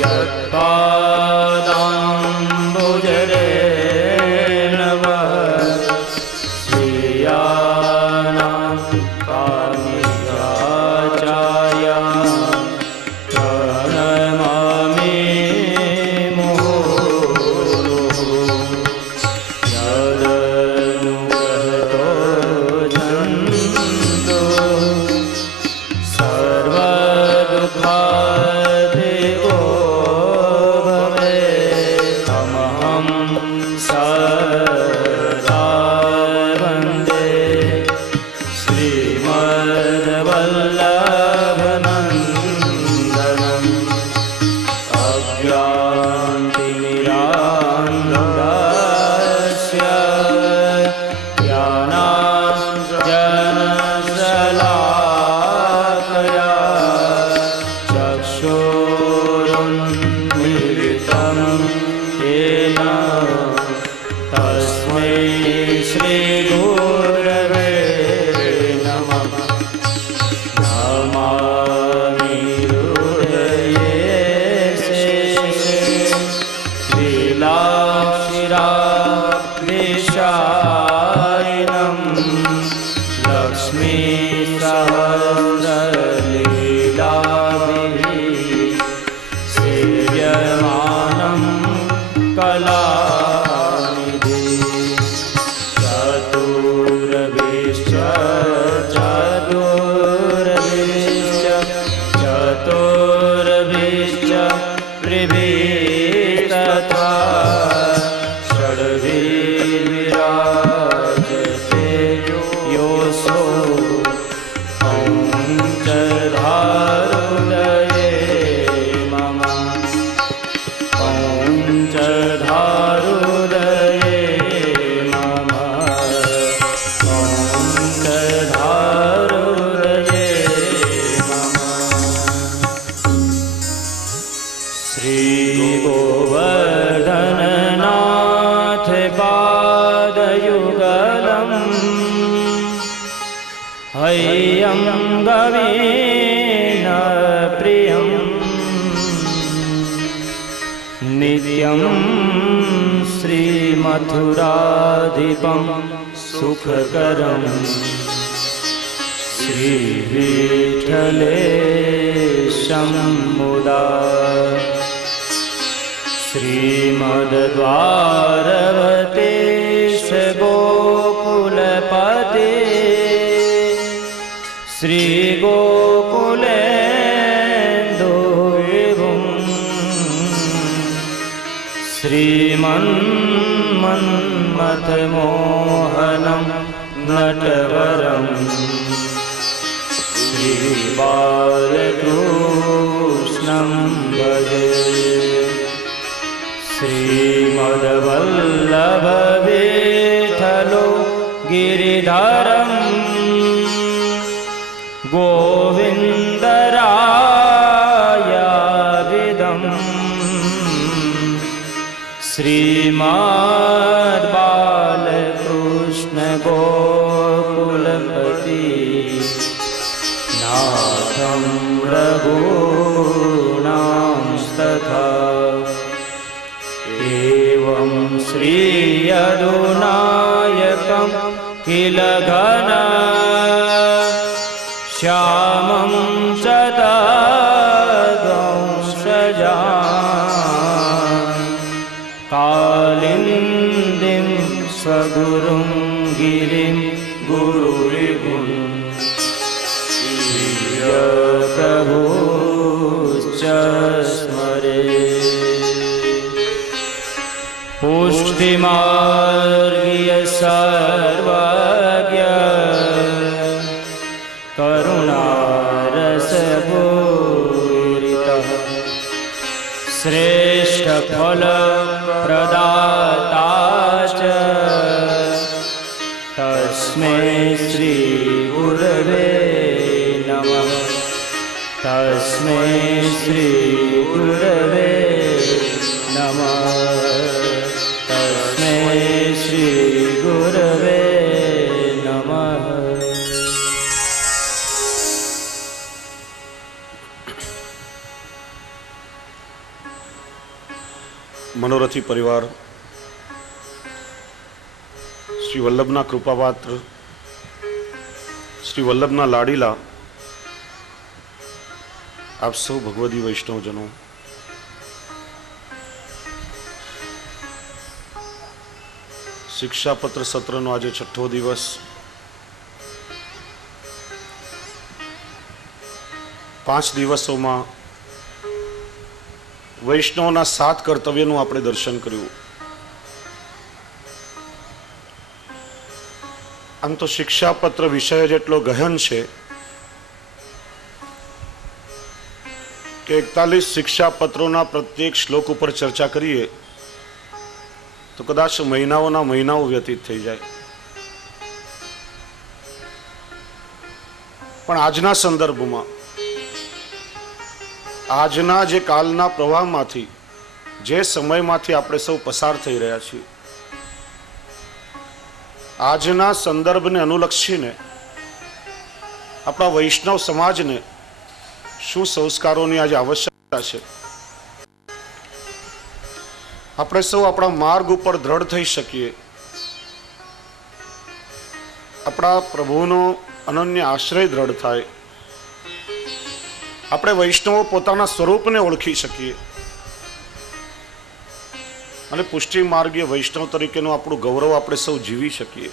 यत्पादाम्बुजरेण श्रियाणां कामिकाचार्यां प्रणमामि मुहुर्मुहुः। यदनुग्रहतो जन्तु सर्वदुःखादिगो भवेत्। तमहं सदा वन्दे श्रीमद्वल्लभनन्दनम् अज्ञानतिमिरान्धस्य ज्ञानाञ्जनशलाकया चक्षुरुन्मीलितं येन तस्मै श्रीगुरवे नमः। नमामि हृदये शेषे लीलाक्षिराब्धिशायिनं लक्ष्मीसहस्रलीलाभिः सेव्यमानं कलानिधि। चतुर्भिश्च त्रिभिस्तथा षड्भिर्विराजते योऽसौ पञ्चधारुदये मम। पञ्चधारुदये मम। पञ्चधारुदये मम। श्रीगोवर्धननाथ पादयुगलम् हैयं गवीन प्रियं नित्यं श्रीमथुराधिपं सुखकरं श्रीविठ्ठलेशं मुदा। श्रीमद्द्वारवतीश गोकुलपते श्रीगोकुलेन्दु विभुं श्रीमन्मन्मथमोहनं नटवरं श्रीबालकृष्णं भजे। श्रीमद्वल्लभविठ्ठलो गिरिधरं गोविन्दरायाभिधं श्रीमद्बालकृष्ण गोकुलपति नाथं रघूणांस्तथा। एवं श्रीयदुनायकं किल घन श्यामं शतद्वंशजान् कालिन्दीं स्वगुरुं गिरिं गुरुरिपुं प्रियप्रभुश्च स्मरे। पुष्टिमार्गीय सर्वज्ञ करुणारसपूरितः श्रेष्ठफलप्रदाता च तस्मै श्रीगुरवे नमः। तस्मै श्रीगुरवे नमः। तस्मै श्रीगुरवे नमः। મનોરથી પરિવાર, શ્રી વલ્લભના કૃપાપાત્ર, શ્રી વલ્લભના લાડીલા આપ સૌ ભગવદી વૈષ્ણવજનો, શિક્ષાપત્ર સત્રનો આજે 6થો દિવસ. 5 દિવસોમાં વૈષ્ણવના 7 કર્તવ્યનું આપણે દર્શન કર્યું. આમ તો શિક્ષાપત્ર વિષય જેટલો ગહન છે કે 41 શિક્ષાપત્રોના પ્રત્યેક શ્લોક ઉપર ચર્ચા કરીએ તો કદાચ મહિનાઓના મહિનાઓ વ્યતીત થઈ જાય. પણ આજના સંદર્ભમાં, આજના જે કાલના પ્રવાહમાંથી, જે સમયમાંથી આપણે સૌ પસાર થઈ રહ્યા છીએ, આજના સંદર્ભને અનુલક્ષીને આપણા વૈષ્ણવ સમાજને શું સંસ્કારોની આજે આવશ્યકતા છે, આપણે સૌ આપણા માર્ગ ઉપર દ્રઢ થઈ શકીએ, આપણા પ્રભુનો અનન્ય આશ્રય દ્રઢ થાય, આપણે વૈષ્ણવો પોતાના સ્વરૂપને ઓળખી શકીએ અને પુષ્ટિ માર્ગીય વૈષ્ણવ તરીકેનું આપણું ગૌરવ આપણે સૌ જીવી શકીએ.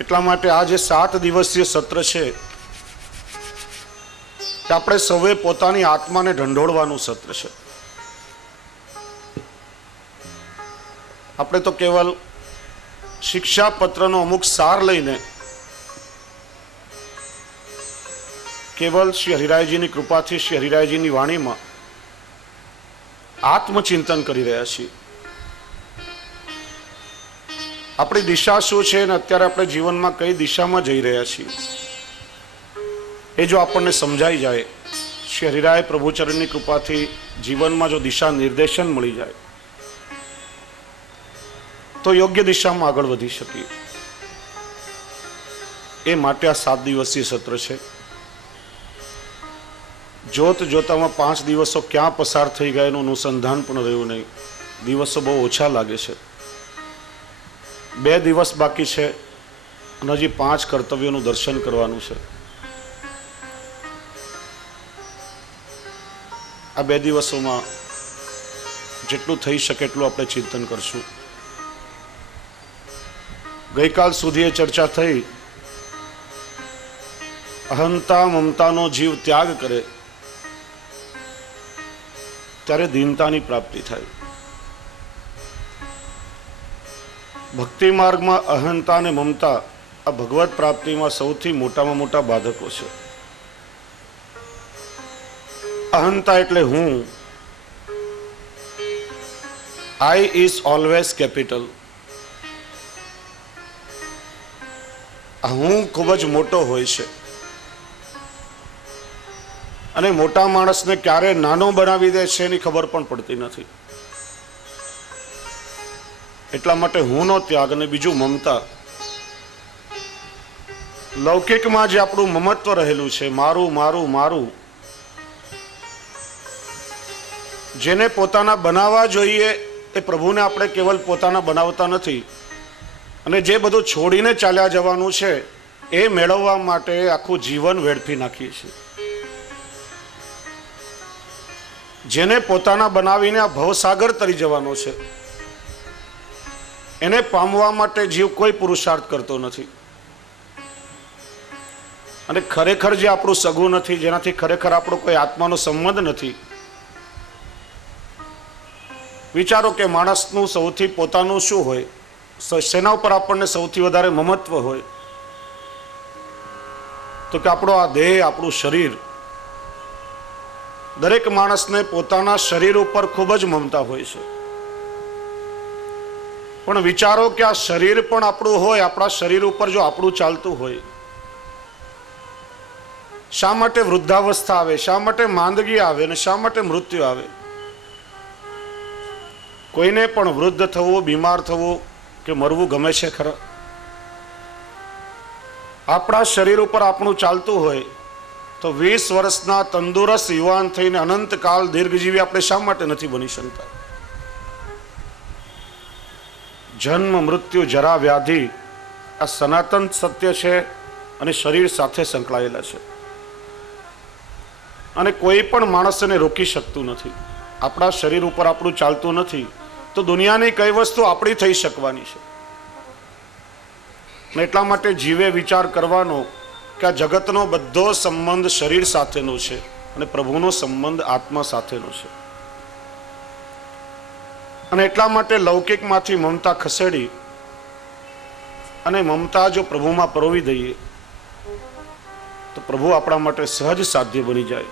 એટલા માટે આ જે 7 દિવસીય સત્ર છે કે આપણે સૌએ પોતાની આત્માને ઢંઢોળવાનું સત્ર છે. આપણે તો કેવલ શિક્ષાપત્રનો અમુક સાર લઈને કેવલ શ્રી હરિરાયજીની કૃપાથી, શ્રી હરિરાયજીની વાણીમાં આત્મચિંતન કરી રહ્યા છીએ. આપણી દિશા શું છે અને અત્યારે આપણે જીવનમાં કઈ દિશામાં જઈ રહ્યા છીએ એ જો આપણને સમજાઈ જાય, શ્રી હરિરાય પ્રભુચરણની કૃપાથી જીવનમાં જો દિશા નિર્દેશન મળી જાય તો યોગ્ય દિશામાં આગળ વધી શકીએ. એ માટે આ 7 દિવસીય સત્ર છે. જોત જોતામાં 5 દિવસો ક્યાં પસાર થઈ ગયા એનું અનુસંધાન પણ રહ્યું નહીં. દિવસો બહુ ઓછા લાગે છે. 2 દિવસ બાકી છે અને હજી 5 કર્તવ્યોનું દર્શન કરવાનું છે. આ 2 દિવસોમાં જેટલું થઈ શકે એટલું આપણે ચિંતન કરશું. ગઈકાલ સુધી એ ચર્ચા થઈ, અહંતા મમતાનો જીવ ત્યાગ કરે ત્યારે દીનતાની પ્રાપ્તિ થાય. ભક્તિ માર્ગમાં અહંતા અને મમતા આ ભગવત પ્રાપ્તિમાં સૌથી મોટામાં મોટા બાધકો છે. અહંતા એટલે હું, આઈ ઇઝ ઓલવેઝ કેપિટલ. હું ખૂબ જ મોટો હોય છે અને મોટા માણસને ક્યારે નાનો બનાવી દે છે એની ખબર પણ પડતી નથી. એટલા માટે હુંનો ત્યાગ અને બીજું મમતા. લૌકિકમાં જે આપણું મમત્વ રહેલું છે, મારું મારું મારું, જેને પોતાના બનાવવા જોઈએ એ પ્રભુને આપણે કેવલ પોતાના બનાવતા નથી અને જે બધું છોડીને ચાલ્યા જવાનું છે એ મેળવવા માટે આખું જીવન વેડફી નાખીએ છીએ. જેને પોતાના બનાવીને આ ભવસાગર તરી જવાનો છે એને પામવા માટે જીવ કોઈ પુરુષાર્થ કરતો નથી. અને ખરેખર જે આપણું સગું નથી, જેનાથી ખરેખર આપણો કોઈ આત્માનો સંબંધ નથી. વિચારો કે માણસનું સૌથી પોતાનું શું હોય, શેના ઉપર આપણને સૌથી વધારે મમત્વ હોય, તો કે આપણો આ દેહ, આપણું શરીર. દરેક માણસને પોતાના શરીર ઉપર ખૂબ જ મમતા હોય છે. પણ વિચારો કે આ શરીર પણ આપણું હોય, આપણા શરીર ઉપર જો આપણું ચાલતું હોય, શા માટે વૃદ્ધાવસ્થા આવે, શા માટે માંદગી આવે અને શા માટે મૃત્યુ આવે? કોઈને પણ વૃદ્ધ થવું, બીમાર થવું કે મરવું ગમે છે ખરા? આપણા શરીર ઉપર આપણું ચાલતું હોય તો 20 વર્ષના તંદુરસ્ત યુવાન થઈને અનંતકાલ દીર્ઘજીવી આપણે શા માટે નથી બની શકતા? જન્મ, મૃત્યુ, જરા, વ્યાધિ આ સનાતન સત્ય છે અને શરીર સાથે સંકળાયેલા છે, અને કોઈ પણ માણસ એને રોકી શકતું નથી. આપણા શરીર ઉપર આપણું ચાલતું નથી તો દુનિયાની કઈ વસ્તુ આપણી થઈ શકવાની છે? એટલા માટે જીવે વિચાર કરવાનો કે આ જગતનો બધો સંબંધ શરીર સાથેનો છે અને પ્રભુનો સંબંધ આત્મા સાથેનો છે. અને એટલા માટે લૌકિકમાંથી મમતા ખસેડી અને મમતા જો પ્રભુમાં પરોવી દઈએ તો પ્રભુ આપણા માટે સહજ સાધ્ય બની જાય.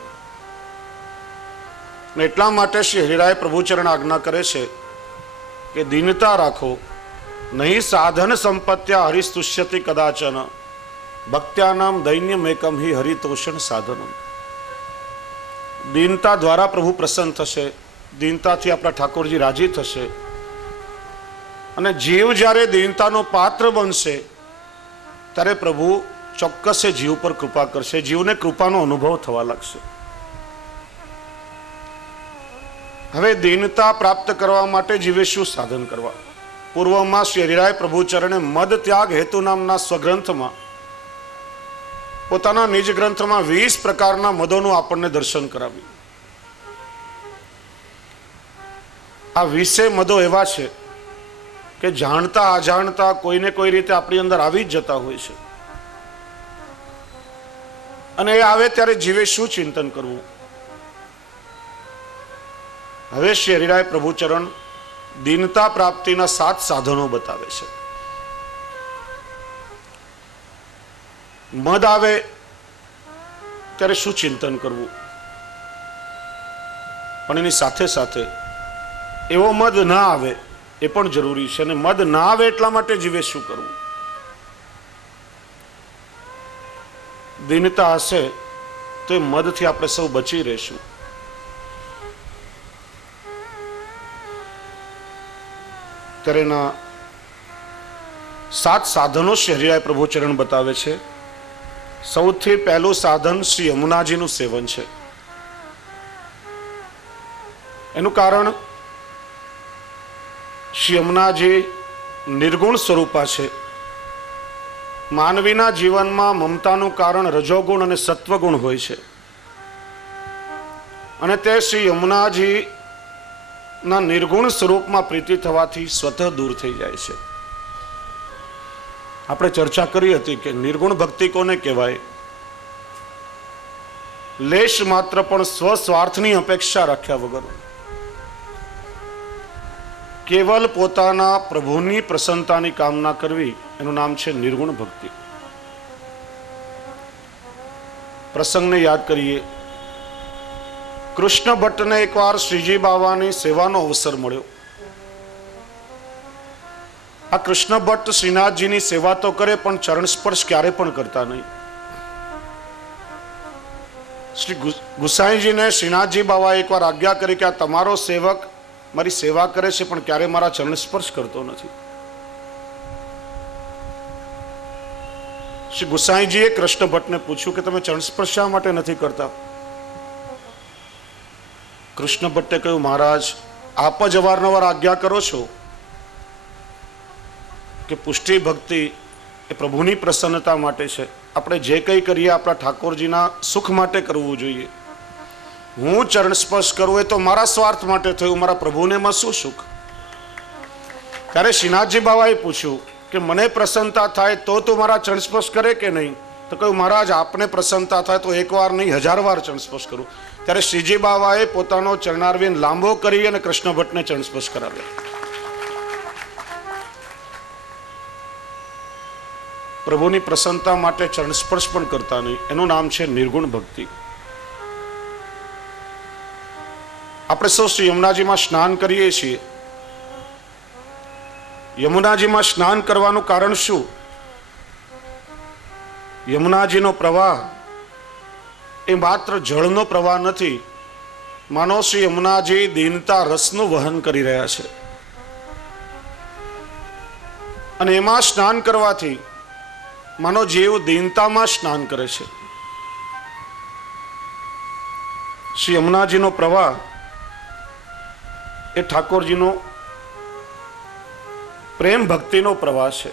અને એટલા માટે શ્રી હરિરાય પ્રભુચરણ આજ્ઞા કરે છે કે દીનતા રાખો, નહીં સાધન સંપત્ત્યા હરિસ્તુષ્યતિ કદાચન, ભક્ત્યાનામ દૈન્યમેકમ હિ હરિતોષણ સાધનમ. દીનતા દ્વારા પ્રભુ પ્રસન્ન થશે, દીનતાથી આપણા ઠાકોરજી રાજી થશે. અને જીવ જ્યારે દીનતાનો પાત્ર બનશે ત્યારે પ્રભુ ચોક્કસ જીવ પર કૃપા કરશે, જીવને કૃપાનો અનુભવ થવા લાગશે. હવે દીનતા પ્રાપ્ત કરવા માટે જીવે શું સાધન કરવા? પૂર્વમાં શ્રી હરિરાય પ્રભુચરણે મદ ત્યાગ હેતુ નામના સ્વગ્રંથમાં, પોતાના નિજ ગ્રંથમાં 20 પ્રકારના મદોનું આપણને દર્શન કરાવ્યું. આ 20 મદો એવા છે કે જાણતા અજાણતા કોઈને કોઈ રીતે આપણી અંદર આવી જ જતા હોય છે. અને એ આવે ત્યારે જીવે શું ચિંતન કરવું? હવે શ્રી હરિરાય પ્રભુચરણ દીનતા પ્રાપ્તિના 7 સાધનો બતાવે છે. મદ આવે ત્યારે શું ચિંતન કરવું? પણ એની સાથે સાથે એવો મદ ના આવે એ પણ જરૂરી છે. અને મદ ના આવે એટલા માટે જીવે શું કરવું? દીનતા હશે તો એ મદથી આપણે સૌ બચી રહેશું. ત્યારે એના 7 સાધનો શ્રી હરિરાય પ્રભુચરણ બતાવે છે. સૌથી પહેલું સાધન શ્રી યમુનાજીનું સેવન છે. એનું કારણ શ્રી યમુનાજી નિર્ગુણ સ્વરૂપા છે. માનવીના જીવનમાં મમતાનું કારણ રજોગુણ અને સત્વગુણ હોય છે, અને તે શ્રી યમુનાજી ના નિર્ગુણ સ્વરૂપમાં પ્રીતિ થવાથી સ્વતઃ દૂર થઈ જાય છે. આપણે ચર્ચા કરી હતી કે નિર્ગુણ ભક્તિ કોને કહેવાય? લેશ માત્ર પણ સ્વસ્વાર્થની અપેક્ષા રાખ્યા વગર કેવલ પોતાના પ્રભુની પ્રસન્નતાની કામના કરવી, એનું નામ છે નિર્ગુણ ભક્તિ. પ્રસંગને યાદ કરીએ. કૃષ્ણ ભટ્ટને એકવાર શ્રીજી બાવાની સેવાનો અવસર મળ્યો. આ કૃષ્ણ ભટ્ટ શ્રીનાથજીની સેવા તો કરે પણ ચરણ સ્પર્શ ક્યારે પણ કરતા નહીં. શ્રી ગુસાઈજીને શ્રીનાથજી બાવાએ એકવાર આજ્ઞા કરી કે આ તમારો સેવક મારી સેવા કરે છે પણ ક્યારે મારા ચરણ સ્પર્શ કરતો નથી. શ્રી ગુસાઈજીએ કૃષ્ણ ભટ્ટને પૂછ્યું કે તમે ચરણ સ્પર્શ શા માટે નથી કરતા? કૃષ્ણ ભટ્ટે કહ્યું, મહારાજ આપ જ અવારનવાર આજ્ઞા કરો છો કે પુષ્ટિ ભક્તિ એ પ્રભુની પ્રસન્નતા માટે છે. આપણે જે કંઈ કરીએ આપણા ઠાકોરજીના સુખ માટે કરવું જોઈએ. હું ચરણ સ્પર્શ કરું એ તો મારા સ્વાર્થ માટે થયું, મારા પ્રભુને માં શું સુખ? ત્યારે શ્રીનાથજી બાવાએ પૂછ્યું કે મને પ્રસન્નતા થાય તો તું મારા ચરણ સ્પર્શ કરે કે નહીં? તો કહ્યું, મહારાજ આપને પ્રસન્નતા થાય તો 1 વાર નહીં 1000 વાર ચરણ સ્પર્શ કરું. ત્યારે શ્રીજી બાવાએ પોતાનો ચરણારવિંદ લાંબો કરી અને કૃષ્ણ ભટ્ટને ચરણ સ્પર્શ કરાવ્યો. પ્રભુની પ્રસન્નતા માટે ચરણ સ્પર્શ પણ કરતા નહીં. એનું નામ છે નિર્ગુણ ભક્તિ. આપણે સૌ શ્રી યમુનાજીમાં સ્નાન કરીએ છીએ. યમુનાજીમાં સ્નાન કરવાનું કારણ શું? યમુનાજીનો પ્રવાહ એ માત્ર જળનો પ્રવાહ નથી. માનો શ્રી યમુનાજી દીનતા રસનું વહન કરી રહ્યા છે, અને એમાં સ્નાન કરવાથી માનો જીવ દીનતામાં સ્નાન કરે છે. શ્રી યમુનાજીનો પ્રવાહ એ ઠાકોરજીનો પ્રેમ ભક્તિનો પ્રવાહ છે.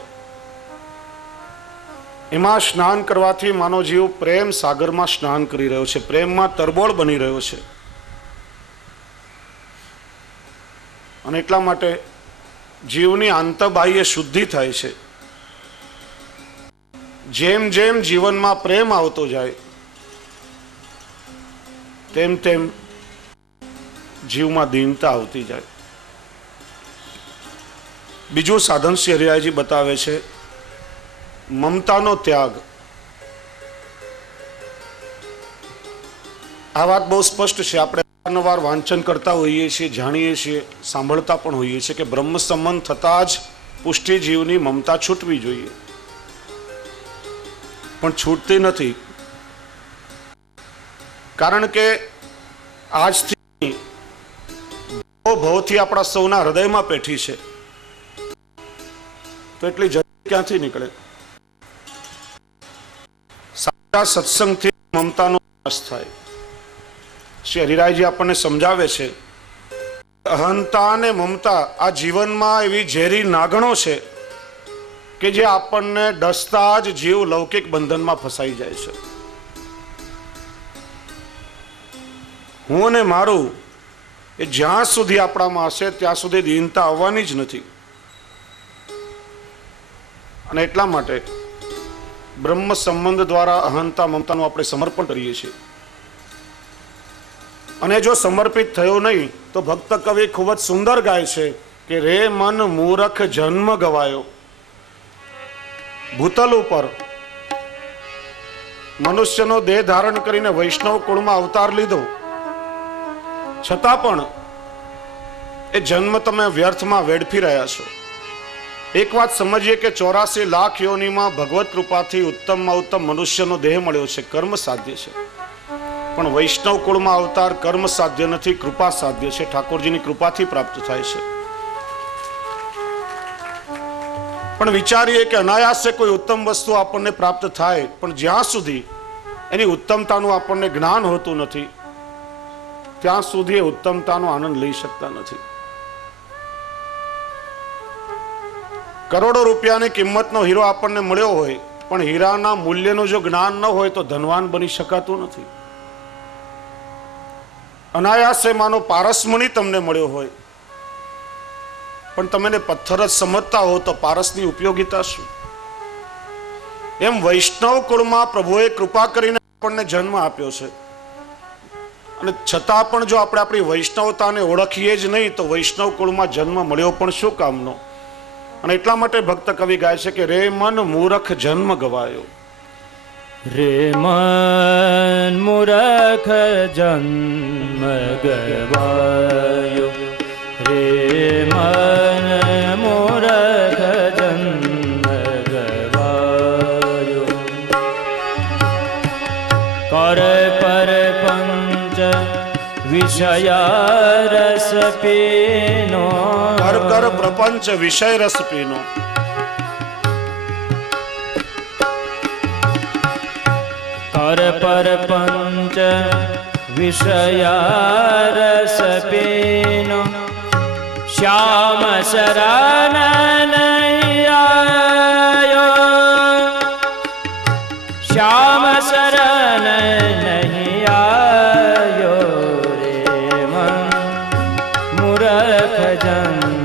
એમાં સ્નાન કરવાથી માનવ જીવ પ્રેમ સાગરમાં સ્નાન કરી રહ્યો છે, પ્રેમમાં તરબોળ બની રહ્યો છે. અને એટલા માટે જીવની આંતરબાહ્ય શુદ્ધિ થાય છે. જેમ જેમ જીવનમાં પ્રેમ આવતો જાય તેમ તેમ જીવમાં દીનતા આવતી જાય. બીજું સાધન શ્રી હરિરાયજી બતાવે છે મમતાનો ત્યાગ. આ વાત બહુ સ્પષ્ટ છે. આપણે વારંવાર વાંચન કરતા હોઈએ છીએ, જાણીએ છીએ, સાંભળતા પણ હોઈએ છીએ કે બ્રહ્મ સંબંધ થતા જ પુષ્ટિ જીવની મમતા છૂટવી જોઈએ, પણ છૂટતી નથી. કારણ કે આજથી ભવથી આપણા સૌના હૃદયમાં પેઠી છે, તો એટલી જલ્દી ક્યાંથી નીકળે? સાચા સત્સંગથી મમતાનો નાશ થાય. શ્રી હરિરાયજી આપણને સમજાવે છે અહંતા અને મમતા આ જીવનમાં એવી ઝેરી નાગણો છે કે જે આપણને ડસતા જ જીવ લૌકિક બંધનમાં ફસાઈ જાય છે. હું અને મારું એ જ્યાં સુધી આપણામાં હશે ત્યાં સુધી દીનતા આવવાની જ નથી. અને એટલા માટે બ્રહ્મ સંબંધ દ્વારા અહંતા મમતાનું આપણે સમર્પણ કરીએ છીએ. અને જો સમર્પિત થયો નહીં તો ભક્ત કવિ ખૂબ જ સુંદર ગાય છે કે રે મન મૂરખ જન્મ ગવાયો. ભૂતલ ઉપર મનુષ્યનો દેહ ધારણ કરીને વૈષ્ણવ કુળમાં અવતાર લીધો, છતાં પણ એ જન્મ તમે વ્યર્થમાં વેડફી રહ્યા છો. એક વાત સમજીએ કે 84 લાખ યોનિમાં ભગવત કૃપાથી ઉત્તમમાં ઉત્તમ મનુષ્યનો દેહ મળ્યો છે, કર્મ સાધ્ય છે. પણ વૈષ્ણવ કુળમાં અવતાર કર્મ સાધ્ય નથી, કૃપા સાધ્ય છે. ઠાકોરજીની કૃપાથી પ્રાપ્ત થાય છે. પણ વિચારીએ કે અનાયાસે કોઈ ઉત્તમ વસ્તુ આપણને પ્રાપ્ત થાય, પણ જ્યાં સુધી એની ઉત્તમતાનું આપણને જ્ઞાન હોતું નથી ત્યાં સુધી એ ઉત્તમતાનો આનંદ લઈ શકતા નથી. કરોડો રૂપિયાની કિંમતનો હીરો આપણને મળ્યો હોય, પણ હીરાના મૂલ્યનું જો જ્ઞાન ન હોય તો ધનવાન બની શકાતું નથી. અનાયાસે માનો પારસમણી તમને મળ્યો હોય, પણ તમે પથ્થર જ સમજતા હો તો પારસની ઉપયોગિતા શું? એમ વૈષ્ણવ કુળમાં પ્રભુએ કૃપા કરીને આપણને જન્મ આપ્યો છે, અને છતાં પણ જો આપણે આપણી વૈષ્ણવતાને ઓળખીએ જ નહીં તો વૈષ્ણવ કુળમાં જન્મ મળ્યો પણ શું કામનો? અને એટલા માટે ભક્ત કવિ ગાય છે કે રે મન મૂરખ જન્મ ગવાયો. રે મન મૂરખ જન્મ ગવાયો, રે મન મૂરખ જન્મ ગવાયો. કર પર પંચ વિષયા રસ પીનો, કર કર પ્રપંચ વિષય રસ પીનો. કર પર પંચ વિષયા રસ પીનો, શ્યામ શરણ નહીં આયો, શ્યામ શરણ નહીં આયો. રે મન મૂરખ જન્મ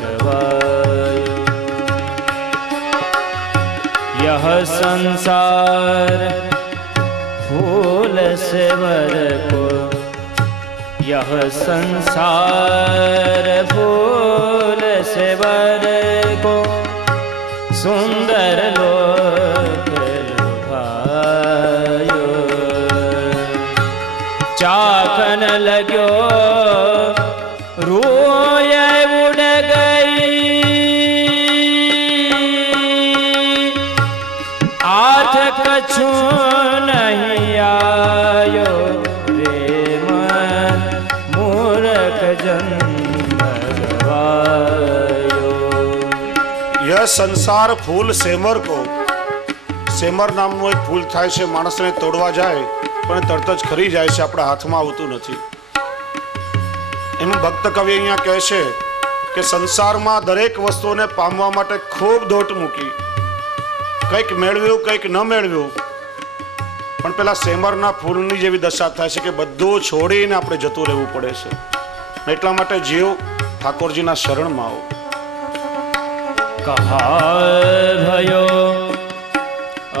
ગવાયો. यह संसार फूल से वर को, यह संसार फूल से वर को, सुंदर लोक लुभायो. चाकन लगो रूय उड़ गई, कछु नहीं आयो. रे मन मूरख जन्म गवायो. यह संसार फूल सेमर को, सेमर નામનું એક ફૂલ થાય છે, માણસને તોડવા જાય પણ તરત જ ખરી જાય છે, આપણા હાથમાં આવતું નથી. એમાં ભક્ત કવિ અહીંયા કહે છે કે સંસારમાં દરેક વસ્તુને પામવા માટે ખૂબ દોટ મૂકી, કંઈક મેળવ્યું કંઈક ન મેળવ્યું, પણ પેલા સેમરના ફૂલની જેવી દશા થાય છે કે બધું છોડીને આપણે જતું રહેવું પડે છે. એટલા માટે જીવ ઠાકોરજીના શરણમાં આવો. કહા ભયો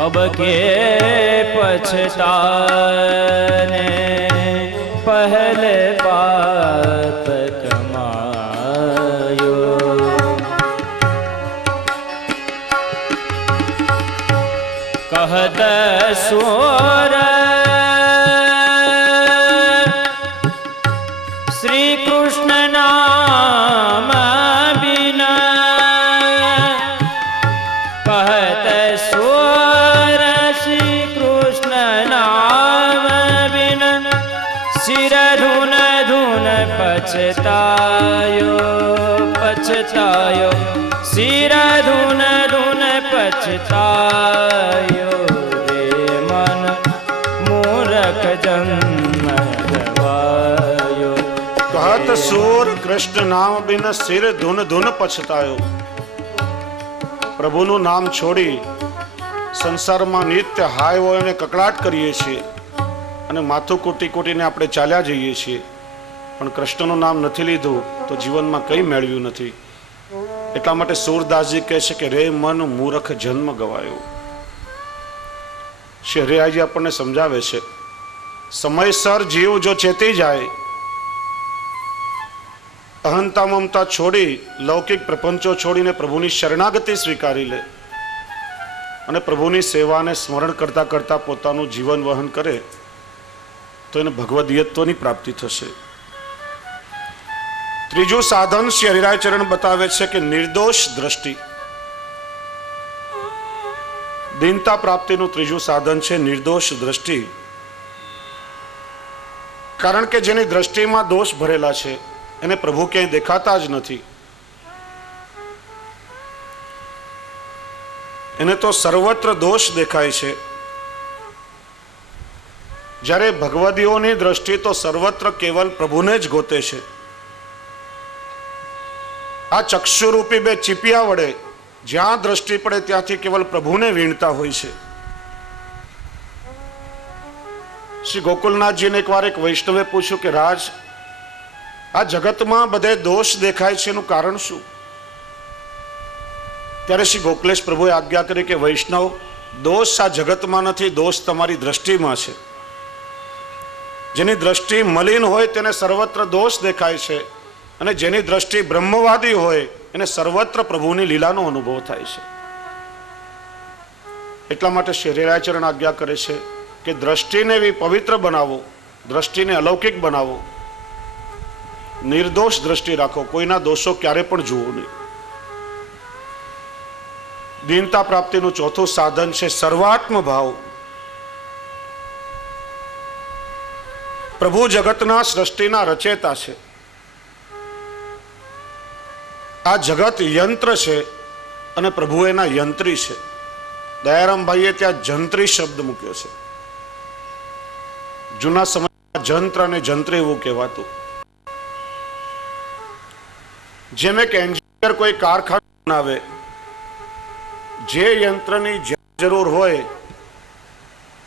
અબ કે પછતાને પહેલે પાપ કમાયો. કહત સુર શ્રી કૃષ્ણ નામ બિના, કહત સુર શ્રી કૃષ્ણ નામ બિના, શિર ધૂન ધૂન પછતાયો પછતાયો, શિર ધૂન ધૂન પછતાયો. રે મન મૂરખ જન્મ ગવાયો. કહત સુર કૃષ્ણ નામ બિન શિર ધૂન ધૂન પછતાયો. પ્રભુનું નામ છોડી સંસારમાં નિત્ય હાય હોય અને કકડાટ કરીએ છીએ અને માથું કૂટી કૂટીને આપણે ચાલ્યા જઈએ છીએ, પણ કૃષ્ણનું નામ નથી લીધું તો જીવનમાં કંઈ મેળવ્યું નથી. એટલા માટે સૂરદાસજી કહે છે કે રે મન મૂરખ જન્મ ગવાયો. શ્રી હરિરાયજી આપણને સમજાવે છે, સમયસર જીવ જો ચેતી જાય, અહંતા મમતા છોડી લૌકિક પ્રપંચો છોડીને પ્રભુની શરણાગતિ સ્વીકારી લે અને પ્રભુની સેવાને સ્મરણ કરતા કરતા પોતાનું જીવન વહન કરે તો એને ભગવદીયત્વની પ્રાપ્તિ થશે. ત્રીજું સાધન શ્રી હરિરાય ચરણ બતાવે છે કે નિર્દોષ દ્રષ્ટિ. દીનતા પ્રાપ્તિનું ત્રીજું સાધન છે નિર્દોષ દ્રષ્ટિ. કારણ કે જેની દ્રષ્ટિમાં દોષ ભરેલા છે એને પ્રભુ ક્યાંય દેખાતા જ નથી. એને તો સર્વત્ર દોષ દેખાય છે. જ્યારે ભગવદીઓની દ્રષ્ટિ તો સર્વત્ર કેવલ પ્રભુને જ ગોતે છે. આ ચક્ષુરૂપી બે ચીપિયા વડે જ્યાં દ્રષ્ટિ પડે ત્યાંથી કેવલ પ્રભુને વીણતા હોય છે. શ્રી ગોકુલનાથજીને એકવાર એક વૈષ્ણવે પૂછ્યું કે રાજ, આ જગતમાં બધે દોષ દેખાય છે, એનું કારણ શું? ત્યારે શ્રી ગોકલેશ પ્રભુએ આજ્ઞા કરી કે વૈષ્ણવ, દોષ આ જગતમાં નથી, દોષ તમારી દ્રષ્ટિમાં છે. જેની દ્રષ્ટિ મલિન હોય તેને સર્વત્ર દોષ દેખાય છે અને જેની દ્રષ્ટિ બ્રહ્મવાદી હોય એને સર્વત્ર પ્રભુની લીલાનો અનુભવ થાય છે. એટલા માટે શ્રી હરિરાય ચરણ આજ્ઞા કરે છે કે દ્રષ્ટિને એવી પવિત્ર બનાવો, દ્રષ્ટિને અલૌકિક બનાવો, નિર્દોષ દ્રષ્ટિ રાખો, કોઈના દોષો ક્યારે પણ જુઓ નહીં. દીનતા પ્રાપ્તિનું ચોથું સાધન છે સર્વાત્મ ભાવ. પ્રભુ જગતના સૃષ્ટિના રચેતા છે. આ જગત યંત્ર છે અને પ્રભુ એના યંત્રી છે. દયારામભાઈએ ત્યાં જંત્રી શબ્દ મૂક્યો છે. જૂના સમયમાં જંત્ર અને જંત્રી એવું કહેવાતું. જેમ એક એન્જિનિયર કોઈ કારખાનું બનાવે, જે યંત્રની જરૂર હોય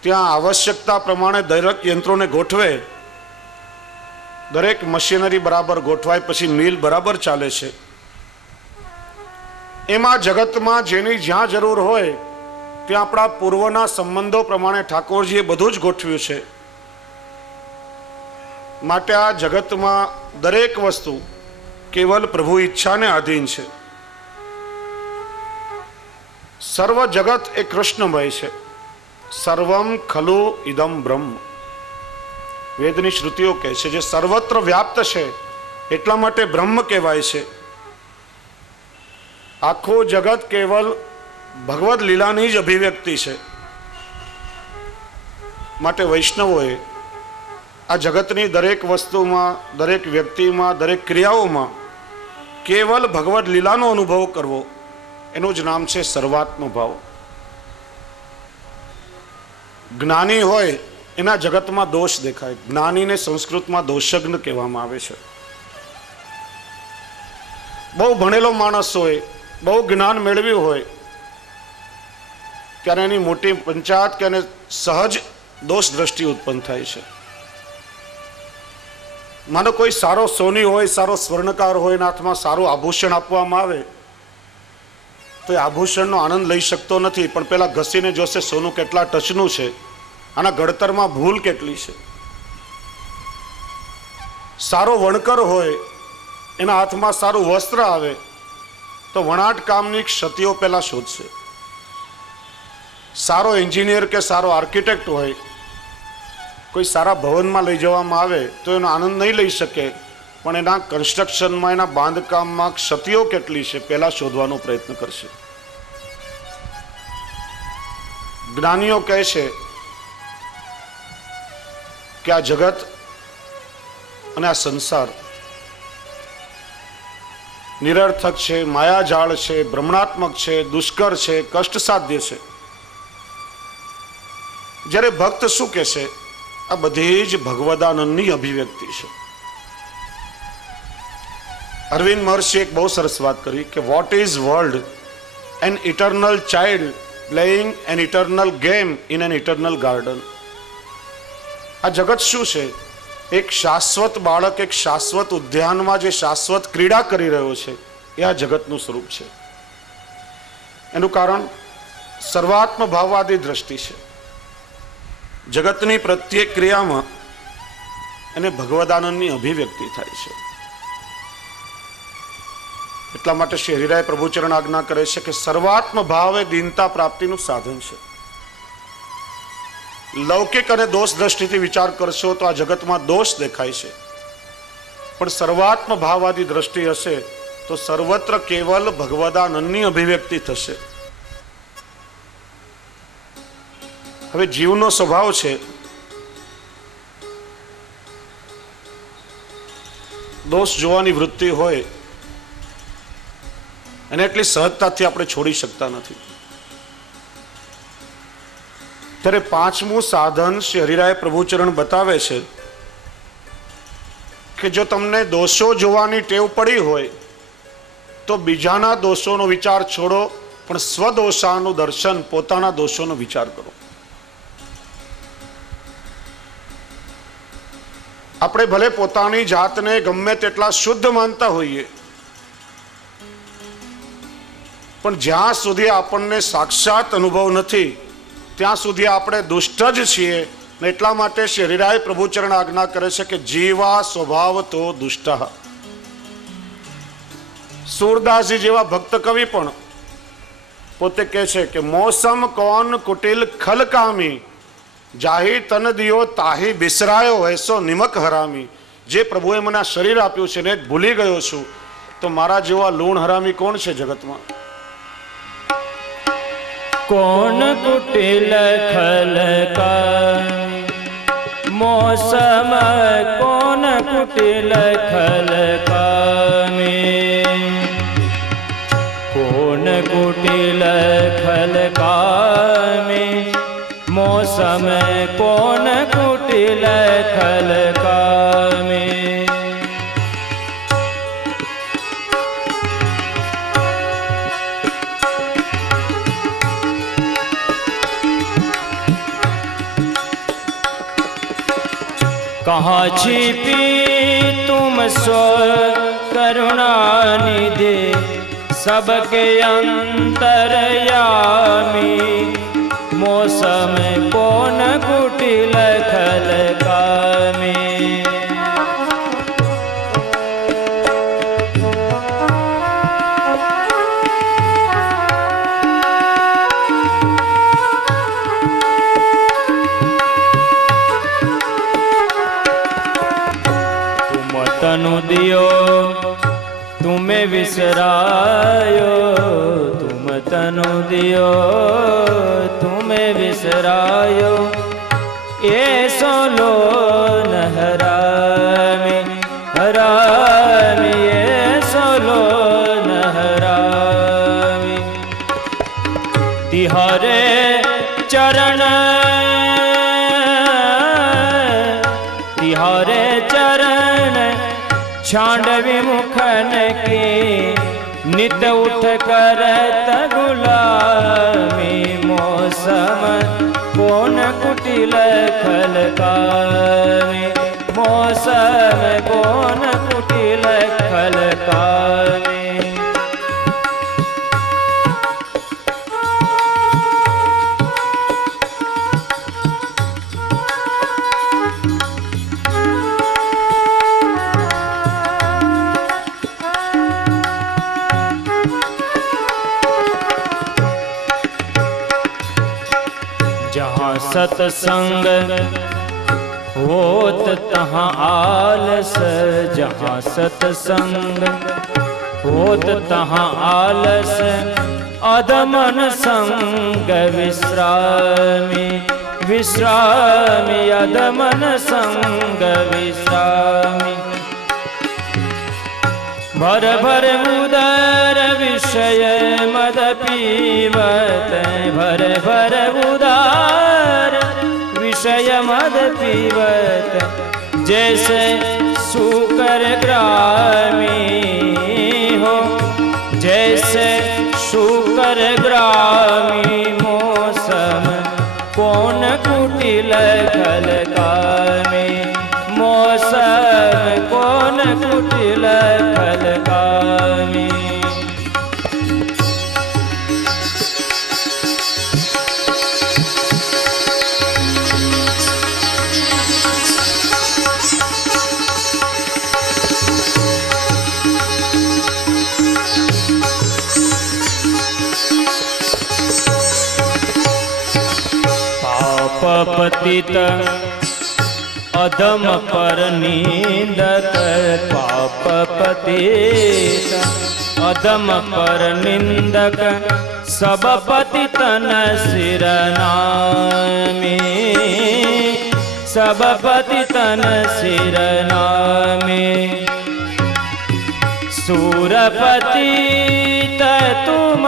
ત્યાં આવશ્યકતા પ્રમાણે દરેક યંત્રોને ગોઠવે, દરેક મશીનરી બરાબર ગોઠવાય પછી મિલ બરાબર ચાલે છે. એમાં જગતમાં જેની જ્યાં જરૂર હોય ત્યાં આપણા પૂર્વના સંબંધો પ્રમાણે ઠાકોરજીએ બધું જ ગોઠવ્યું છે. માટે આ જગતમાં દરેક વસ્તુ કેવલ પ્રભુ ઈચ્છાને આધીન છે. સર્વ જગત એ કૃષ્ણમય છે. સર્વમ ખલુ ઇદમ બ્રહ્મ. વેદની શ્રુતિઓ કહે છે જે સર્વત્ર વ્યાપ્ત છે એટલા માટે બ્રહ્મ કહેવાય છે. આખું જગત કેવલ ભગવદ લીલાની જ અભિવ્યક્તિ છે. માટે વૈષ્ણવોએ આ જગતની દરેક વસ્તુમાં, દરેક વ્યક્તિમાં, દરેક ક્રિયાઓમાં કેવલ ભગવદ લીલાનો અનુભવ કરવો, એનું જ નામ છે સર્વાત્મ ભાવ. જ્ઞાની હોય એના જગતમાં દોષ દેખાય. જ્ઞાનીને સંસ્કૃતમાં દોષજ્ઞ કહેવામાં આવે છે. બહુ ભણેલો માણસ હોય, બહુ જ્ઞાન મેળવ્યું હોય, ત્યારે એની મોટી પંચાયત કે એને સહજ દોષ દ્રષ્ટિ ઉત્પન્ન થાય છે. માનો કોઈ સારો સોની હોય, સારો સ્વર્ણકાર હોય, એના હાથમાં સારું આભૂષણ આપવામાં આવે તો એ આભૂષણનો આનંદ લઈ શકતો નથી, પણ પેલા ઘસીને જોશે સોનું કેટલા ટચનું છે, આના ઘડતરમાં ભૂલ કેટલી છે. સારો વણકર હોય, એના હાથમાં સારું વસ્ત્ર આવે તો વણાટ કામની ક્ષતિઓ પેલા શોધશે. સારો એન્જિનિયર કે સારો આર્કિટેક્ટ હોય, કોઈ સારા ભવનમાં લઈ જવામાં આવે તો એનો આનંદ નહીં લઈ શકે, પણ એના કન્સ્ટ્રક્શનમાં, એના બાંધકામમાં ક્ષતિઓ કેટલી છે પહેલા શોધવાનો પ્રયત્ન કરશે. જ્ઞાનીઓ કહે છે કે આ જગત અને આ સંસાર નિરર્થક છે, માયાજાળ છે, ભ્રમણાત્મક છે, દુષ્કર છે, કષ્ટ સાધ્ય છે. જ્યારે ભક્ત શું કહેશે? આ બધી જ ભગવદાનંદની અભિવ્યક્તિ છે. અરવિંદ મહર્ષિ એક બહુ સરસ વાત કરી કે what is world? An eternal child playing an eternal game in an eternal garden. આ જગત શું છે? એક શાશ્વત બાળક એક શાશ્વત ઉદ્યાનમાં જે શાશ્વત ક્રીડા કરી રહ્યો છે, એ આ જગતનું સ્વરૂપ છે. એનું કારણ સર્વાત્મ ભાવવાદી દ્રષ્ટિ છે. જગતની પ્રત્યેક ક્રિયામાં એને ભગવદાનંદની અભિવ્યક્તિ થાય છે. એટલા માટે શ્રી હરિરાય પ્રભુચરણ આજ્ઞા કરે છે કે સર્વાત્મ ભાવ એ દીનતા પ્રાપ્તિનું સાધન છે. લૌકિક અને દોષ દ્રષ્ટિથી વિચાર કરશો તો આ જગતમાં દોષ દેખાય છે, પણ સર્વાત્મ ભાવવાદી દ્રષ્ટિ હશે તો સર્વત્ર કેવલ ભગવદાનંદની અભિવ્યક્તિ થશે. હવે જીવનો સ્વભાવ છે દોષ જોવાની વૃત્તિ હોય, અને એટલી સહજતાથી આપણે છોડી શકતા નથી. ત્યારે પાંચમું સાધન શ્રી હરિરાય પ્રભુચરણ બતાવે છે કે જો તમને દોષો જોવાની ટેવ પડી હોય તો બીજાના દોષોનો વિચાર છોડો, પણ સ્વદોષાનું દર્શન, પોતાના દોષોનો વિચાર કરો. આપણે ભલે પોતાની જાતને ગમે તેટલા શુદ્ધ માનતા હોઈએ, પણ જ્યાં સુધી આપણને સાક્ષાત અનુભવ નથી ત્યાં સુધી આપણે દુષ્ટ જ છીએ. ને એટલા માટે શ્રી હરિરાય પ્રભુચરણ આજ્ઞા કરે છે કે જીવા સ્વભાવ તો દુષ્ટ. સુરદાસજી જેવા ભક્ત કવિ પણ પોતે કહે છે કે મોસમ કોન કુટિલ ખલકામી, જાહી તન દિયો તાહી બિસરાયો એસો નિમક હરામી. જે પ્રભુએ મને આ શરીર આપ્યું છે ને ભૂલી ગયો છું, તો મારા જેવા લૂણ હરામી કોણ છે જગતમાં? કોણ કુટિલ ખલકામી, મોસમ કોણ કુટિલ ખલકામી, કોણ કુટિલ ખલકામી, મોસમ કોણ કુટિલ ખલકામી. कहाँ छिपी तुम स्व करुणानिधि, सबके अंतरयामी, मौसम कौन कुटिल खलकामी. तनु दियो तुम्हें विसरायो, तुम तनु दियो तुम्हें विसरायो, ऐसो लो न हरामी, हरामी ऐसो लो न हरामी. तिहारे चरण तिहारे चरण छांडवी मुखन की नित उठ करत गुलामी मौसम कौन कुटिल खलकामी मौसम कौन कुटिल खलकामी जहाँ सत्संग होत तहाँ आलस जहाँ सत्संग होत तहाँ आलस अदमन संग विश्रामी विश्रामी अदमन संग विश्रामी भर भर उदर विषय मद पीवत भर भर उदर विषय मद पीवत जैसे सूकर ग्रामी हो जैसे सूकर ग्रामी मौसम कौन कुटिल खलकामी मौसम कौन कुटिल खलकामी पतित अधम पर निंदक पाप पतित अधम पर निंदक सब पतितन सिर नामी सब पतितन सिर नामी सूरपतित तुम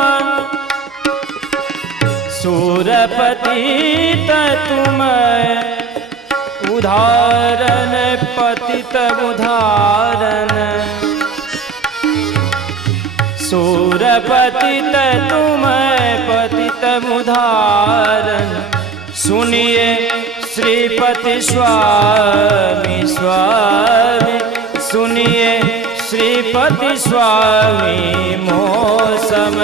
सूरपतित तुम उदाहरण पतित उदाहरण सूरपतित तुम पतित उदाहरण सुनिए श्रीपति स्वामी स्वामी सुनिए श्रीपति स्वामी मौसम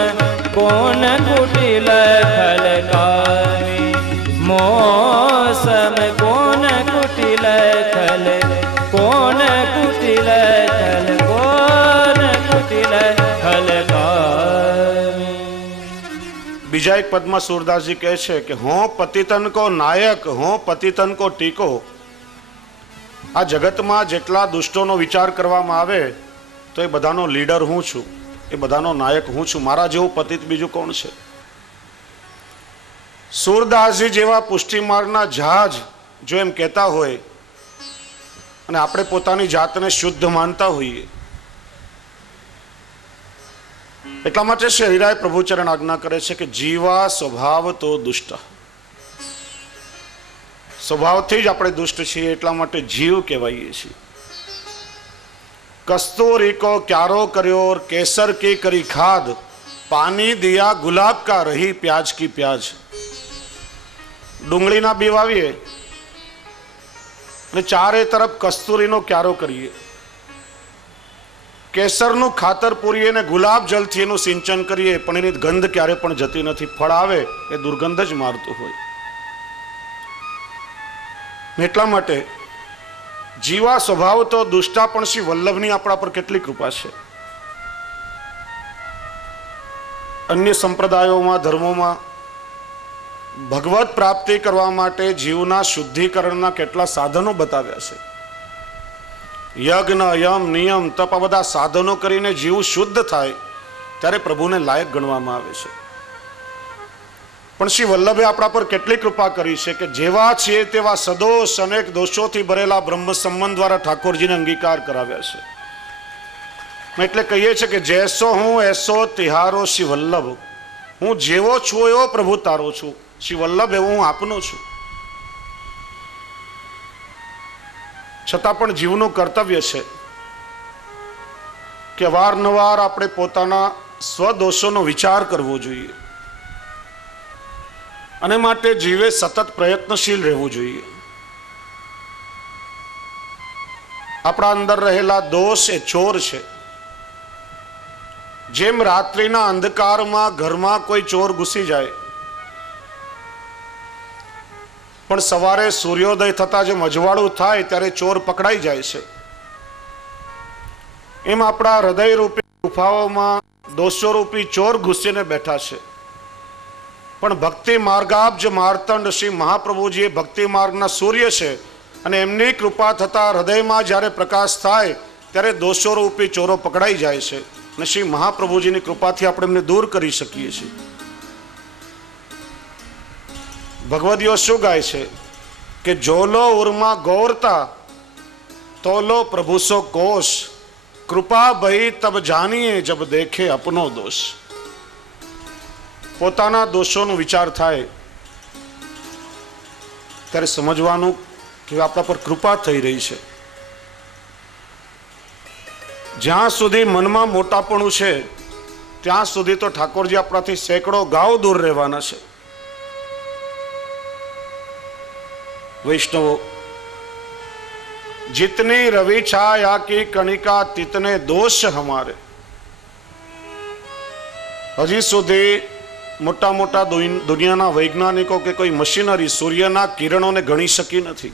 कौन कुटिल खलकामी मौसम कौन कुटिल खल कौन कुटिल खल कौन कुटिल खलकामी। બીજા એક પદમાં સુરદાસજી કહે છે કે હું પતિતન કો નાયક હું પતિતન કો ટીકો આ જગતમાં જેટલા દુષ્ટોનો વિચાર કરવામાં આવે તો એ બધાનો લીડર હું છું એ બધાનો નાયક હું છું મારા જેવું પતિત બીજું કોણ છે। સુરદાસજી જેવા પુષ્ટિમાર્ગના જહાજ જો એમ કહેતા હોય અને આપણે પોતાની જાતને શુદ્ધ માનતા હોઈએ એટલા માટે શ્રી હરિરાય પ્રભુચરણ આજ્ઞા કરે છે કે જીવા સ્વભાવ તો દુષ્ટ સ્વભાવથી જ આપણે દુષ્ટ છીએ એટલા માટે જીવ કહેવાઈએ છીએ। कस्तूरी को क्यारो करो और केसर की करी खाद पानी दिया गुलाब का रही प्याज की प्याज डूंगળી ના બી વાવીએ અને ચારે તરફ કસ્તુરીનો ક્યારો કરીએ કેસરનું ખાતર પૂરીએ ને ગુલાબ જલથી એનું સિંચન કરીએ પણ એની ગંધ ક્યારે પણ જતી નથી ફળ આવે એ દુર્ગંધ જ મારતું હોય। એટલા માટે जीवा स्वभाव तो दुष्टा पण श्री वल्लभनी आपणा पर केटली कृपा छे। अन्य संप्रदायों धर्मों में भगवत प्राप्ति करवा माटे जीवना शुद्धिकरणना केटला साधनों बताव्या छे। यज्ञ यम नियम तप आ बधा साधनों करीने जीव शुद्ध थाय त्यारे प्रभुने लायक गणवामां आवे छे। पण श्री वल्लभे आपणा पर केटली कृपा करी छे के जेवा छे तेवा सदोष अनेक दोषोथी भरेला ब्रह्म संबंध द्वारा ठाकुरजीने अंगीकार कराव्या छे। એટલે કહીએ છે કે જૈસો હું એસો તિહારો શ્રી વલ્લભ હું જેવો છું એવો પ્રભુ તારો છું શ્રી વલ્લભ એવો હું આપનો છું। છતાં પણ જીવનું કર્તવ્ય છે કે વારંવાર આપણે પોતાના સ્વદોષોનો વિચાર કરવો જોઈએ અને માટે જીવે સતત પ્રયત્નશીલ રહેવું જોઈએ. આપણા અંદર રહેલા દોષ એ ચોર છે. જેમ રાત્રિના અંધકારમાં ઘરમાં કોઈ ચોર ઘૂસી જાય પણ સવારે સૂર્યોદય થતા જેમ અજવાળું થાય ત્યારે ચોર પકડાઈ જાય છે, એમ આપણા હૃદય રૂપી ગુફાઓમાં દોષો રૂપી ચોર ઘૂસીને બેઠા છે. પણ ભક્તિ માર્ગાબ્જ માર્તંડ શ્રી મહાપ્રભુજી એ ભક્તિ માર્ગના સૂર્ય છે અને એમની કૃપા થતા હૃદયમાં જ્યારે પ્રકાશ થાય ત્યારે દોષો રૂપી ચોરો પકડાઈ જાય છે અને શ્રી મહાપ્રભુજીની કૃપાથી આપણે એમને દૂર કરી શકીએ છીએ. ભગવદીઓ શું ગાય છે કે જોલો ઉર્મા ગૌરતા તોલો પ્રભુ સો કોષ કૃપા ભઈ તબ જાનીએ જબ દેખે અપનો દોષ. પોતાના દોષોનો વિચાર થાય ત્યારે સમજવાનું કે આપણા પર કૃપા થઈ રહી છે. જ્યાં સુધી મનમાં મોટાપણું છે ત્યાં સુધી તો ઠાકોરજી આપણાથી સેંકડો ગાઉ દૂર રહેવાના છે. વૈષ્ણવો, जितनी रवि छाया की कणिका तितने दोष हमारे. હજી સુધી મોટા મોટા દુનિયાના વૈજ્ઞાનિકો કે કોઈ મશીનરી સૂર્યના કિરણોને ગણી શકી નથી.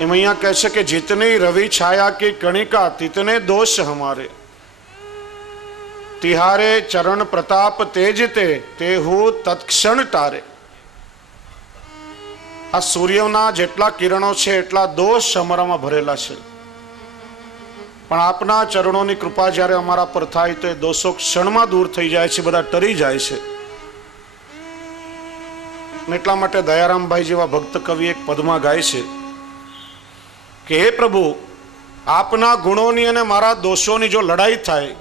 એમ અહીંયા કહે છે કે जितनी रवि छाया की कणिका तितने दोष हमारे. तिहारे चरण प्रताप तेजते तेहु तत्क्षण तारे. આ સૂર્યના જેટલા કિરણો છે એટલા દોષ અમારામાં ભરેલા છે, પણ આપના ચરણોની કૃપા જ્યારે અમારા પર થાય તો એ દોષો ક્ષણમાં દૂર થઈ જાય છે, બધા ટરી જાય છે. એટલા માટે દયારામભાઈ જેવા ભક્ત કવિ એક પદમાં ગાય છે કે હે પ્રભુ, આપના ગુણોની અને મારા દોષોની જો લડાઈ થાય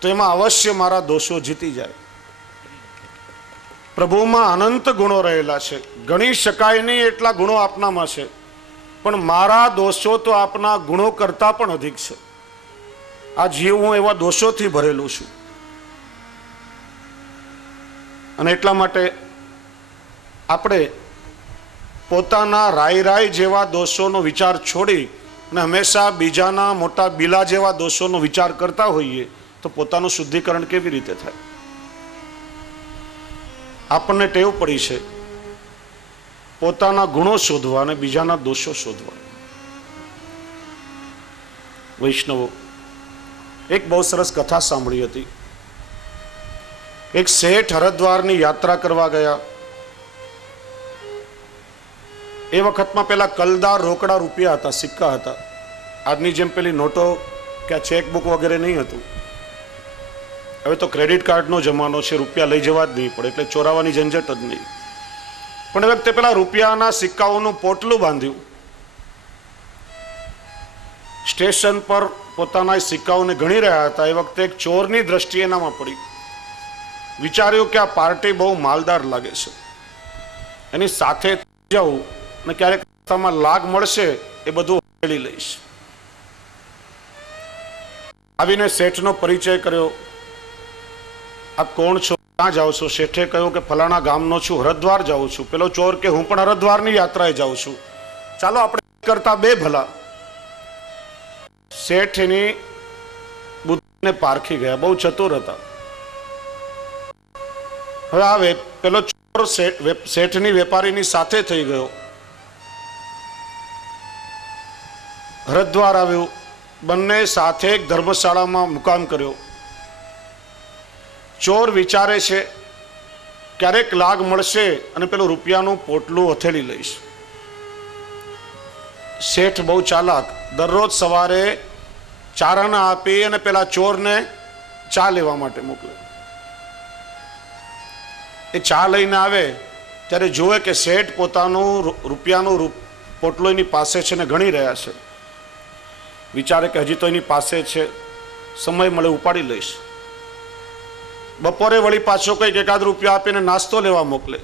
તો એમાં અવશ્ય મારા દોષો જીતી જાય. પ્રભુમાં અનંત ગુણો રહેલા છે, ગણી શકાય નહીં એટલા ગુણો આપનામાં છે, પણ મારા દોષો તો આપના ગુણો કરતા પણ અધિક છે. આ જીવ હું એવા દોષોથી ભરેલું છું. અને એટલા માટે આપણે પોતાના રાય જેવા દોષોનો વિચાર છોડી અને હંમેશા બીજાના મોટા બીલા જેવા દોષોનો વિચાર કરતા હોઈએ તો પોતાનું શુદ્ધિકરણ કેવી રીતે થાય? આપણને ટેવ પડી છે પોતાના ગુણો શોધવા અને બીજાના દોષો શોધવા. વૈષ્ણવો, એક બહુ સરસ કથા સાંભળી હતી. એક શેઠ હરિદ્વારની યાત્રા કરવા ગયા. એ વખતમાં પેલા કલદાર રોકડા રૂપિયા હતા, સિક્કા હતા. આજની જેમ પેલી નોટો કે ચેકબુક વગેરે નહીં હતું. હવે તો ક્રેડિટ કાર્ડનો જમાનો છે, રૂપિયા લઈ જવા જ નહીં પડે, એટલે ચોરાવાની ઝંઝટ જ નહીં. પણ એ વખતે પેલા રૂપિયાના સિક્કાઓનું પોટલું બાંધ્યું. સ્ટેશન પર પોતાના સિક્કાઓને ગણી રહ્યા હતા. એ વખતે એક ચોરની દ્રષ્ટિ એનામાં પડી. વિચાર્યું કે આ પાર્ટી બહુ માલદાર લાગે છે, એની સાથે જાઉં અને ક્યારેક રસ્તામાં લાગ મળશે એ બધું મેળવી લઈશ. આવીને શેઠનો પરિચય કર્યો. આપ કોણ છો, ક્યાં જાઓ છો? શેઠે કહ્યું કે ફલાણા ગામનો છું, હરિદ્વાર જાઉં છું. પેલો ચોર કે હું પણ હરિદ્વારની યાત્રાએ જાઉં છું, ચાલો આપણે કરતા બે ભલા. શેઠ એની બુદ્ધિને પારખી ગયા, બહુ ચતુર હતા. હવે આવે પેલો ચોર શેઠની વેપારીની સાથે થઈ ગયો. હરિદ્વાર આવ્યું, બંને સાથે એક ધર્મશાળામાં મુકામ કર્યો. ચોર વિચારે છે ક્યારેક લાગ મળશે અને પેલું રૂપિયાનું પોટલું હથેળી લઈશ. શેઠ બહુ ચાલાક, દરરોજ સવારે ચારાના આપી અને પેલા ચોરને ચા લેવા માટે મોકલે. એ ચા લઈને આવે ત્યારે જુએ કે શેઠ પોતાનું રૂપિયાનું પોટલું એની પાસે છે ને ગણી રહ્યા છે. વિચારે કે હજી તો એની પાસે છે, સમય મળે ઉપાડી લઈશ. બપોરે વળી પાછો કંઈક એકાદ રૂપિયા આપીને નાસ્તો લેવા મોકલે.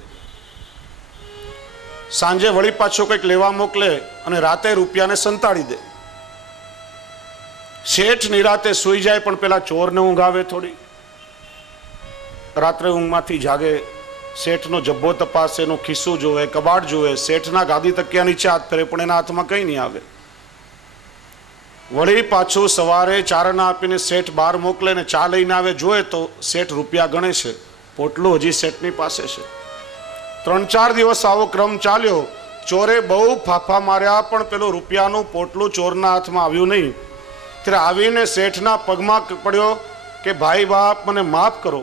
સાંજે વળી પાછો કંઈક લેવા મોકલે અને રાતે રૂપિયાને સંતાડી દે. શેઠ નિરાતે સૂઈ જાય પણ પેલા ચોરને ઊંઘ આવે થોડી. રાત્રે ઊંઘમાંથી જાગે, શેઠનો જબ્બો તપાસે, એનું ખિસ્સું જોવે, કબાટ જોવે, શેઠના ગાદી તકિયા નીચે હાથ ફેરે પણ એના હાથમાં કંઈ નહીં આવે. વળી પાછું સવારે ચારના આપીને શેઠ બહાર મોકલે ને ચા લઈને આવે, જોયે તો શેઠ રૂપિયા ગણે છે, પોટલું હજી શેઠની પાસે છે. 3-4 દિવસ આવો ક્રમ ચાલ્યો. ચોરે બહુ ફાફા માર્યા પણ પેલું રૂપિયાનું પોટલું ચોરના હાથમાં આવ્યું નહીં. ત્યારે આવીને શેઠના પગમાં પડ્યો કે ભાઈ બાપ, મને માફ કરો,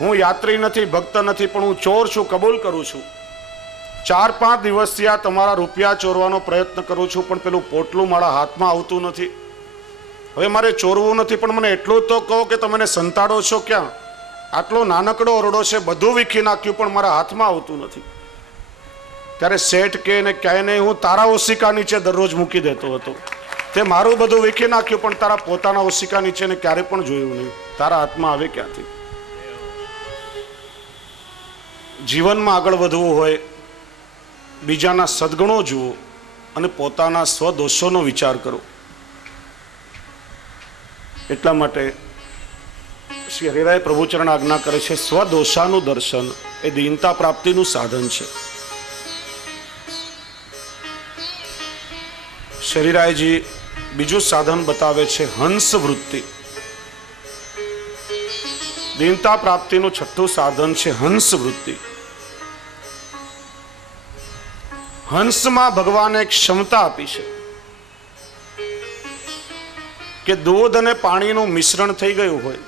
હું યાત્રી નથી, ભક્ત નથી, પણ હું ચોર છું, કબૂલ કરું છું. 4-5 દિવસથી આ તમારા રૂપિયા ચોરવાનો પ્રયત્ન કરું છું પણ પેલું પોટલું મારા હાથમાં આવતું નથી. હવે મારે ચોરવું નથી, પણ મને એટલું તો કહો કે તમે સંતાડો છો ક્યાં? આટલો નાનકડો ઓરડો છે, બધું વીખી નાખ્યું પણ મારા હાથમાં આવતું નથી. ત્યારે શેઠ કે ને ક્યાંય નહીં, હું તારા ઓશિકા નીચે દરરોજ મૂકી દેતો હતો, તે મારું બધું વીખી નાખ્યું પણ તારા પોતાના ઓશિકા નીચે ને ક્યારે પણ જોયું નહીં. તારા હાથમાં આવે ક્યાંથી? જીવનમાં આગળ વધવું હોય, બીજાના સદગુણો જુઓ અને પોતાના સ્વદોષોનો વિચાર કરો. એટલા માટે શ્રી હરિરાય પ્રભુચરણ આજ્ઞા કરે છે, સ્વદોષાનું દર્શન એ દીનતા પ્રાપ્તિનું સાધન છે. શરીરાયજી બીજું સાધન બતાવે છે, હંસ વૃત્તિ. દીનતા પ્રાપ્તિનું 6થું સાધન છે હંસ વૃત્તિ. હંસમાં ભગવાને એક ક્ષમતા આપી છે કે દૂધ અને પાણીનું મિશ્રણ થઈ ગયું હોય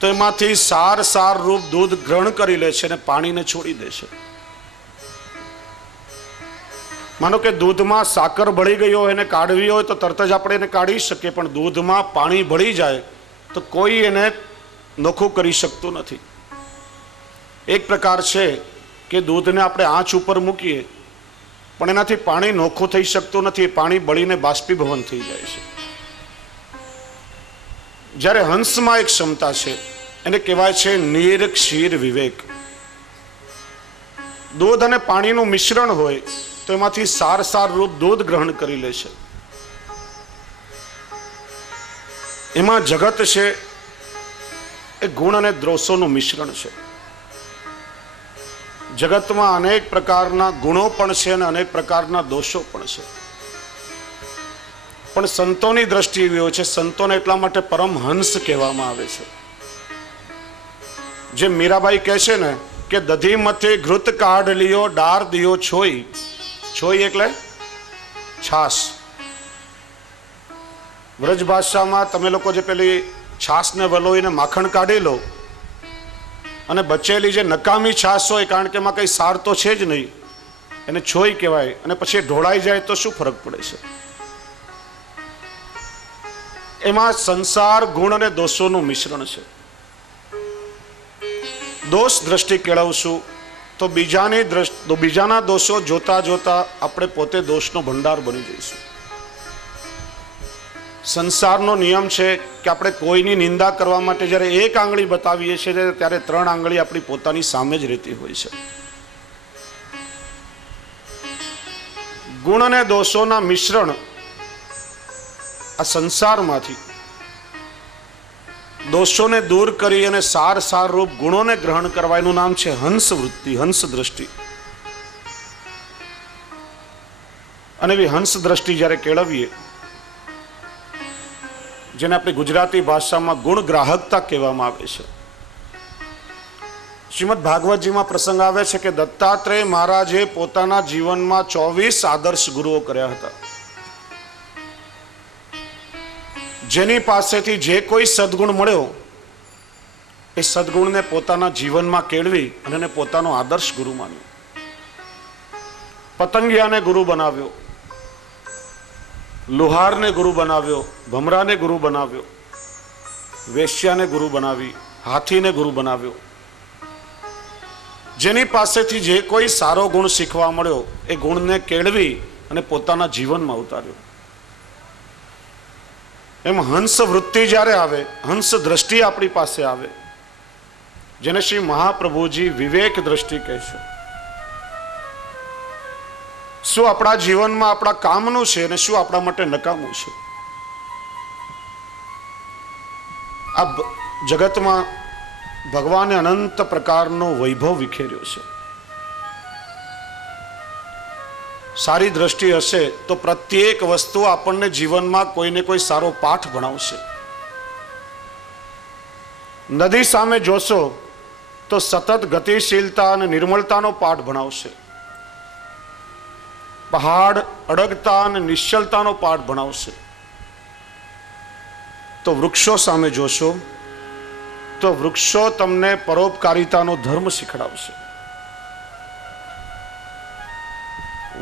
તો એમાંથી સાર રૂપ દૂધ ગ્રહણ કરી લે છે અને પાણીને છોડી દે છે. માનો કે દૂધમાં સાકર ભળી ગઈ હોય એને કાઢવી હોય તો તરત જ આપણે એને કાઢી શકીએ, પણ દૂધમાં પાણી ભળી જાય તો કોઈ એને નોખું કરી શકતું નથી. એક પ્રકાર છે કે દૂધને આપણે આંચ ઉપર મૂકીએ પણ એનાથી પાણી નોખું થઈ શકતું નથી, પાણી બળીને બાષ્પીભવન થઈ જાય છે. જ્યારે હંસમાં એક ક્ષમતા છે, એને કહેવાય છે નીર ક્ષીર વિવેક. દૂધ અને પાણીનું મિશ્રણ હોય તો એમાંથી સાર રૂપ દૂધ ગ્રહણ કરી લે છે. એમાં જગત છે એ ગુણ અને દોષોનું મિશ્રણ છે. જગતમાં અનેક પ્રકારના ગુણો પણ છે અને અનેક પ્રકારના દોષો પણ છે. પણ સંતોની દ્રષ્ટિ એવી હોય છે, સંતોને એટલા માટે પરમહંસ કહેવામાં આવે છે. જે મીરાબાઈ કહે છે ને કે દધી મથે ઘૃત કાઢ લિયો, ડાર દિયો છોઈ. છોઈ એટલે છાસ. વ્રજ ભાષામાં તમે લોકો જે પેલી છાસને વલોઈને માખણ કાઢી લો અને બચેલી જે નકામી છાસ હોય, કારણ કે એમાં કઈ સાર તો છે જ નહીં, એને છોઈ કહેવાય. અને પછી ઢોળાઈ જાય તો શું ફરક પડે છે? એમાં સંસાર, ગુણ અને દોષોનું મિશ્રણ છે. દોષ દ્રષ્ટિ કેળવશું તો બીજાના દોષો જોતા જોતા આપણે પોતે દોષનો ભંડાર બની જઈશું. સંસારનો નિયમ છે કે આપણે કોઈની નિંદા કરવા માટે જ્યારે એક આંગળી બતાવીએ છીએ ત્યારે 3 આંગળી આપણી પોતાની સામે જ રહેતી હોય છે. ગુણ અને દોષોના મિશ્રણ આ સંસારમાંથી દોષોને દૂર કરી અને સાર રૂપ ગુણોને ગ્રહણ કરવા, એનું નામ છે હંસ વૃત્તિ, હંસ દ્રષ્ટિ. અને એવી હંસ દ્રષ્ટિ જ્યારે કેળવીએ, જેને આપણી ગુજરાતી ભાષામાં ગુણ ગ્રાહકતા કહેવામાં આવે છે. શ્રીમદ ભાગવતજીમાં પ્રસંગ આવે છે કે દત્તાત્રેય મહારાજે પોતાના જીવનમાં 24 આદર્શ ગુરુઓ કર્યા હતા. જેની પાસેથી જે કોઈ સદગુણ મળ્યો એ સદગુણને પોતાના જીવનમાં કેળવી અને એને પોતાનો આદર્શ ગુરુ માન્યો. પતંગિયાને ગુરુ બનાવ્યો, લુહારને ગુરુ બનાવ્યો, ભમરાને ગુરુ બનાવ્યો, વેશ્યાને ગુરુ બનાવી, હાથીને ગુરુ બનાવ્યો. જેની પાસેથી જે કોઈ સારો ગુણ શીખવા મળ્યો એ ગુણને કેળવી અને પોતાના જીવનમાં ઉતાર્યો. એમ હંસ વૃત્તિ જ્યારે આવે, હંસ દ્રષ્ટિ આપણી પાસે આવે, જેને શ્રી મહાપ્રભુજી વિવેક દ્રષ્ટિ કહે છે. શું આપણા જીવનમાં આપણા કામનું છે અને શું આપણા માટે નકામું છે. આ જગતમાં ભગવાને અનંત પ્રકારનો વૈભવ વિખેર્યો છે. સારી દ્રષ્ટિ હશે તો પ્રત્યેક વસ્તુ આપણને જીવનમાં કોઈને કોઈ સારો પાઠ ભણાવશે. નદી સામે જોશો તો સતત ગતિશીલતા અને નિર્મળતાનો પાઠ ભણાવશે. પહાડ અડગતા અને નિશ્ચલતાનો પાઠ ભણાવશે. તો વૃક્ષો સામે જોશો તો વૃક્ષો તમને પરોપકારિતાનો ધર્મ શીખડાવશે.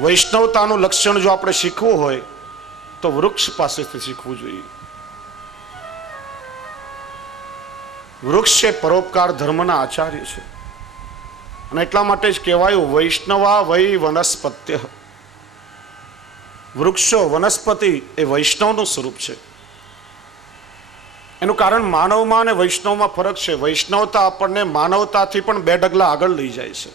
વૈષ્ણવતાનું લક્ષણ જો આપણે શીખવું હોય તો વૃક્ષ પાસેથી શીખવું જોઈએ. વૃક્ષ એ પરોપકાર ધર્મના આચાર્ય છે અને એટલા માટે જ કહેવાયું વૈષ્ણવા વૈ વનસ્પત્ય. વૃક્ષો વનસ્પતિ એ વૈષ્ણવનું સ્વરૂપ છે. એનું કારણ માનવમાં અને વૈષ્ણવમાં ફરક છે. વૈષ્ણવતા આપણને માનવતાથી પણ 2 ડગલા આગળ લઈ જાય છે.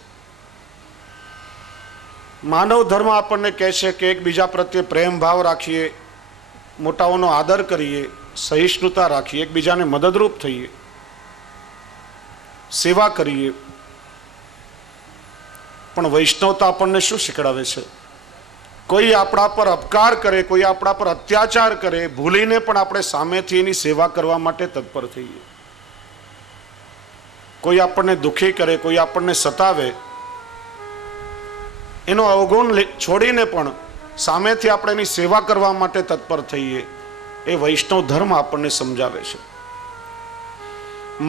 માનવ ધર્મ આપણને કહે છે કે એકબીજા પ્રત્યે પ્રેમ ભાવ રાખીએ, મોટાઓનો આદર કરીએ, સહિષ્ણુતા રાખીએ, એકબીજાને મદદરૂપ થઈએ, સેવા કરીએ. પણ વૈષ્ણવતા આપણને શું શીખડાવે છે? કોઈ આપણા પર અપકાર કરે, કોઈ આપણા પર અત્યાચાર કરે, ભૂલીને પણ આપણે સામેથી એની સેવા કરવા માટે તત્પર થઈએ. કોઈ આપણને દુઃખી કરે, કોઈ આપણને સતાવે, એનો અવગુણ છોડીને પણ સામેથી આપણે એની સેવા કરવા માટે તત્પર થઈએ. એ વૈષ્ણવ ધર્મ આપણને સમજાવે છે.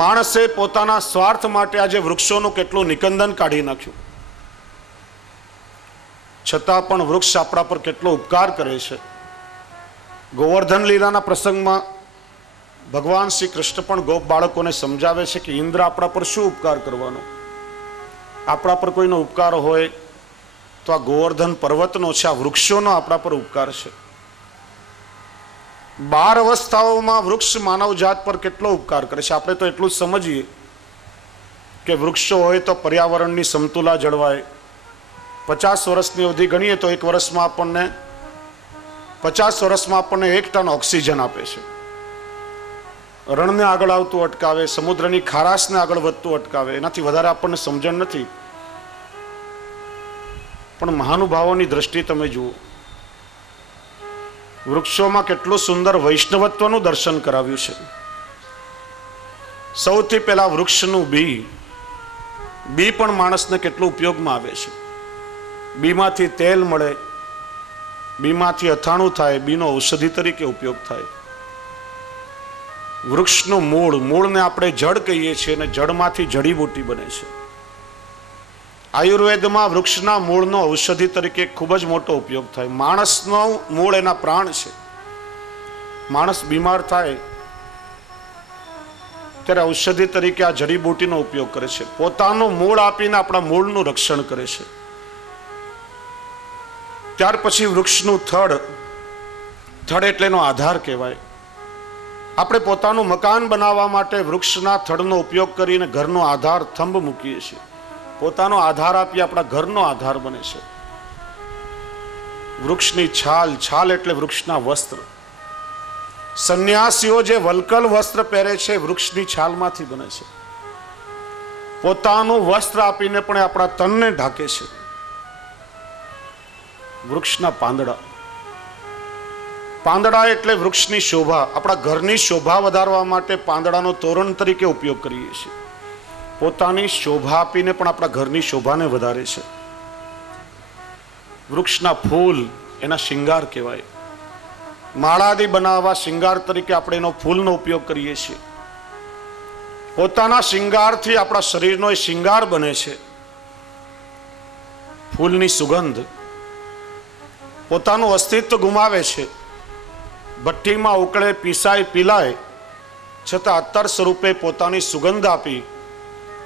માણસે પોતાના સ્વાર્થ માટે આજે વૃક્ષોનું કેટલું નિકંદન કાઢી નાખ્યું, છતાં પણ વૃક્ષ આપણા પર કેટલો ઉપકાર કરે છે. ગોવર્ધન લીલાના પ્રસંગમાં ભગવાન શ્રી કૃષ્ણ પણ ગોપ બાળકોને સમજાવે છે કે ઇન્દ્ર આપણા પર શું ઉપકાર કરવાનો. આપણા પર કોઈનો ઉપકાર હોય તો આ ગોવર્ધન પર્વતનો છે, આ વૃક્ષોનો આપણા પર ઉપકાર છે. 12 અવસ્થાઓમાં વૃક્ષ માનવ જાત પર કેટલો ઉપકાર કરે છે. આપણે તો એટલું જ સમજીએ કે વૃક્ષો હોય તો પર્યાવરણની સમતુલા જળવાય. 50 વર્ષની અવધિ ગણીએ તો 1 વર્ષમાં આપણને 50 વર્ષમાં આપણને 1 ટન ઓક્સિજન આપે છે. રણને આગળ આવતું અટકાવે, સમુદ્રની ખારાશને આગળ વધતું અટકાવે. એનાથી વધારે આપણને સમજણ નથી. પણ મહાનુભાવોની દ્રષ્ટિ તમે જુઓ, વૃક્ષોમાં કેટલું સુંદર વૈષ્ણવત્વનું દર્શન કરાવ્યું છે. સૌથી પહેલા વૃક્ષનું બી પણ માણસને કેટલું ઉપયોગમાં આવે છે. બીમાંથી તેલ મળે, બીમાંથી અથાણું થાય, બીનો ઔષધિ તરીકે ઉપયોગ થાય. વૃક્ષનું મૂળને આપણે જડ કહીએ છીએ અને જડમાંથી જડીબુટી બને છે. આયુર્વેદમાં વૃક્ષના મૂળનો ઔષધિ તરીકે ખૂબ જ મોટો ઉપયોગ થાય. માણસનો મૂળ એના પ્રાણ છે. માણસ બીમાર થાય ત્યારે ઔષધિ તરીકે આ જડીબુટીનો ઉપયોગ કરે છે. પોતાનું મૂળ આપીને આપણા મૂળનું રક્ષણ કરે છે. ત્યાર પછી વૃક્ષનું થડ એટલે એનો આધાર કહેવાય. આપણે પોતાનું મકાન બનાવવા માટે વૃક્ષના થડનો ઉપયોગ કરીને ઘરનો આધાર થંભ મૂકીએ છીએ. પોતાનો આધાર આપી આપણા ઘરનો આધાર બને છે. વૃક્ષની છાલ એટલે વૃક્ષના વસ્ત્ર. સંન્યાસીઓ જે વલ્કલ વસ્ત્ર પહેરે છે વૃક્ષની છાલમાંથી બને છે. પોતાનું વસ્ત્ર આપીને પણ આપણા તનને ઢાંકે છે. વૃક્ષના પાંદડા એટલે વૃક્ષની શોભા. આપણા ઘરની શોભા વધારવા માટે પાંદડાનો તોરણ તરીકે ઉપયોગ કરીએ છીએ. પોતાની શોભા આપીને પણ આપણા ઘરની શોભાને વધારે છે. વૃક્ષના ફૂલ એના શિંગાર કહેવાય. માળાદી બનાવવા શિંગાર તરીકે આપણે એનો ફૂલનો ઉપયોગ કરીએ છીએ. પોતાના શિંગારથી આપણા શરીરનો એ શિંગાર બને છે. ફૂલની સુગંધ પોતાનું અસ્તિત્વ ગુમાવે છે. ભઠ્ઠીમાં ઉકળે, પીસાય, પીલાય, છતાં અત્તર સ્વરૂપે પોતાની સુગંધ આપી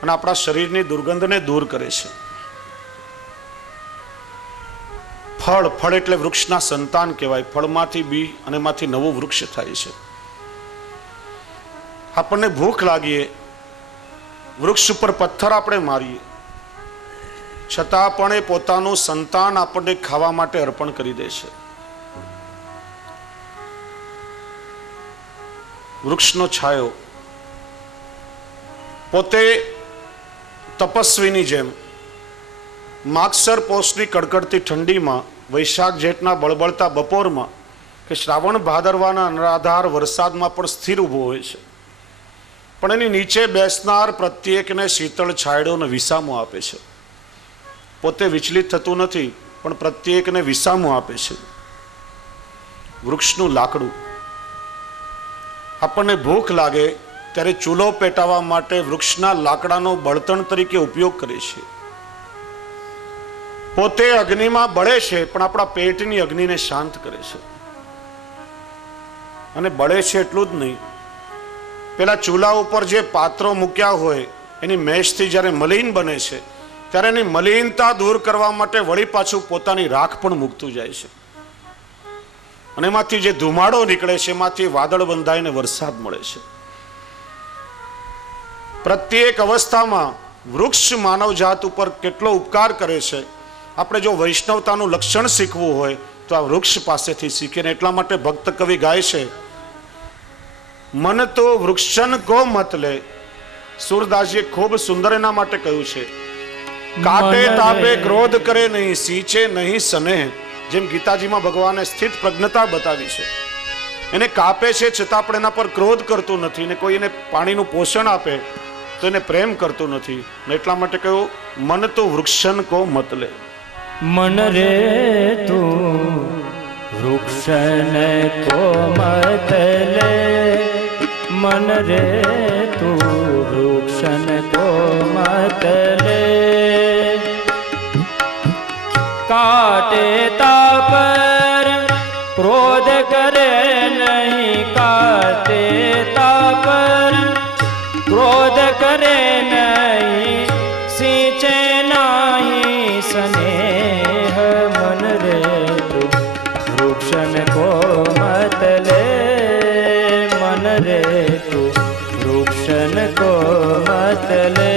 અને આપણા શરીરની દુર્ગંધને દૂર કરે છે. ફળ એટલે વૃક્ષના સંતાન કહેવાય. ફળમાંથી બી અને એમાંથી નવું વૃક્ષ થાય છે. આપણને ભૂખ લાગીએ, વૃક્ષ ઉપર પથ્થર આપણે મારીએ, છતાં પણ એ પોતાનું સંતાન આપણને ખાવા માટે અર્પણ કરી દે છે. વૃક્ષનો છાયો પોતે તપસ્વીની જેમ માગસર પોષની કડકડતી ઠંડીમાં, વૈશાખ જેઠના બળબળતા બપોરમાં કે શ્રાવણ ભાદરવાના અનરાધાર વરસાદમાં પણ સ્થિર ઊભો હોય છે. પણ એની નીચે બેસનાર પ્રત્યેકને શીતળ છાંયડો અને વિસામો આપે છે. પોતે વિચલિત થતું નથી, પણ પ્રત્યેકને વિસામો આપે છે. વૃક્ષનું લાકડું આપણને ભૂખ લાગે ત્યારે ચૂલો પેટાવવા માટે વૃક્ષના લાકડાનો બળતણ તરીકે ઉપયોગ કરે છે. પોતે અગ્નિમાં બળે છે, પણ આપણા પેટની અગ્નિને શાંત કરે છે. અને બળે છે એટલું જ નહીં, પેલા ચૂલા ઉપર જે પાત્રો મૂક્યા હોય એની મેશથી જ્યારે મલિન બને છે ત્યારે એની મલિનતા દૂર કરવા માટે વળી પાછું પોતાની રાખ પણ મૂકતું જાય છે. અને એમાંથી જે ધુમાડો નીકળે છે એમાંથી વાદળ બંધાઈને વરસાદ મળે છે. પ્રત્યેક અવસ્થામાં વૃક્ષ માનવજાત ઉપર કેટલો ઉપકાર કરે છે. આપણે જો વૈષ્ણવતાનું લક્ષણ શીખવું હોય તો આ વૃક્ષ પાસેથી શીખીને. એટલા માટે ભક્ત કવિ ગાય છે, મન તો વૃક્ષન કો મત લે. સુરદાસજીએ ખૂબ સુંદર એના માટે કહ્યું છે, કાટે તાપે ક્રોધ કરે નહીં, સિંચે નહીં સ્નેહ. જેમ ગીતાજીમાં ભગવાને સ્થિત પ્રજ્ઞતા બતાવી છે. એને કાપે છે છતાં પણ એના પર ક્રોધ કરતું નથી, ને કોઈ એને પાણીનું પોષણ આપે તો એને પ્રેમ કરતું નથી. ને એટલા માટે કહ્યું, મન તો વૃક્ષન કો મત લે. મન રે તું વૃક્ષન કો મત લે, મન રે તું વૃક્ષન કો મત લે. કાટે તાપર ક્રોધ કરે નહીં, કાટે તાપર ક્રોધ કરે નહીં, સિંચે નહીં સ્નેહ. મન રે તું વૃક્ષન કો મત લે, મન રે તું વૃક્ષન કો મત લે.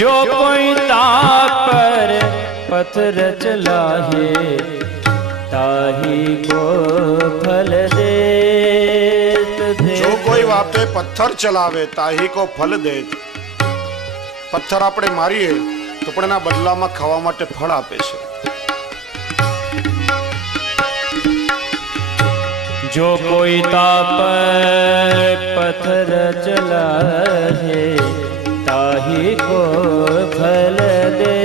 जो कोई ताप पर पत्थर चलाहे, ताही को फल दे. જો કોઈ વાપે પથ્થર ચલાવે તાહી કો ફલ દે. પથ્થર આપણે મારીએ તો પણ એના બદલામાં ખાવા માટે ફળ આપે છે. जो कोई ताप पर पत्थर चलाहे, ताही को फल दे.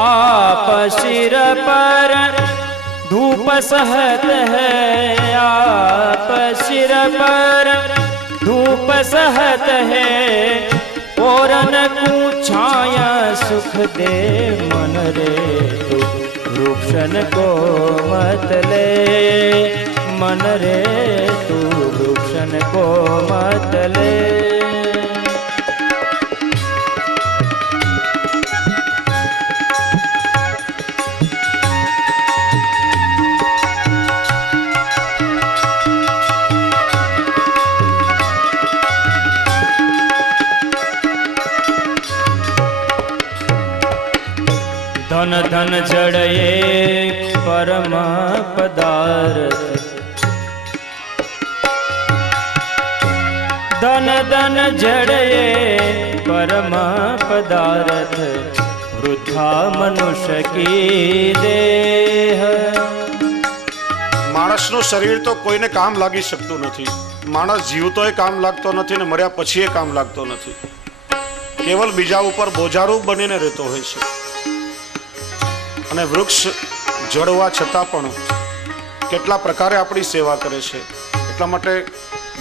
आप सिर पर धूप सहत है, आप सिर पर धूप सहत है, और को छाया सुख दे. मन रे तू वृक्षन को मत ले, मन रे तू वृक्षन को मत ले. ધન ધન જડયે પરમ પદાર્થ, ધન ધન જડયે પરમ પદાર્થ, વૃથા મનુષ્ય કી દેહ. માણસનું શરીર તો કોઈને કામ લાગી શકતું નથી. માણસ જીવતોય કામ લાગતો નથી ને મર્યા પછી એ કામ લાગતો નથી. કેવલ બીજા ઉપર બોજારૂપ બનીને રહેતો હોય છે. અને વૃક્ષ જડવા છતાં પણ કેટલા પ્રકારે આપણી સેવા કરે છે. એટલા માટે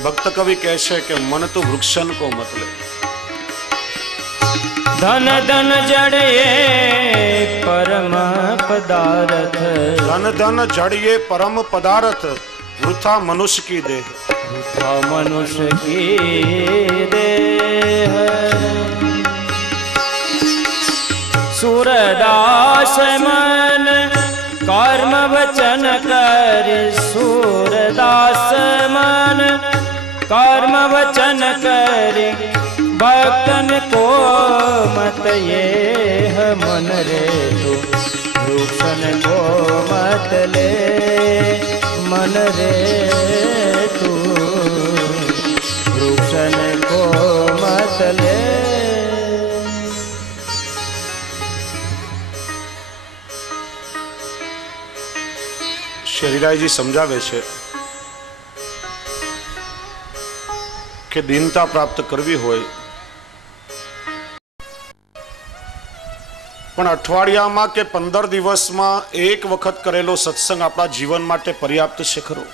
ભક્ત કવિ કહે છે કે મન તો વૃક્ષન કો મત લે. ધન ધન જડયે પરમ પદાર્થ, ધન ધન જડિયે પરમ પદાર્થ, વૃથા મનુષ્ય કી દેહ, વૃથા મનુષ્ય કી દેહ. सूरदास मन कर्म वचन कर, सूरदास मन कर्म वचन कर, भक्तन को मत ये मन रे तू, वृक्षन को मत ले मन रे तू, वृक्षन को मत ले. શરીરાયજી સમજાવે છે કે દીનતા પ્રાપ્ત કરવી હોય પણ અઠવાડિયામાં કે 15 દિવસમાં એક વખત કરેલો સત્સંગ આપણા જીવન માટે પર્યાપ્ત છે ખરો?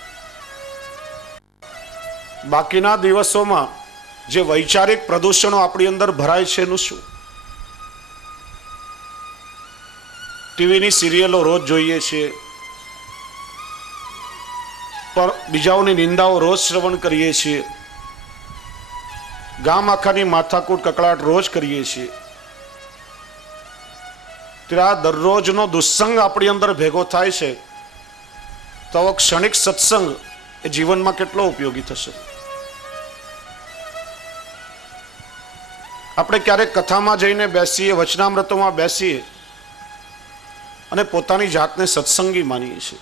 બાકીના દિવસોમાં જે વૈચારિક પ્રદૂષણો આપણી અંદર ભરાય છે એનું શું? ટીવીની સિરિયલો રોજ જોઈએ છીએ, પર બીજાઓની નિંદાઓ રોજ શ્રવણ કરીએ છીએ, ગામ આખાની માથાકૂટ કકળાટ રોજ કરીએ છીએ. ત્યારે આ દરરોજનો દુસ્સંગ આપણી અંદર ભેગો થાય છે તો ક્ષણિક સત્સંગ એ જીવનમાં કેટલો ઉપયોગી થશે? આપણે ક્યારેક કથામાં જઈને બેસીએ, વચનામૃતોમાં બેસીએ અને પોતાની જાતને સત્સંગી માનીએ છીએ,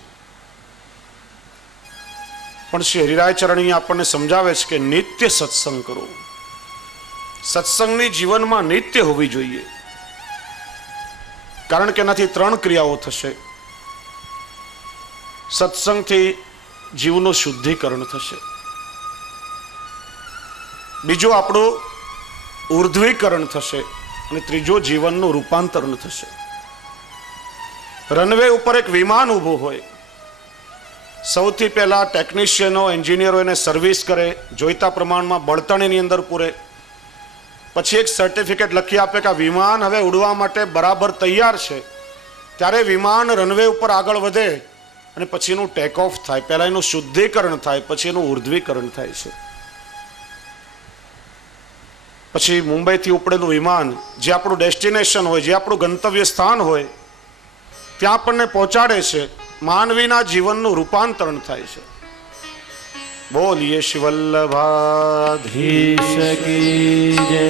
પણ શ્રી હરિરાય ચરણી આપણને સમજાવે છે કે નિત્ય સત્સંગ કરો. સત્સંગની જીવનમાં નિત્ય હોવી જોઈએ, કારણ કે એનાથી 3 ક્રિયાઓ થશે. સત્સંગથી જીવનું શુદ્ધિકરણ થશે, બીજું આપણું ઉર્ધ્વીકરણ થશે, અને ત્રીજું જીવનનું રૂપાંતરણ થશે. રનવે ઉપર એક વિમાન ઊભું હોય, સૌથી પહેલા ટેકનિશિયનો, એન્જિનિયરો એને સર્વિસ કરે, જોઈતા પ્રમાણમાં બળતણ એની અંદર પૂરે, પછી એક સર્ટિફિકેટ લખી આપે કે આ વિમાન હવે ઉડવા માટે બરાબર તૈયાર છે. ત્યારે વિમાન રનવે ઉપર આગળ વધે અને પછી એનું ટેક ઓફ થાય. પહેલા એનું શુદ્ધિકરણ થાય, પછી એનું ઉર્ધ્વીકરણ થાય છે. પછી મુંબઈથી ઉપડેલું વિમાન જે આપણું ડેસ્ટિનેશન હોય, જે આપણું ગંતવ્ય સ્થાન હોય, ત્યાં આપણને પહોંચાડે છે. માનવીના જીવનનું રૂપાંતરણ થાય છે. બોલીએ શ્રી વલ્લભાધીશ કી જય.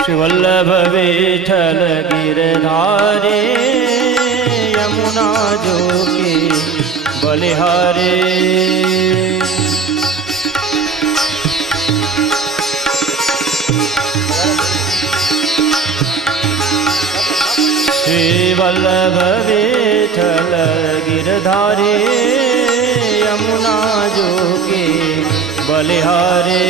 શ્રી વલ્લભ વિઠ્ઠલ ગિરધારે, યમુના જોકી બલિહારે. શ્રી વલ્લભ વિઠ્ઠલ ગિરધારે, યમુના જોકી બલિહારે.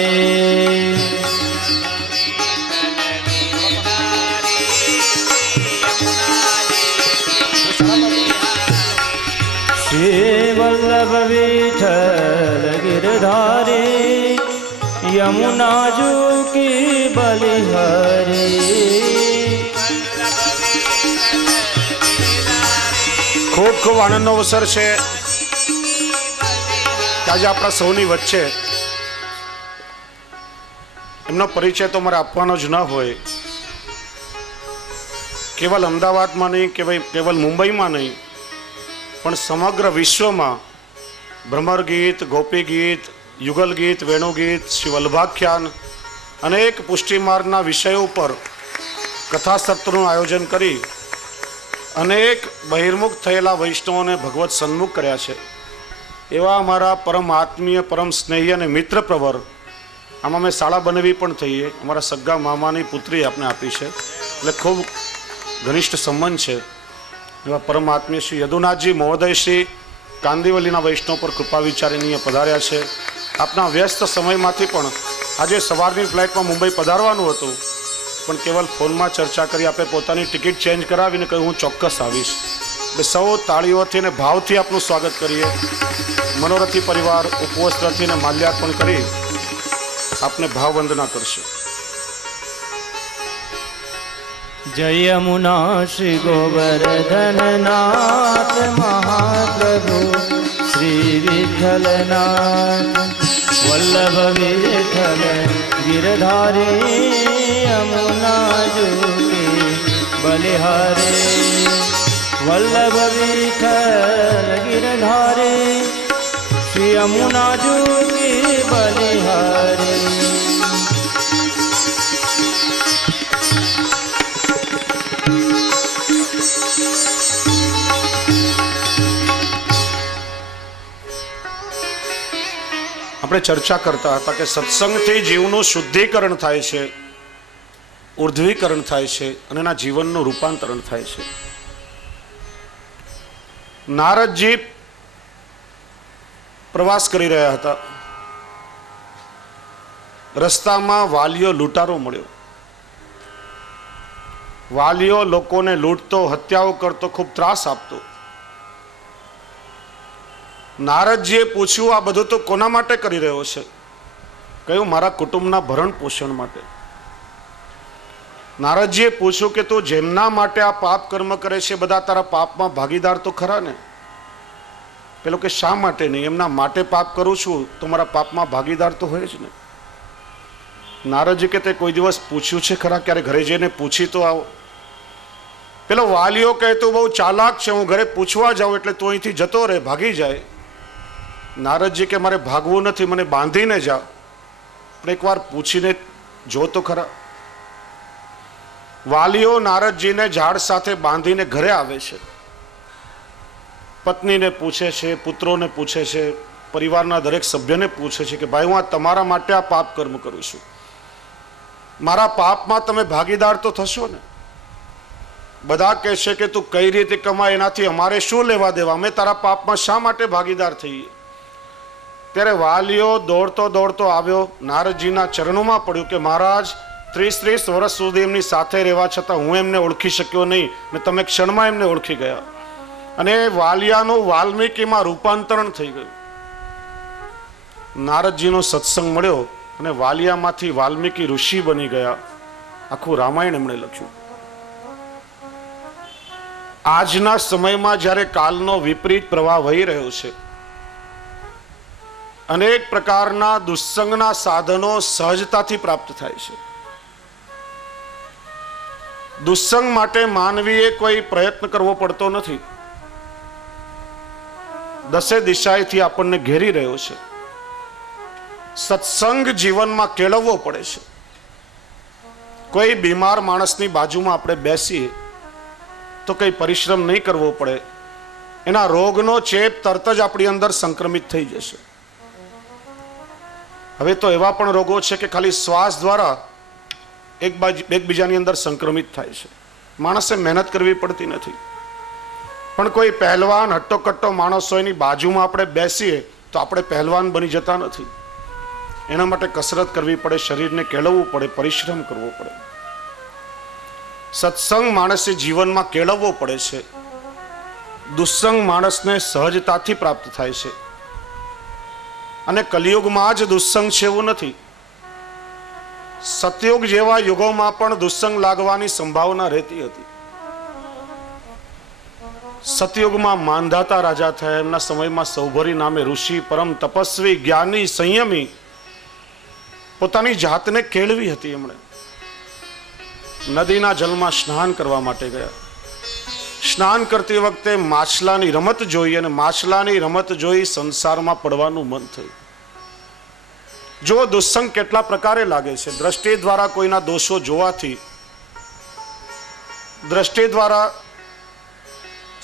શ્રી વલ્લભ વિઠ્ઠલ ગિરધારે, યમુના જોકી બલિહારે. ખૂબ ખૂબ આનંદનો અવસર છે કે આજે આપણા સૌની વચ્ચે એમનો પરિચય તો મારે આપવાનો જ ન હોય. કેવલ અમદાવાદમાં નહીં, કેવલ મુંબઈમાં નહીં, પણ સમગ્ર વિશ્વમાં ભ્રમર ગીત, ગોપી ગીત, યુગલ ગીત, વેણુગીત, શ્રી વલ્લભાખ્યાન અનેક પુષ્ટિ માર્ગના વિષયો ઉપર કથા સત્રનું આયોજન કરી અનેક બહિર્મુખ થયેલા વૈષ્ણવોને ભગવત સન્મુખ કર્યા છે. એવા અમારા પરમ આત્મીય, પરમ સ્નેહી અને મિત્ર પ્રવર, આમાં મેં શાળા બનેવી પણ થઈએ, અમારા સગ્ગા મામાની પુત્રી આપને આપી છે, એટલે ખૂબ ઘનિષ્ઠ સંબંધ છે. એવા પરમ આત્મીય શ્રી યદુનાથજી મહોદય શ્રી કાંદિવલીના વૈષ્ણવ પર કૃપા વિચારીને પધાર્યા છે. આપના વ્યસ્ત સમયમાંથી પણ આજે સવારની ફ્લાઇટમાં મુંબઈ પધારવાનું હતું, પણ કેવલ ફોનમાં ચર્ચા કરી આપે પોતાની ટિકિટ ચેન્જ કરાવીને કહ્યું હું ચોક્કસ આવીશ. એટલે સૌ તાળીઓથી અને ભાવથી આપનું સ્વાગત કરીએ. મનોરથી પરિવાર ઉપવસ્ત્રથી અને માલ્યાર્પણ કરી આપને ભાવ વંદના કરશે. જય યમુના શ્રી ગોવર્ધનનાથ મહાપ્રભુ શ્રી વિઠ્ઠલનાથ વલ્લભ વિઠ્ઠલ ગિરધારી યમુના જુગે બલિહારે વલ્લભ વિઠ્ઠલ ગિરધારી શ્રી યમુના જુગે બલિહારે. આપણે ચર્ચા કરતા હતા કે સત્સંગથી જીવનું શુદ્ધિકરણ થાય છે, ઉર્ધ્વીકરણ થાય છે અને એના જીવનનું રૂપાંતરણ થાય છે. નારદજી પ્રવાસ કરી રહ્યા હતા. રસ્તામાં વાલિયો લૂંટારો મળ્યો. વાલિયો લોકોને લૂંટતો, હત્યાઓ કરતો, ખૂબ ત્રાસ આપતો. નારદજીએ પૂછ્યું, આ બધું તો કોના માટે કરી રહ્યો છે? કહ્યું, મારા કુટુંબના ભરણ પોષણ માટે. નારદજીએ પૂછ્યું કે તું જેમના માટે આ પાપ કર્મ કરે છે બધા તારા પાપમાં ભાગીદાર તો ખરા ને? પેલો કે શા માટે નહીં? એમના માટે પાપ કરું છું તો મારા પાપમાં ભાગીદાર તો હોય જ ને. નારદજી કે તે કોઈ દિવસ પૂછ્યું છે ખરા? ક્યારે ઘરે જઈને પૂછી તો આવો. પેલો વાલિયો કહે તું બહુ ચાલાક છે, હું ઘરે પૂછવા જાઉં એટલે તું અહીંથી જતો રહે, ભાગી જાય. નારદજી કે મારે ભાગવું નથી, મને બાંધીને જા, પણ એકવાર પૂછીને જો તો ખરા. વાલીઓ નારદજીને ઝાડ સાથે બાંધીને ઘરે આવે છે. પત્નીને પૂછે છે, પુત્રોને પૂછે છે, પરિવારના દરેક સભ્યને પૂછે છે કે ભાઈ હું આ તમારા માટે આ પાપ કર્મ કરું છું, મારા પાપમાં તમે ભાગીદાર તો થશો ને? બધા કહે છે કે તું કઈ રીતે કમાય એનાથી અમારે શું લેવા દેવા, અમે તારા પાપમાં શા માટે ભાગીદાર થઈએ? ત્યારે વાલિયો દોડતો દોડતો આવ્યો, નારદજીના ચરણોમાં પડ્યું કે મહારાજ 30 વર્ષ સુધી એમની સાથે રહેવા છતાં હું એમને ઓળખી શક્યો નહીં ને તમે ક્ષણમાં એમને ઓળખી ગયા. અને વાલિયાનું વાલ્મીકીમાં રૂપાંતરણ થઈ ગયું. નારદજીનો સત્સંગ મળ્યો અને વાલિયામાંથી વાલ્મીકી ઋષિ બની ગયા. આખું રામાયણ એમણે લખ્યું. આજના સમયમાં જ્યારે કાલનો વિપરીત પ્રવાહ વહી રહ્યો છે, અનેક પ્રકારના દુસ્સંગના સાધનો સહજતાથી પ્રાપ્ત થાય છે. દુસ્સંગ માટે માનવીએ કોઈ પ્રયત્ન કરવો પડતો નથી. દસે દિશાએથી આપણને ઘેરી રહ્યો છે. સત્સંગ જીવનમાં કેળવવો પડે છે. કોઈ બીમાર માણસની બાજુમાં આપણે બેસીએ તો કઈ પરિશ્રમ નહીં કરવો પડે, એના રોગનો ચેપ તરત જ આપણી અંદર સંક્રમિત થઈ જશે. હવે તો એવા પણ રોગો છે કે ખાલી શ્વાસ દ્વારા એકબીજાની અંદર સંક્રમિત થાય છે. માણસે મહેનત કરવી પડતી નથી. પણ કોઈ પહેલવાન હટ્ટોકટ્ટો માણસ હોય એની બાજુમાં આપણે બેસીએ તો આપણે પહેલવાન બની જતા નથી. એના માટે કસરત કરવી પડે, શરીરને કેળવવું પડે, પરિશ્રમ કરવો પડે. સત્સંગ માણસે જીવનમાં કેળવવો પડે છે. દુસ્સંગ માણસને સહજતાથી પ્રાપ્ત થાય છે. અને કલિયુગમાં જ દુસ્સંગ છે એવું નથી. સતયુગ જેવા યુગોમાં પણ દુસ્સંગ લાગવાની સંભાવના રહેતી હતી. સતયુગમાં માંધાતા રાજા થયા. એમના સમયમાં સૌભરી નામે ઋષિ, પરમ તપસ્વી, જ્ઞાની, સંયમી, પોતાની જાતને કેળવી હતી. એમણે નદીના જલમાં સ્નાન કરવા માટે ગયા. સ્નાન કરતી વખતે માછલાની રમત જોઈ અને માછલાની રમત જોઈ સંસારમાં પડવાનું મન થયું. જો દુસ્સંગ કેટલા પ્રકારે લાગે છે. દ્રષ્ટિ દ્વારા કોઈના દોષો જોવાથી, દ્રષ્ટિ દ્વારા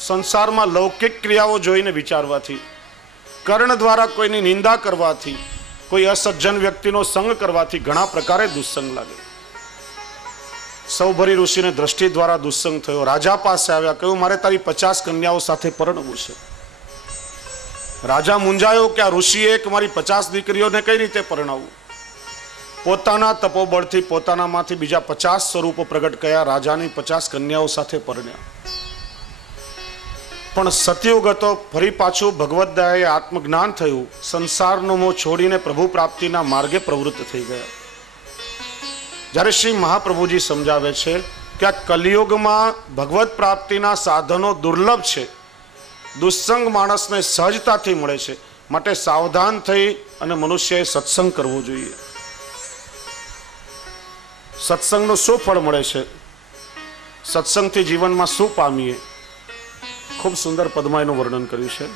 સંસારમાં લૌકિક ક્રિયાઓ જોઈને વિચારવાથી, કર્ણ દ્વારા કોઈની નિંદા કરવાથી, કોઈ અસજ્જન વ્યક્તિનો સંગ કરવાથી ઘણા પ્રકારે દુસ્સંગ લાગે. સૌભરી ઋષિને દ્રષ્ટિ દ્વારા દુસ્સંગ થયો. રાજા પાસે આવ્યા, કહ્યું મારે તારી 50 કન્યાઓ સાથે પરણવું છે. રાજા મૂંઝાયો કે આ ઋષિએ મારી 50 દીકરીઓને કઈ રીતે પરણાવવું. પોતાના તપોબળથી પોતાનામાંથી બીજા 50 સ્વરૂપો પ્રગટ કર્યા. રાજાની 50 કન્યાઓ સાથે પરણ્યા. પણ સતયુગ હતો, ફરી પાછું ભગવદ દયાએ આત્મજ્ઞાન થયું, સંસારનો મોહ છોડીને પ્રભુ પ્રાપ્તિના માર્ગે પ્રવૃત્ત થઈ ગયા. જ્યારે શ્રી મહાપ્રભુજી સમજાવે છે કે આ કલિયુગમાં ભગવત પ્રાપ્તિના સાધનો દુર્લભ છે, દુસ્સંગ માણસને સહજતાથી મળે છે, માટે સાવધાન થઈ અને મનુષ્યએ સત્સંગ કરવો જોઈએ. સત્સંગનું શું ફળ મળે છે, સત્સંગથી જીવનમાં શું પામીએ, ખૂબ સુંદર પદમાં એનું વર્ણન કર્યું છે.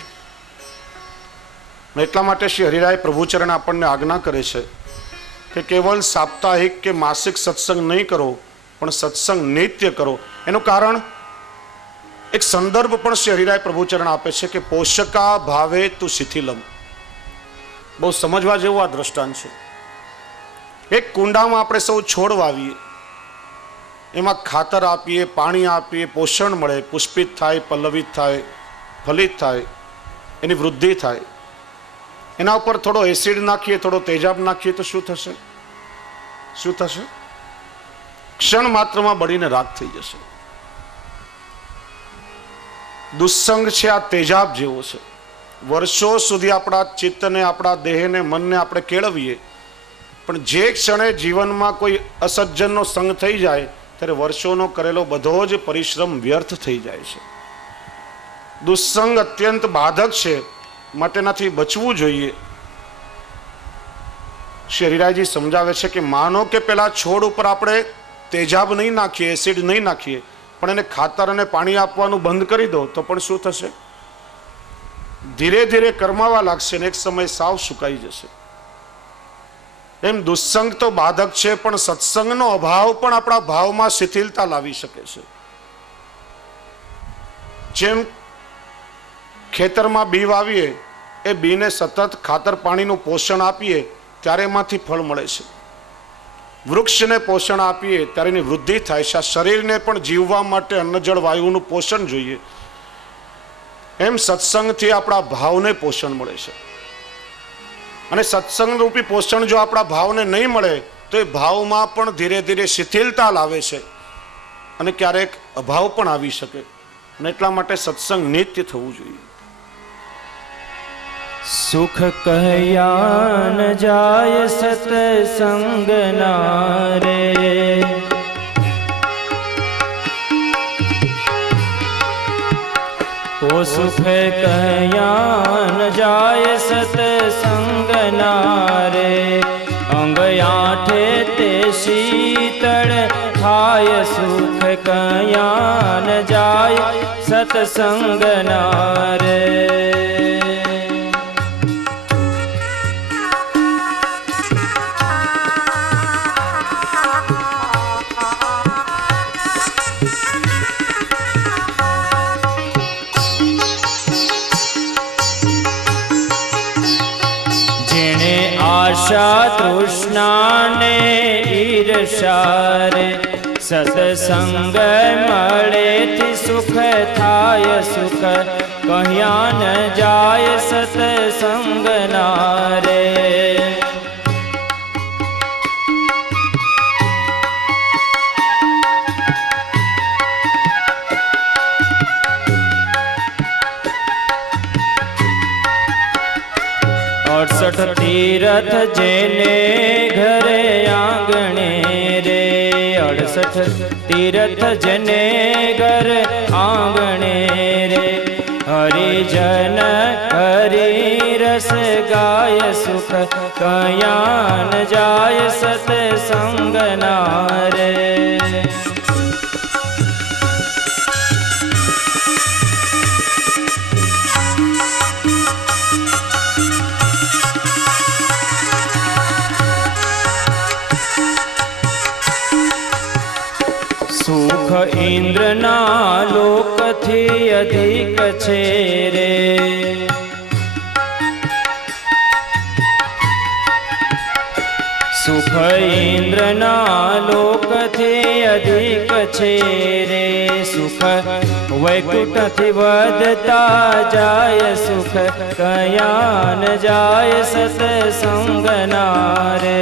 એટલા માટે શ્રી હરિરાય પ્રભુચરણ આપણને આજ્ઞા કરે છે કે કેવલ સાપ્તાહિક કે માસિક સત્સંગ નહીં કરો, પણ સત્સંગ નિત્ય કરો. એનું કારણ, એક સંદર્ભ પણ શ્રી હરિરાય પ્રભુચરણ આપે છે કે પોષકા ભાવે તુ શિથિલમ. બહુ સમજવા જેવું આ દ્રષ્ટાંત છે. એક કુંડામાં આપણે સૌ છોડ વાવીએ, એમાં ખાતર આપીએ, પાણી આપીએ, પોષણ મળે, પુષ્પિત થાય, પલ્લવિત થાય, ફલિત થાય, એની વૃદ્ધિ થાય. એના ઉપર થોડો એસિડ નાખીએ, થોડો તેજાબ નાખીએ તો શું થશે? શું થશે? ક્ષણ માત્રમાં બળીને રાખ થઈ જશે. દુસ્સંગ છે આ તેજાબ જેવો છે. વર્ષો સુધી આપણા ચિત્તને, આપણા દેહને, મનને આપણે કેળવીએ, પણ જે ક્ષણે જીવનમાં કોઈ અસજ્જનનો સંગ થઈ જાય ત્યારે વર્ષોનો કરેલો બધો જ પરિશ્રમ વ્યર્થ થઈ જાય છે. દુસ્સંગ અત્યંત બાધક છે, માટે એનાથી બચવું જોઈએ. શ્રી હરિરાયજી સમજાવે છે કે માનો કે પેલા છોડ ઉપર આપણે તેજાબ નહીં નાખીએ, એસિડ નહીં નાખીએ, પણ એને ખાતર અને પાણી આપવાનું બંધ કરી દો તો પણ શું થશે? ધીરે ધીરે કરમાવા લાગશે ને એક સમય સાવ સુકાઈ જશે. એમ દુસ્સંગ તો બાધક છે, પણ સત્સંગનો અભાવ પણ આપણા ભાવમાં શિથિલતા લાવી શકે છે. જેમ ખેતરમાં બી વાવીએ, એ બીને સતત ખાતર પાણીનું પોષણ આપીએ ત્યારે એમાંથી ફળ મળે છે. વૃક્ષને પોષણ આપીએ ત્યારે એની વૃદ્ધિ થાય છે. આ શરીરને પણ જીવવા માટે અન્ન જળ વાયુનું પોષણ જોઈએ. એમ સત્સંગથી આપણા ભાવને પોષણ મળે છે. અને સત્સંગ રૂપી પોષણ જો આપણા ભાવને નહીં મળે તો એ ભાવમાં પણ ધીરે ધીરે શિથિલતા લાવે છે અને ક્યારેક અભાવ પણ આવી શકે. અને એટલા માટે સત્સંગ નિત્ય થવું જોઈએ. સુખ કહ્યા ન જાય સત્સંગ ના રે, ઓ સુખ કહ્યા ન જાય સત્સંગ ના રે, અંગ આઠે તે શીતળ થાય, સુખ કહ્યા ન જાય સત્સંગ ના રે. આશા તૃષ્ણાને ઈર્ષા રે, સત્સંગ મળેથી સુખ થાય, સુખ કહ્યા ન જાય સત્સંગ ના રે. તીરથ જેને ઘરે આંગણે રે, 68 તીરથ જેને ઘર આંગણે રે, હરિજન હરિ રસ ગાય, સુખ કયા ન જાય સત્સંગ ના રે. સુખ ઇન્દ્રના લોકથી અધિક છે રે, સુખ ઇન્દ્રના લોકથી અધિક છે રે, સુખ વૈકુંઠથી વધતા જાય, સુખ કયા ન જાય સત્સંગ ના રે.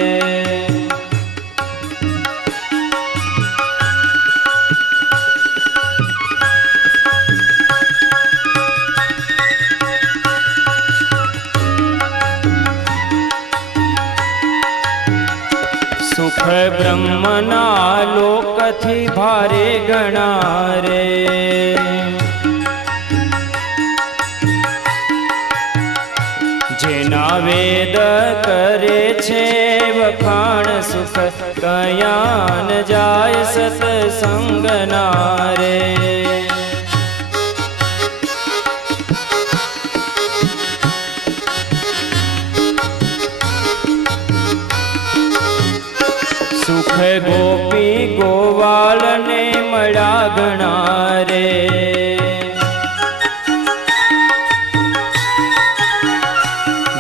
સુખ બ્રહ્મના લોકથી ભારે ગણા રે. જેના વેદ કરે છે વખાણ સુખ કયા ન જાય સત્સંગના રે. સુખ ગોપી ગોવાળને મળ્યા ગણા રે.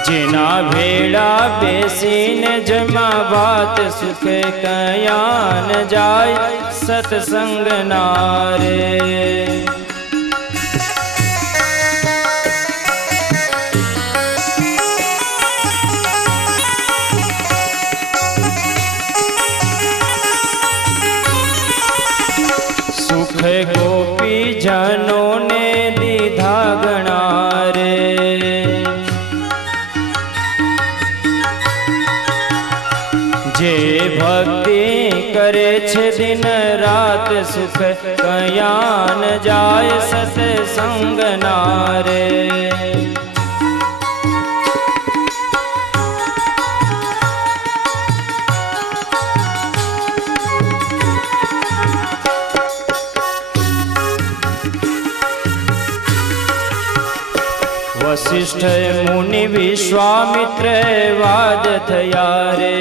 જેના ભેળા બેસીને જમા વાત સુખ કયા ન જાય સત્સંગના રે. સુખ ગોપી જનોને દીધા ગણા રે. જે ભક્તિ કરે છે દિન રાત સુખ કયા ન જાય સત્સંગના રે. વશિષ્ઠ મુનિ વિશ્વામિત્ર વાદ થયા રે.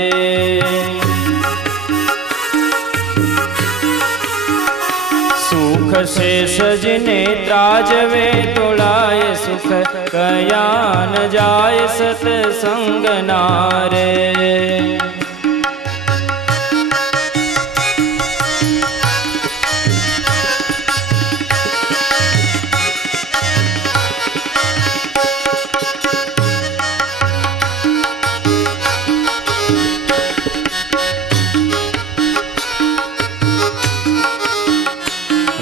સુખ શેષજને ત્રાજવે તોળાય સુખ કયા ન જાય સત્સંગના રે.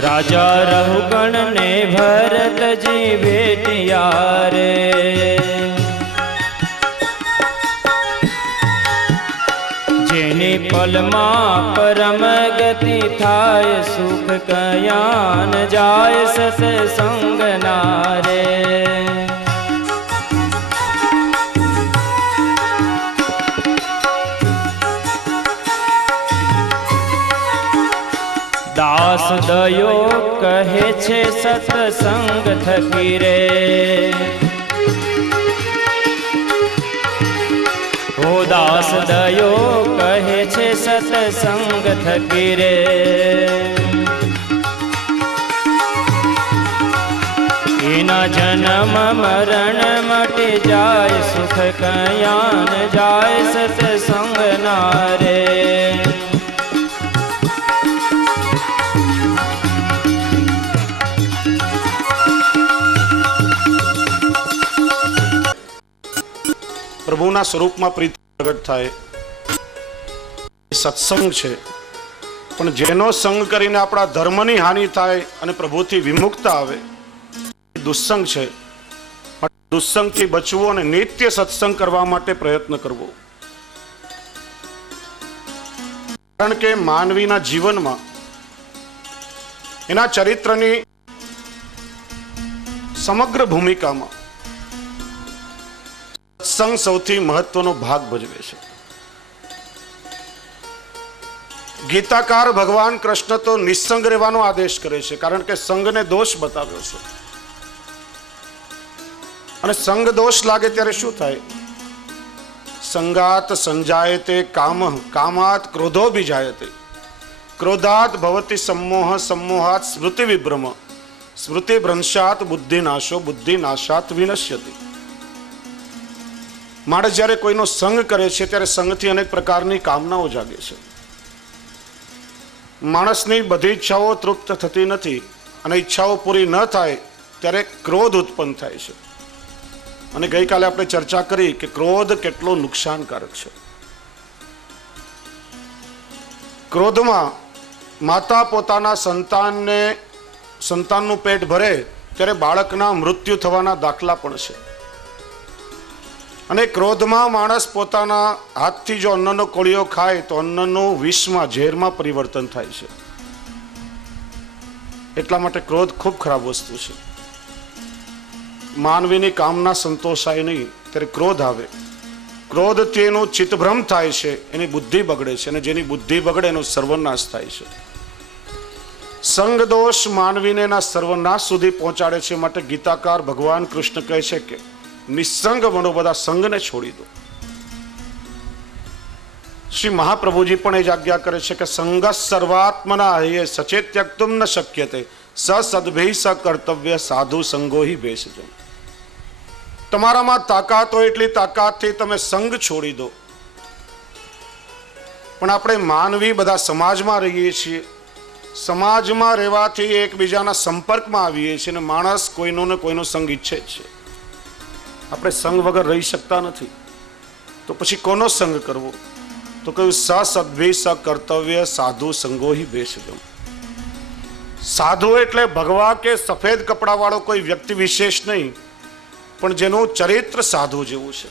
રાજા રહુગણ ને ભરતજી ભેટ્યા રે. જેની પલમાં પરમ ગતિ થાય સુખ કયા ન જાય સત્સંગના રે. દાસ દયો કહે છે સત્સંગ થકી રે. ઓ દાસ દયો કહે છે સત્સંગ થકી રે. એના જન્મ મરણ માટે જાય સુખ કયા ન જાય સત્સંગના રે. પ્રભુના સ્વરૂપમાં પ્રીતિ પ્રગટ થાય સત્સંગ છે. પણ જેનો સંગ કરીને આપણા ધર્મની હાનિ થાય અને પ્રભુથી વિમુક્તા આવે એ દુસ્સંગ છે. દુસ્સંગથી બચવું અને નિત્ય સત્સંગ કરવા માટે પ્રયત્ન કરવો. કારણ કે માનવીના જીવનમાં એના ચરિત્રની સમગ્ર ભૂમિકામાં સત્સંગ સૌથી મહત્વનો ભાગ ભજવે છે. ગીતાકાર ભગવાન કૃષ્ણ તો નિસંગ રહેવાનો આદેશ કરે છે, કારણ કે સંગને દોષ બતાવ્યો છે. અને સંગ દોષ લાગે ત્યારે શું થાય? સંગાત સંજાયતે કામ, કામાત ક્રોધો બીજાયતે, ક્રોધાત ભવતિ सम्मोह, सम्मोहात स्मृति विभ्रम, स्मृति भ्रंशात बुद्धि नाशो, बुद्धि नाशात विनश्यति. માણસ જ્યારે કોઈનો સંગ કરે છે ત્યારે સંગથી અનેક પ્રકારની કામનાઓ જાગે છે. માણસની બધી ઈચ્છાઓ તૃપ્ત થતી નથી અને ઈચ્છાઓ પૂરી ન થાય ત્યારે ક્રોધ ઉત્પન્ન થાય છે. અને ગઈકાલે આપણે ચર્ચા કરી કે ક્રોધ કેટલો નુકસાનકારક છે. ક્રોધમાં માતા પોતાના સંતાનનું પેટ ભરે ત્યારે બાળકના મૃત્યુ થવાના દાખલા પણ છે. અને ક્રોધમાં માણસ પોતાના હાથથી જો અન્નનો કોળિયો ખાય તો અન્નનું વિષમાં ઝેરમાં પરિવર્તન થાય છે. એટલા માટે ક્રોધ ખૂબ ખરાબ વસ્તુ છે. માનવીની કામના સંતોષાય નહીં ત્યારે ક્રોધ આવે. ક્રોધથી એનું ચિત્તભ્રમ થાય છે, એની બુદ્ધિ બગડે છે, અને જેની બુદ્ધિ બગડે એનો સર્વનાશ થાય છે. સંગ દોષ માનવીને એના સર્વનાશ સુધી પહોંચાડે છે. માટે ગીતાકાર ભગવાન કૃષ્ણ કહે છે કે નિસંગ બનો, બધા સંગને છોડી દો. શ્રી મહાપ્રભુજી પણ એ જ આજ્ઞા કરે છે કે સંગ સર્વાત્મના હૈયે સચેત ત્યક્તુમ ન શક્યતે સ સદભી સ કર્તવ્ય સાધુ સંગો હિ ભેષજો. તમારામાં તાકાત હોય એટલી તાકાતથી તમે સંગ છોડી દો. પણ આપણે માનવી બધા સમાજમાં રહીએ છીએ. સમાજમાં રહેવાથી એકબીજાના સંપર્કમાં આવીએ છીએ અને માણસ કોઈનો ને કોઈનો સંગ ઈચ્છે જ છે. આપણે સંગ વગર રહી શકતા નથી. તો પછી કોનો સંગ કરવો? તો કહ્યું સ સદ્ભી સ કર્તવ્ય સાધુ સંગો હિ ભેષજો. સાધુ એટલે ભગવા કે સફેદ કપડાવાળો કોઈ વ્યક્તિ વિશેષ નહીં, પણ જેનું ચરિત્ર સાધુ જેવું છે,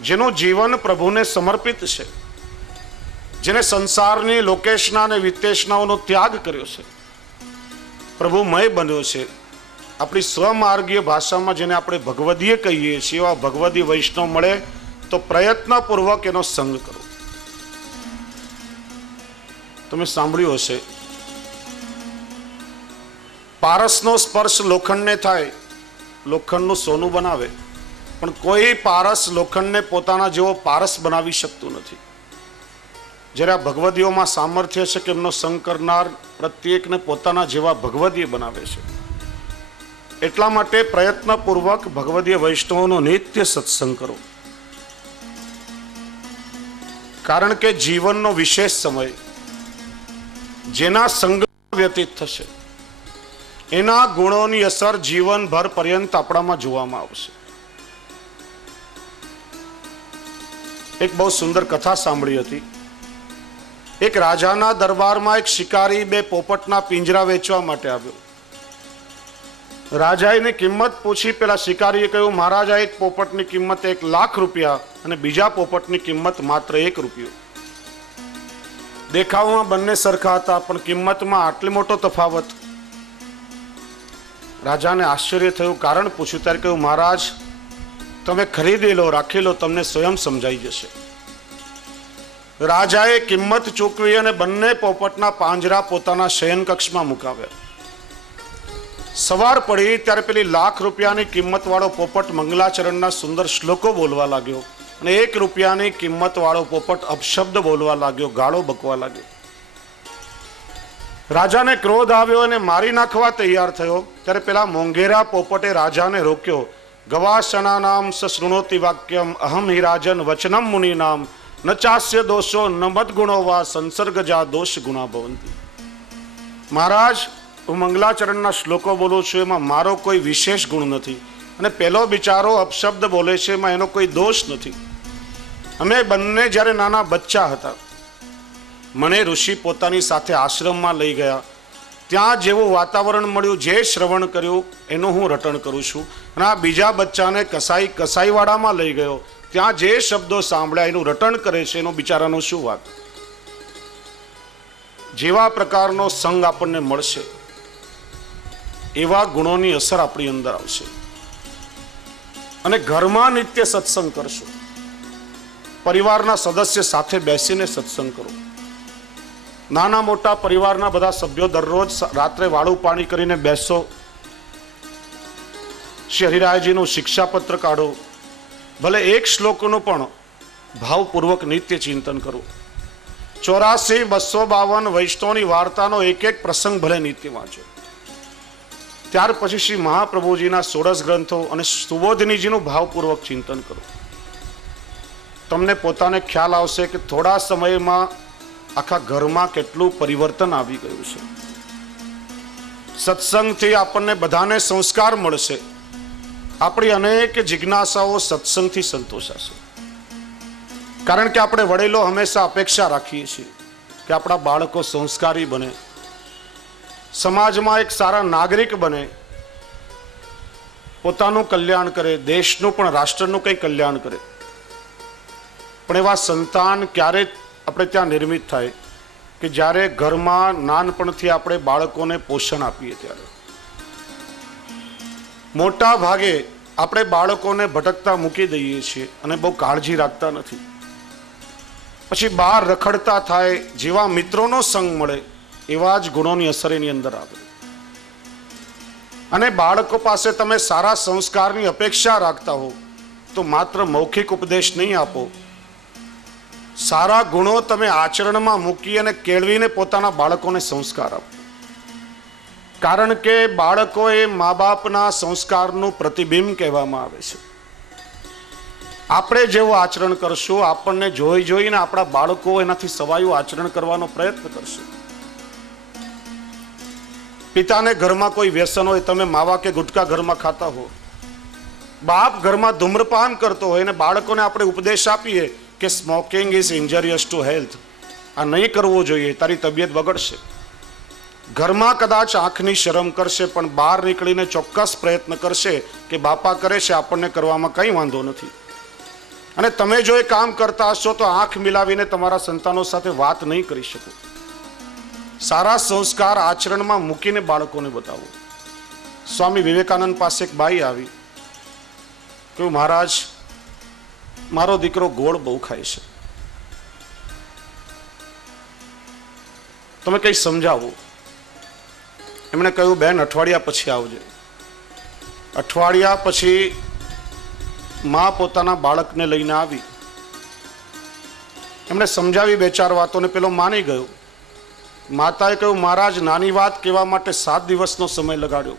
જેનું જીવન પ્રભુને સમર્પિત છે, જેને સંસારની લોકેશના અને વિતેશનાઓનો ત્યાગ કર્યો છે, પ્રભુમય બન્યો છે. આપણી સ્વમાર્ગીય ભાષામાં જેને આપણે ભગવદીય કહીએ છીએ, એવા ભગવદી વૈષ્ણવ મળે તો પ્રયત્નપૂર્વક એનો સંગ કરો. તમે સાંભળ્યું હશે, પારસનો સ્પર્શ લોખંડને થાય, લોખંડનું સોનું બનાવે, પણ કોઈ પારસ લોખંડને પોતાના જેવો પારસ બનાવી શકતું નથી. જ્યારે આ ભગવદીઓમાં સામર્થ્ય છે કે એમનો સંગ કરનાર પ્રત્યેકને પોતાના જેવા ભગવદીય બનાવે છે. એટલા માટે પ્રયત્નપૂર્વક ભગવદીય વૈષ્ણવોનો નિત્ય સત્સંગ કરો. કારણ કે જીવનનો વિશેષ સમય જેના સંગ વ્યતીત થશે, એના ગુણોની અસર જીવનભર પર્યંત આપણામાં જોવામાં આવશે. એક બહુ સુંદર કથા સાંભળી હતી. એક રાજાના દરબારમાં એક શિકારી બે પોપટના પિંજરા વેચવા માટે આવ્યો. રાજાએ એની કિંમત પૂછી. પેલા શિકારીએ કહ્યું, મહારાજા, એક પોપટની કિંમત 1 લાખ રૂપિયા અને બીજા પોપટની કિંમત માત્ર 1 રૂપિયો. દેખાવમાં બંને સરખા હતા, પણ કિંમતમાં આટલી મોટો તફાવત. રાજાને આશ્ચર્ય થયું. કારણ પૂછ્યું ત્યારે કહ્યું, મહારાજ, તમે ખરીદી લો, રાખી લો, તમને સ્વયં સમજાઈ જશે. રાજાએ કિંમત ચૂકવી અને બંને પોપટના પાંજરા પોતાના શયન કક્ષમાં મુકાવ્યા. સવાર પડી ત્યારે પેલી 1 લાખ રૂપિયાની કિંમત વાળો પોપટ મંગલાચરણના સુંદર શ્લોકો બોલવા લાગ્યો, અને 1 રૂપિયાની કિંમત વાળો પોપટ અપશબ્દ બોલવા લાગ્યો, ગાળો બકવા લાગ્યો. રાજાને ક્રોધ આવ્યો અને મારી નાખવા તૈયાર થયો. ત્યારે પેલા મોંઘેરા પોપટે રાજાને રોક્યો. ગવાસણાનામ સશૃણોતિ વાક્યમ અહમ હિ રાજન વચનમ મુનિનામ ન ચાસ્ય દોષો ન મદગુણો વા સંસર્ગજા દોષ ગુણા ભવંતિ. મહારાજ, હું મંગલાચરણના શ્લોકો બોલું છું, એમાં મારો કોઈ વિશેષ ગુણ નથી, અને પેલો બિચારો અપશબ્દ બોલે છે, એમાં એનો કોઈ દોષ નથી. અમે બંને જ્યારે નાના બચ્ચા હતા, મને ઋષિ પોતાની સાથે આશ્રમમાં લઈ ગયા. ત્યાં જેવું વાતાવરણ મળ્યું, જે શ્રવણ કર્યું એનું હું રટણ કરું છું. અને આ બીજા બચ્ચાને કસાઈવાડામાં લઈ ગયો. ત્યાં જે શબ્દો સાંભળ્યા એનું રટણ કરે છે, એનો બિચારાનો શું વાત. જેવા પ્રકારનો સંગ આપણને મળશે, એવા ગુણોની અસર આપણી અંદર આવશે. અને ઘરમાં નિત્ય સત્સંગ કરશો. પરિવારના સદસ્ય સાથે બેસીને સત્સંગ કરો. નાના મોટા પરિવારના બધા સભ્યો દરરોજ રાત્રે વાળું પાણી કરીને બેસો. શ્રી હરિરાયજીનું શિક્ષાપત્ર કાઢો. ભલે 1 શ્લોકનું પણ ભાવપૂર્વક નિત્ય ચિંતન કરો. 84, 252 વૈષ્ણવની વાર્તાનો એક પ્રસંગ ભલે નિત્ય વાંચો. ત્યાર પછી શ્રી મહાપ્રભુજીના 16 ગ્રંથો અને સુબોધનીજીનું ભાવપૂર્વક ચિંતન કરો. તમને પોતાને ખ્યાલ આવશે કે થોડા સમયમાં આખા ઘરમાં કેટલું પરિવર્તન આવી ગયું છે. સત્સંગથી આપણને બધાને સંસ્કાર મળશે. આપણી અનેક જિજ્ઞાસાઓ સત્સંગથી સંતોષાશે. કારણ કે આપણે વડીલો હંમેશા અપેક્ષા રાખીએ છીએ કે આપણા બાળકો સંસ્કારી બને, સમાજમાં એક સારા નાગરિક બને. પોતાનું કલ્યાણ કરે, દેશનું પણ રાષ્ટ્રનું કંઈ કલ્યાણ કરે. પણ એવા સંતાન ક્યારે આપણે ત્યાં નિર્મિત થાય કે જ્યારે ઘરમાં નાનપણથી આપણે બાળકોને પોષણ આપીએ. ત્યારે મોટા ભાગે આપણે બાળકોને ભટકતા મૂકી દઈએ છીએ અને બહુ કાળજી રાખતા નથી. પછી બહાર રખડતા થાય, જેવા મિત્રોનો સંગ મળે એવા જ ગુણોની અસર એની અંદર આવે. અને બાળકો પાસે તમે સારા સંસ્કારની અપેક્ષા રાખતા હો તો માત્ર મૌખિક ઉપદેશ નહીં આપો, સારા ગુણો તમે આચરણમાં મૂકી અને કેળવીને પોતાના બાળકોને સંસ્કાર આપો. કારણ કે બાળકો એ મા બાપના સંસ્કારનું પ્રતિબિંબ કહેવામાં આવે છે. આપણે જેવું આચરણ કરશું, આપણને જોઈને આપણા બાળકો એનાથી સવાયું આચરણ કરવાનો પ્રયત્ન કરશે. પિતાને ઘરમાં કોઈ વ્યસન હોય, તમે માવા કે ગુટકા ઘરમાં ખાતા હો, બાપ ઘરમાં ધૂમ્રપાન કરતો હોય અને બાળકોને આપણે ઉપદેશ આપીએ કે સ્મોકિંગ ઇઝ ઇન્જરિયસ ટુ હેલ્થ, આ નહીં કરવું જોઈએ, તારી તબિયત બગડશે. ઘરમાં કદાચ આંખની શરમ કરશે પણ બહાર નીકળીને ચોક્કસ પ્રયત્ન કરશે કે બાપા કરે છે, આપણને કરવામાં કંઈ વાંધો નથી. અને તમે જો એ કામ કરતા હશો તો આંખ મિલાવીને તમારા સંતાનો સાથે વાત નહીં કરી શકો. સારા સંસ્કાર આચરણમાં મૂકીને બાળકોને બતાવો. સ્વામી વિવેકાનંદ પાસે એક બાઈ આવી, કહ્યું મહારાજ મારો દીકરો ગોળ બહુ ખાય છે, તમે કંઈ સમજાવો. એમણે કહ્યું બેન અઠવાડિયા પછી આવજે. અઠવાડિયા પછી માં પોતાના બાળકને લઈને આવી. એમણે સમજાવી બે ચાર વાતોને પેલો માની ગયો. માતાએ કહ્યું મહારાજ નાની વાત કહેવા માટે 7 દિવસનો સમય લગાડ્યો.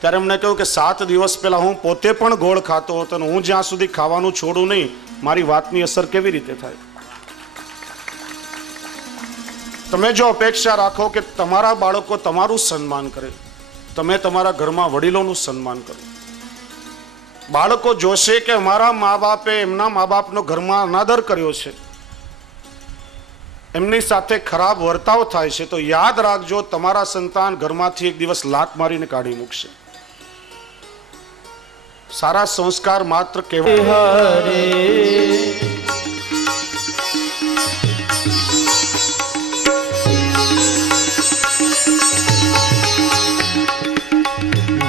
ત્યારે એમણે કહ્યું કે 7 દિવસ પહેલા હું પોતે પણ ગોળ ખાતો હતો અને હું જ્યાં સુધી ખાવાનું છોડું નહીં, મારી વાતની અસર કેવી રીતે થાય. તમે જો અપેક્ષા રાખો કે તમારા બાળકો તમારું સન્માન કરે, તમે તમારા ઘરમાં વડીલોનું સન્માન કરો. બાળકો જોશે કે અમારા મા બાપે એમના મા બાપનો ઘરમાં અનાદર કર્યો છે, એમની સાથે ખરાબ વર્તાવ થાય છે, તો યાદ રાખજો તમારા સંતાન ઘરમાંથી એક દિવસ લાત મારીને કાઢી મૂકશે. સારા સંસ્કાર માત્ર કહેવાય.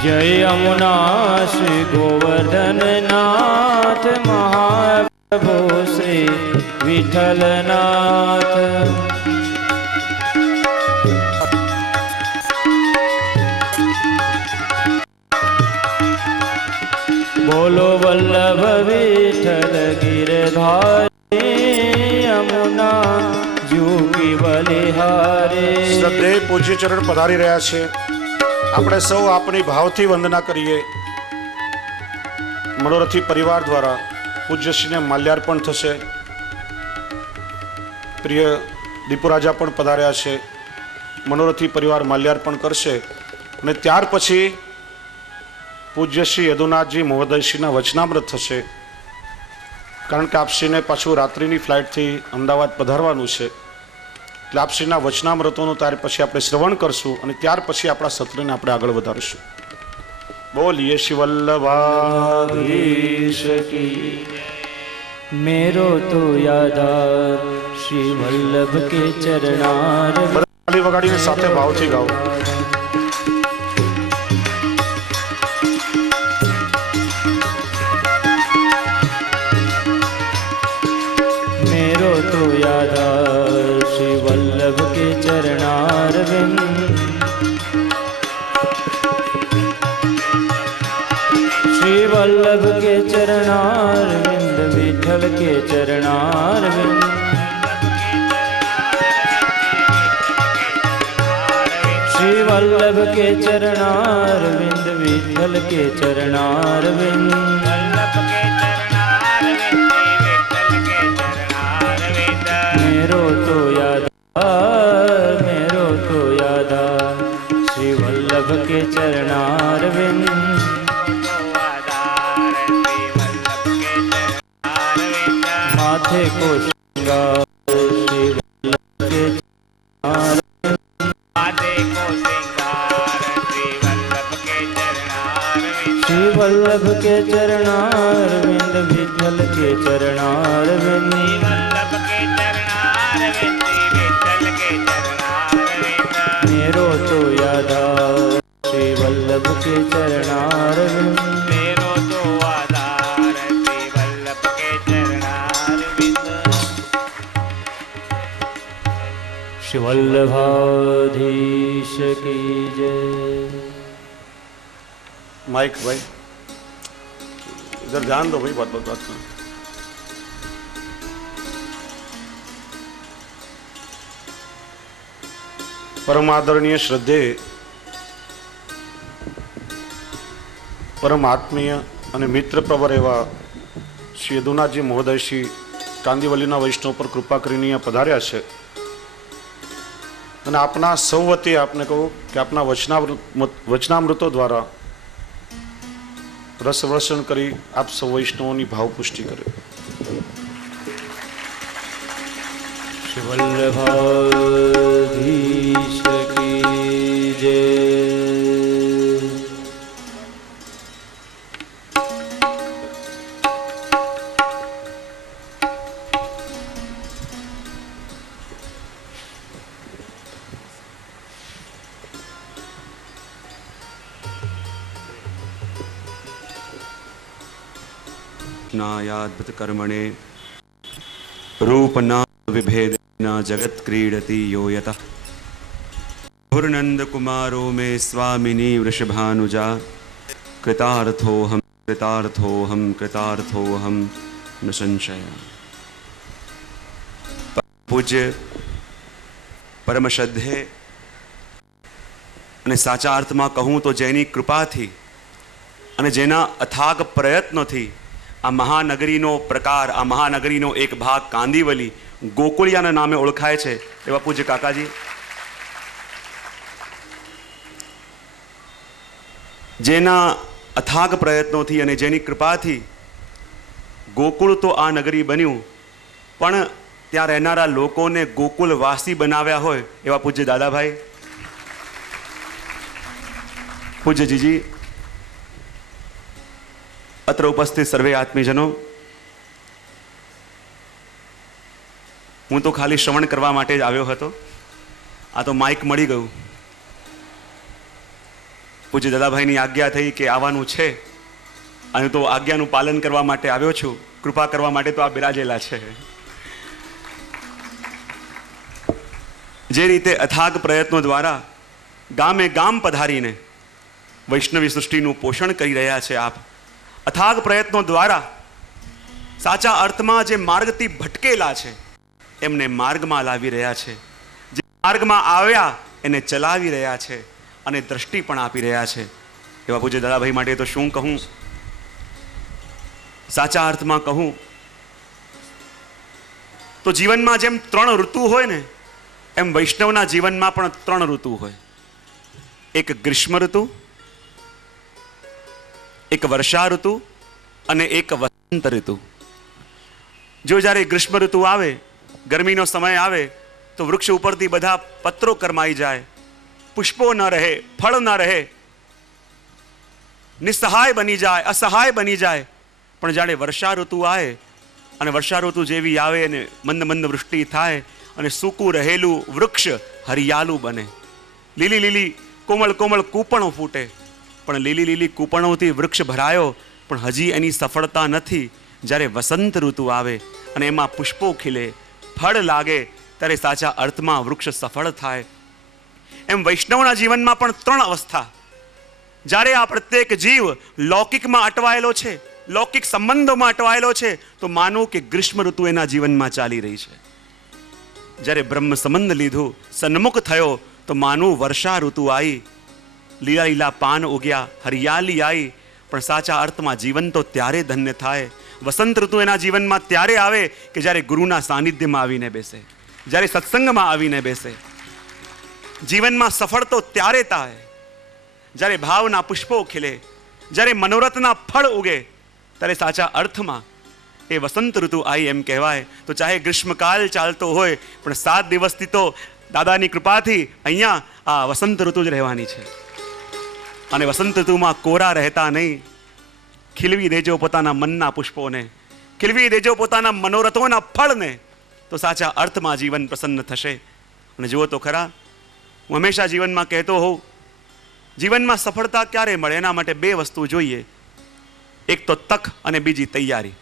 જય યમુના શ્રી ગોવર્ધન નાથ મહાપ્રભુ શ્રી વિઠ્ઠલનાથ. બોલો વલ્લભ વિઠ્ઠલ ગિરધારી યમુના જુગી બલિહારે. શ્રદ્ધેય પૂજ્ય ચરણ પધારી રહ્યા છે. આપણે સૌ આપણી ભાવથી વંદના કરીએ. મનોરથી પરિવાર દ્વારા પૂજ્યશ્રીને માલ્યાર્પણ થશે. પ્રિય દીપુરાજા પણ પધાર્યા છે. મનોરથી પરિવાર માલ્યાર્પણ કરશે અને ત્યાર પછી પૂજ્યશ્રી યદુનાથજી મહોદયશ્રીના વચનામૃત થશે. કારણ કે આપશ્રીને પાછું રાત્રિની ફ્લાઇટથી અમદાવાદ પધારવાનું છે, એટલે આપશ્રીના વચનામૃતોનું ત્યાર પછી આપણે શ્રવણ કરશું અને ત્યાર પછી આપણા સત્રને આપણે આગળ વધારીશું. બોલીએ શ્રી વલ્લભાધીશ કી. मेरो तो यादार श्री वल्लभ के चरणार. તાળી વગાડીને સાથે ભાવથી ગાઓ. मेरो तो यादार श्री वल्लभ के चरणार विंद. श्री वल्लभ के चरणार विंद विठल के चरणार विंद. श्री वल्लभ के चरणार विंद विठल के चरणार विंद. मेरो तो यादा श्री वल्लभ के चरणार विंद. माथे को श्रृंगार श्री वल्लभ के चरणार. माथे को श्रृंगार श्री वल्लभ के चरणार. श्री वल्लभ चरणारविंद विठल के चरणारविंद वल्लभ के चरणारविंद विठल के चरणारविंद मेरो तो आधार श्री वल्लभ के चरणारविंद मेरो तो आधार श्री वल्लभ के चरणारविंद श्री वल्लभाधीश की जय। माइक भाई इधर ध्यान दो भाई, बात बात में। परम आदरणीय श्रद्धे परम आत्मीय અને મિત્ર પ્રવર એવા શ્રી યદુનાથજી મહોદયશ્રી કાંદીવલીના વૈષ્ણવ પર કૃપા કરીને અહીંયા પધાર્યા છે અને આપના સૌ વતી આપને કહું કે આપના વચનામૃતો દ્વારા રસવર્ષણ કરી આપ સૌ વૈષ્ણવોની ભાવપુષ્ટિ કરે। श्री वल्लभाधीश की जय। नायाद्भुत कर्मणे रूपना विभेदेन जगत क्रीडति यो यतः घुरनंद कुमारो मे स्वामिनी वृषभानुजा कृतार्थोऽहं कृतार्थोऽहं कृतार्थोऽहं न संशय। पूज्य परम श्रद्धे અને સાચા અર્થમાં કહું તો જેની કૃપાથી અને જેના અથાગ પ્રયત્નોથી આ મહાનગરીનો પ્રકાર, આ મહાનગરીનો એક ભાગ કાંદીવલી ગોકુળિયાના નામે ઓળખાય છે એવા પૂજ્ય કાકાજી, જેના અથાગ પ્રયત્નોથી અને જેની કૃપાથી ગોકુળ તો આ નગરી બન્યું, પણ ત્યાં રહેનારા લોકોને ગોકુળવાસી બનાવ્યા હોય એવા પૂજ્ય દાદાભાઈ, પૂજ્ય જીજી, અત્ર ઉપસ્થિત સર્વે આત્મીજનો, હું તો ખાલી શ્રવણ કરવા માટે જ આવ્યો હતો, આ તો માઇક મળી ગયું। પૂજ્ય દાદાભાઈની આજ્ઞા થઈ કે આવવાનું છે અને તો આજ્ઞાનું પાલન કરવા માટે આવ્યો છું, કૃપા કરવા માટે તો આ બિરાજેલા છે। જે રીતે અથાગ પ્રયત્નો દ્વારા ગામે ગામ પધારીને વૈષ્ણવી સૃષ્ટિનું પોષણ કરી રહ્યા છે આપ, અથાગ પ્રયત્નો દ્વારા સાચા અર્થમાં જે માર્ગથી ભટકેલા છે એમને માર્ગમાં લાવી રહ્યા છે, જે માર્ગમાં આવ્યા એને ચલાવી રહ્યા છે અને દ્રષ્ટિ પણ આપી રહ્યા છે એવા પૂજ્ય દાદાભાઈ માટે તો શું કહું। સાચા અર્થમાં કહું તો જીવનમાં જેમ 3 ઋતુ હોય ને એમ વૈષ્ણવના જીવનમાં પણ 3 ઋતુ હોય, એક ગ્રીષ્મ ઋતુ, એક વર્ષા ઋતુ અને એક વસંત ઋતુ। જો જ્યારે ગ્રીષ્મ ઋતુ આવે, ગરમીનો સમય આવે તો વૃક્ષ ઉપરથી બધા પત્રો કરમાઈ જાય, પુષ્પો ન રહે, ફળ ન રહે, નિસહાય બની જાય, અસહાય બની જાય। પણ જ્યારે વર્ષા ઋતુ આવે અને વર્ષા ઋતુ જેવી આવે અને મંદ મંદ વૃષ્ટિ થાય અને સૂકું રહેલું વૃક્ષ હરિયાળું બને, લીલી લીલી કોમળ કોમળ કૂપણો ફૂટે, પણ લીલી લીલી કૂપણોથી વૃક્ષ ભરાયો પણ હજી એની સફળતા નથી। જ્યારે વસંત ઋતુ આવે અને એમાં પુષ્પો ખીલે, ફળ લાગે, ત્યારે સાચા અર્થમાં વૃક્ષ સફળ થાય। એમ વૈષ્ણવના જીવનમાં પણ 3 અવસ્થા, જ્યારે આ પ્રત્યેક જીવ લૌકિકમાં અટવાયેલો છે, લૌકિક સંબંધોમાં અટવાયેલો છે, તો માનો કે ગ્રીષ્મ ઋતુ એના જીવનમાં ચાલી રહી છે। જ્યારે બ્રહ્મ સંબંધ લીધું, સન્મુખ થયો, તો માનું વર્ષા ઋતુ આવી, લીલા લીલા પાન ઉગ્યા, હરિયાળી આવી, પણ સાચા અર્થમાં જીવન તો ત્યારે ધન્ય થાય। વસંત ઋતુ એના જીવનમાં ત્યારે આવે કે જ્યારે ગુરુના સાનિધ્યમાં આવીને બેસે, જ્યારે સત્સંગમાં આવીને બેસે। જીવનમાં સફળ તો ત્યારે થાય જ્યારે ભાવના પુષ્પો ખીલે, જ્યારે મનોરથના ફળ ઉગે, ત્યારે સાચા અર્થમાં એ વસંત ઋતુ આવી એમ કહેવાય। તો ચાહે ગ્રીષ્મકાલ ચાલતો હોય પણ 7 દિવસથી તો દાદાની કૃપાથી અહીંયા આ વસંત ઋતુ જ રહેવાની છે। અને વસંત ઋતુમાં કોરા રહેતા નહીં, ખીલવી દેજો પોતાના મનના પુષ્પોને, ખીલવી દેજો પોતાના મનોરથોના ફળને, તો સાચા અર્થમાં જીવન પ્રસન્ન થશે. અને જુઓ તો ખરા, હું હંમેશા જીવનમાં કહેતો હોઉં, જીવનમાં સફળતા ક્યારે મળે એના માટે બે વસ્તુ જોઈએ. એક તો તક અને બીજી તૈયારી.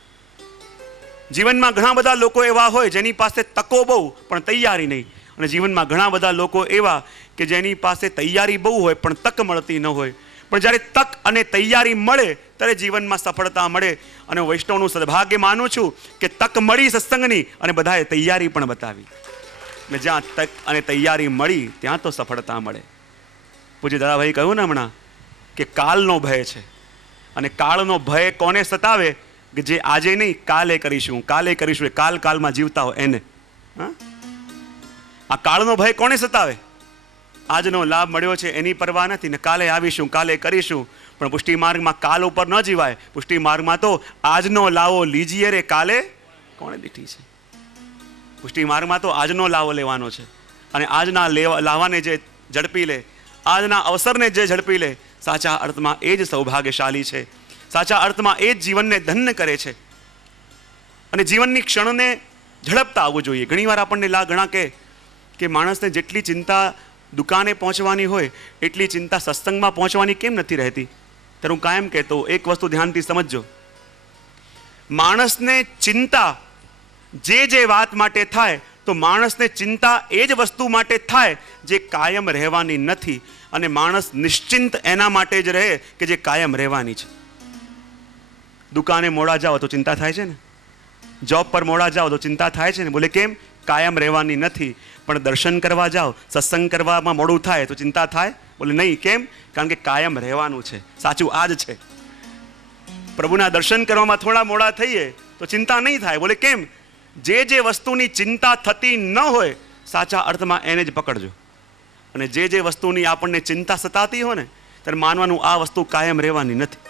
જીવનમાં ઘણા બધા લોકો એવા હોય જેની પાસે તકો બહુ પણ તૈયારી નહીં, અને જીવનમાં ઘણા બધા લોકો એવા કે જેની પાસે તૈયારી બહુ હોય પણ તક મળતી ન હોય. પણ જ્યારે તક અને તૈયારી મળે ત્યારે જીવનમાં સફળતા મળે. અને હું વૈષ્ણવનું સદભાગ્ય માનું છું કે તક મળી સત્સંગની અને બધાએ તૈયારી પણ બતાવી. ને જ્યાં તક અને તૈયારી મળી ત્યાં તો સફળતા મળે. પૂજ્ય દાદાભાઈ કહ્યું ને હમણાં કે કાલનો ભય છે, અને કાળનો ભય કોને સતાવે? કે જે આજે નહીં કાલે કરીશું, કાલે કરીશું, એ કાલમાં જીવતા હોય એને. હા, આ કાળનો ભય કોને સતાવે? આજનો લાભ મળ્યો છે એની પરવા નથી ને કાલે આવીશું, કાલે કરીશું. પણ પુષ્ટિ માર્ગમાં કાલ ઉપર ન જીવાય. પુષ્ટિ માર્ગમાં તો આજનો લાવો લીજીએ રે, કાલે કોણે દીઠી છે. પુષ્ટિ માર્ગમાં તો આજનો લાવો લેવાનો છે, અને આજના લાવાને જે ઝડપી લે, આજના અવસરને જે ઝડપી લે, સાચા અર્થમાં એ જ સૌભાગ્યશાળી છે. સાચા અર્થમાં એ જ જીવનને ધન્ય કરે છે. અને જીવનની ક્ષણને ઝડપતા આવવું જોઈએ. ઘણીવાર આપણને ઘણા કે માણસને જેટલી ચિંતા દુકાને પહોંચવાની હોય એટલી ચિંતા સત્સંગમાં પહોંચવાની કેમ નથી રહેતી? ત્યારે હું કાયમ કહેતો, એક વસ્તુ ધ્યાનથી સમજજો. માણસને ચિંતા જે વાત માટે થાય તો માણસને ચિંતા એ જ વસ્તુ માટે થાય જે કાયમ રહેવાની નથી. અને માણસ નિશ્ચિંત એના માટે જ રહે કે જે કાયમ રહેવાની છે. દુકાને મોડા જાઓ તો ચિંતા થાય છે ને, જોબ પર મોડા જાઓ તો ચિંતા થાય છે ને. બોલે કેમ? કાયમ રહેવાની નથી. પણ દર્શન કરવા જાઓ, સત્સંગ કરવામાં મોડું થાય તો ચિંતા થાય? બોલે નહીં. કેમ? કારણ કે કાયમ રહેવાનું છે. સાચું આ જ છે. પ્રભુના દર્શન કરવામાં થોડા મોડા થઈએ તો ચિંતા નહીં થાય. બોલે કેમ? જે વસ્તુની ચિંતા થતી ન હોય સાચા અર્થમાં એને જ પકડજો. અને જે વસ્તુની આપણને ચિંતા સતાતી હોય ને ત્યારે માનવાનું આ વસ્તુ કાયમ રહેવાની નથી.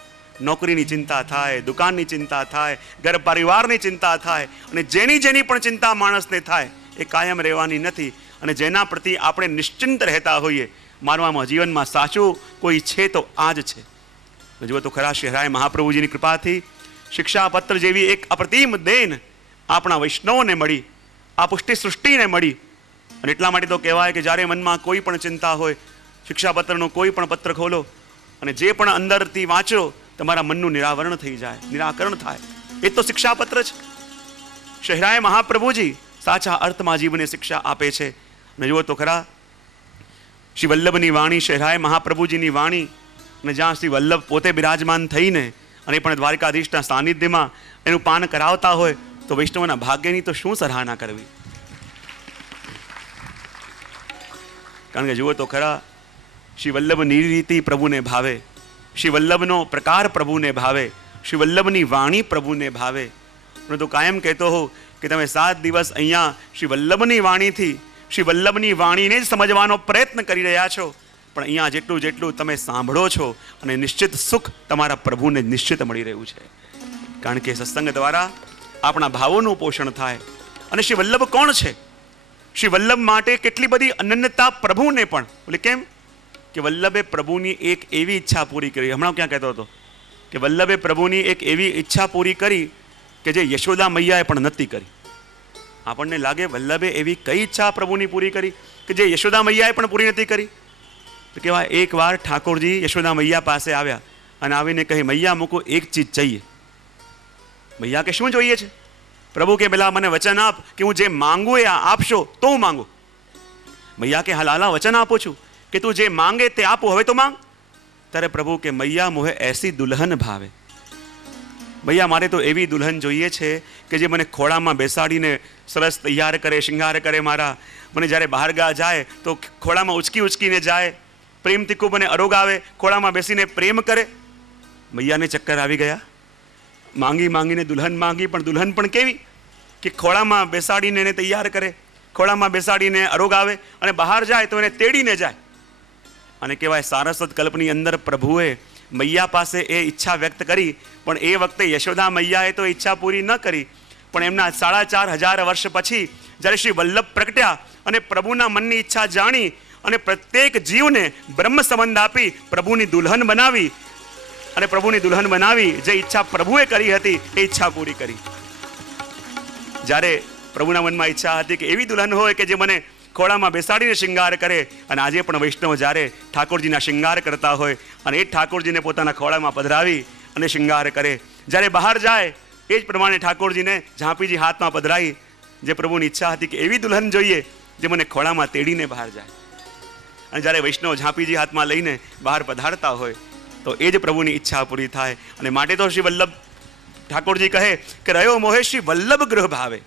નોકરીની ચિંતા થાય, દુકાનની ચિંતા થાય, ઘર પરિવારની ચિંતા થાય, અને જેની પણ ચિંતા માણસને થાય એ કાયમ રહેવાની નથી. અને જેના પ્રતિ આપણે નિશ્ચિંત રહેતા હોઈએ માનવામાં જીવનમાં સાચું કોઈ છે તો આ જ છે. જુઓ તો ખરા, શહેરાય મહાપ્રભુજીની કૃપાથી શિક્ષાપત્ર જેવી એક અપ્રતિમ દેન આપણા વૈષ્ણવોને મળી, આ પુષ્ટિ સૃષ્ટિને મળી. અને એટલા માટે તો કહેવાય કે જ્યારે મનમાં કોઈ પણ ચિંતા હોય, શિક્ષાપત્રનો કોઈ પણ પત્ર ખોલો અને જે પણ અંદરથી વાંચો, તમારા મનનું નિરાવરણ થઈ જાય, નિરાકરણ થાય. એ તો શિક્ષાપત્ર છે. શહેરાય મહાપ્રભુજી સાચા અર્થમાં જીવને શિક્ષા આપે છે. અને જુઓ તો ખરા, શ્રી વલ્લભની વાણી, શહેરાય મહાપ્રભુજીની વાણી, અને જ્યાં શ્રી વલ્લભ પોતે બિરાજમાન થઈને અને પણ દ્વારકાધીશના સાનિધ્યમાં એનું પાન કરાવતા હોય તો વૈષ્ણવના ભાગ્યની તો શું સરાહના કરવી. કારણ કે જુઓ તો ખરા, શ્રી વલ્લભ નિરીતિ પ્રભુને ભાવે, શ્રી વલ્લભનો પ્રકાર પ્રભુને ભાવે, શ્રી વલ્લભની વાણી પ્રભુને ભાવે. હું તો કાયમ કહેતો હોઉં કે તમે 7 દિવસ અહીંયા શ્રી વલ્લભની વાણીથી, શ્રી વલ્લભની વાણીને જ સમજવાનો પ્રયત્ન કરી રહ્યા છો, પણ અહીંયા જેટલું તમે સાંભળો છો અને નિશ્ચિત સુખ તમારા પ્રભુને નિશ્ચિત મળી રહ્યું છે. કારણ કે સત્સંગ દ્વારા આપણા ભાવોનું પોષણ થાય. અને શ્રી વલ્લભ કોણ છે? શ્રી વલ્લભ માટે કેટલી બધી અનન્યતા પ્રભુને પણ. બોલે કેમ? કે વલ્લભે પ્રભુની એક એવી ઈચ્છા પૂરી કરી. હમણાં ક્યાં કહેતો હતો કે વલ્લભે પ્રભુની એક એવી ઈચ્છા પૂરી કરી કે જે યશોદા મૈયાએ પણ નથી કરી. આપણને લાગે વલ્લભે એવી કઈ ઈચ્છા પ્રભુની પૂરી કરી કે જે યશોદા મૈયાએ પણ પૂરી નથી કરી? તો કહેવાય, એકવાર ઠાકોરજી યશોદા મૈયા પાસે આવ્યા અને આવીને કહે, મૈયા મૂકો એક ચીજ चाहिए. મૈયા કે શું જોઈએ છે? પ્રભુ કે પેલા મને વચન આપ કે હું જે માંગુ એ આપશો તો હું માંગુ. મૈયા કે હા લાલા, વચન આપું છું કે તું જે માંગે તે આપું, હવે તો માંગ. ત્યારે પ્રભુ કે મૈયા મોહે એસી દુલ્હન ભાવે. મૈયા મારે તો એવી દુલ્હન જોઈએ છે કે જે મને ખોળામાં બેસાડીને સરસ તૈયાર કરે, શૃંગાર કરે. મારા મને જ્યારે બહાર જાય તો ખોળામાં ઉચકીને જાય, પ્રેમથી ખૂબ મને અરોગાવે, ખોળામાં બેસીને પ્રેમ કરે. મૈયાને ચક્કર આવી ગયા. માંગીને દુલ્હન માંગી, પણ દુલ્હન પણ કેવી કે ખોળામાં બેસાડીને એને તૈયાર કરે, ખોળામાં બેસાડીને અરોગાવે, અને બહાર જાય તો એને તેડીને જાય. અને કહેવાય, સારસ્વત કલ્પની અંદર પ્રભુએ મૈયા પાસે એ ઈચ્છા વ્યક્ત કરી, પણ એ વખતે યશોદા મૈયાએ તો ઈચ્છા પૂરી ન કરી. પણ એમના 4500 વર્ષ પછી જ્યારે શ્રી વલ્લભ પ્રગટ્યા અને પ્રભુના મનની ઈચ્છા જાણી અને પ્રત્યેક જીવને બ્રહ્મ સંબંધ આપી પ્રભુની દુલ્હન બનાવી, અને પ્રભુની દુલ્હન બનાવી. જે ઈચ્છા પ્રભુએ કરી હતી એ ઈચ્છા પૂરી કરી. જ્યારે પ્રભુના મનમાં ઈચ્છા હતી કે એવી દુલ્હન હોય કે જે મને ખોળામાં બેસાડીને શૃંગાર કરે, અને આજે પણ વૈષ્ણવ જ્યારે ઠાકોરજીના શૃંગાર કરતા હોય અને એ જ ઠાકોરજીને પોતાના ખોળામાં પધરાવી અને શૃંગાર કરે. જ્યારે બહાર જાય એ જ પ્રમાણે ઠાકોરજીને ઝાંપીજી હાથમાં પધરાઈ. જે પ્રભુની ઈચ્છા હતી કે એવી દુલ્હન જોઈએ જે મને ખોળામાં તેડીને બહાર જાય. અને જ્યારે વૈષ્ણવ ઝાંપીજી હાથમાં લઈને બહાર પધારતા હોય તો એ જ પ્રભુની ઈચ્છા પૂરી થાય. અને માટે તો શ્રી વલ્લભ ઠાકોરજી કહે કે રહ્યો મોહે શ્રી વલ્લભ ગૃહ ભાવે,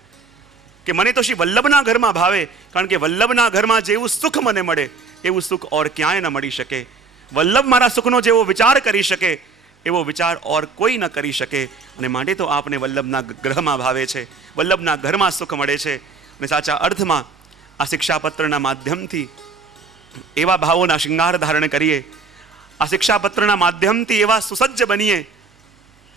કે મને તો શ્રી વલ્લભના ઘરમાં ભાવે. કારણ કે વલ્લભના ઘરમાં જેવું સુખ મને મળે એવું સુખ ઓર ક્યાંય ન મળી શકે. વલ્લભ મારા સુખનો જેવો વિચાર કરી શકે એવો વિચાર ઓર કોઈ ન કરી શકે. અને માટે તો આપને વલ્લભના ગ્રહમાં ભાવે છે, વલ્લભના ઘરમાં સુખ મળે છે. અને સાચા અર્થમાં આ શિક્ષાપત્રના માધ્યમથી એવા ભાવોના શૃંગાર ધારણ કરીએ, આ શિક્ષાપત્રના માધ્યમથી એવા સુસજ્જ બનીએ.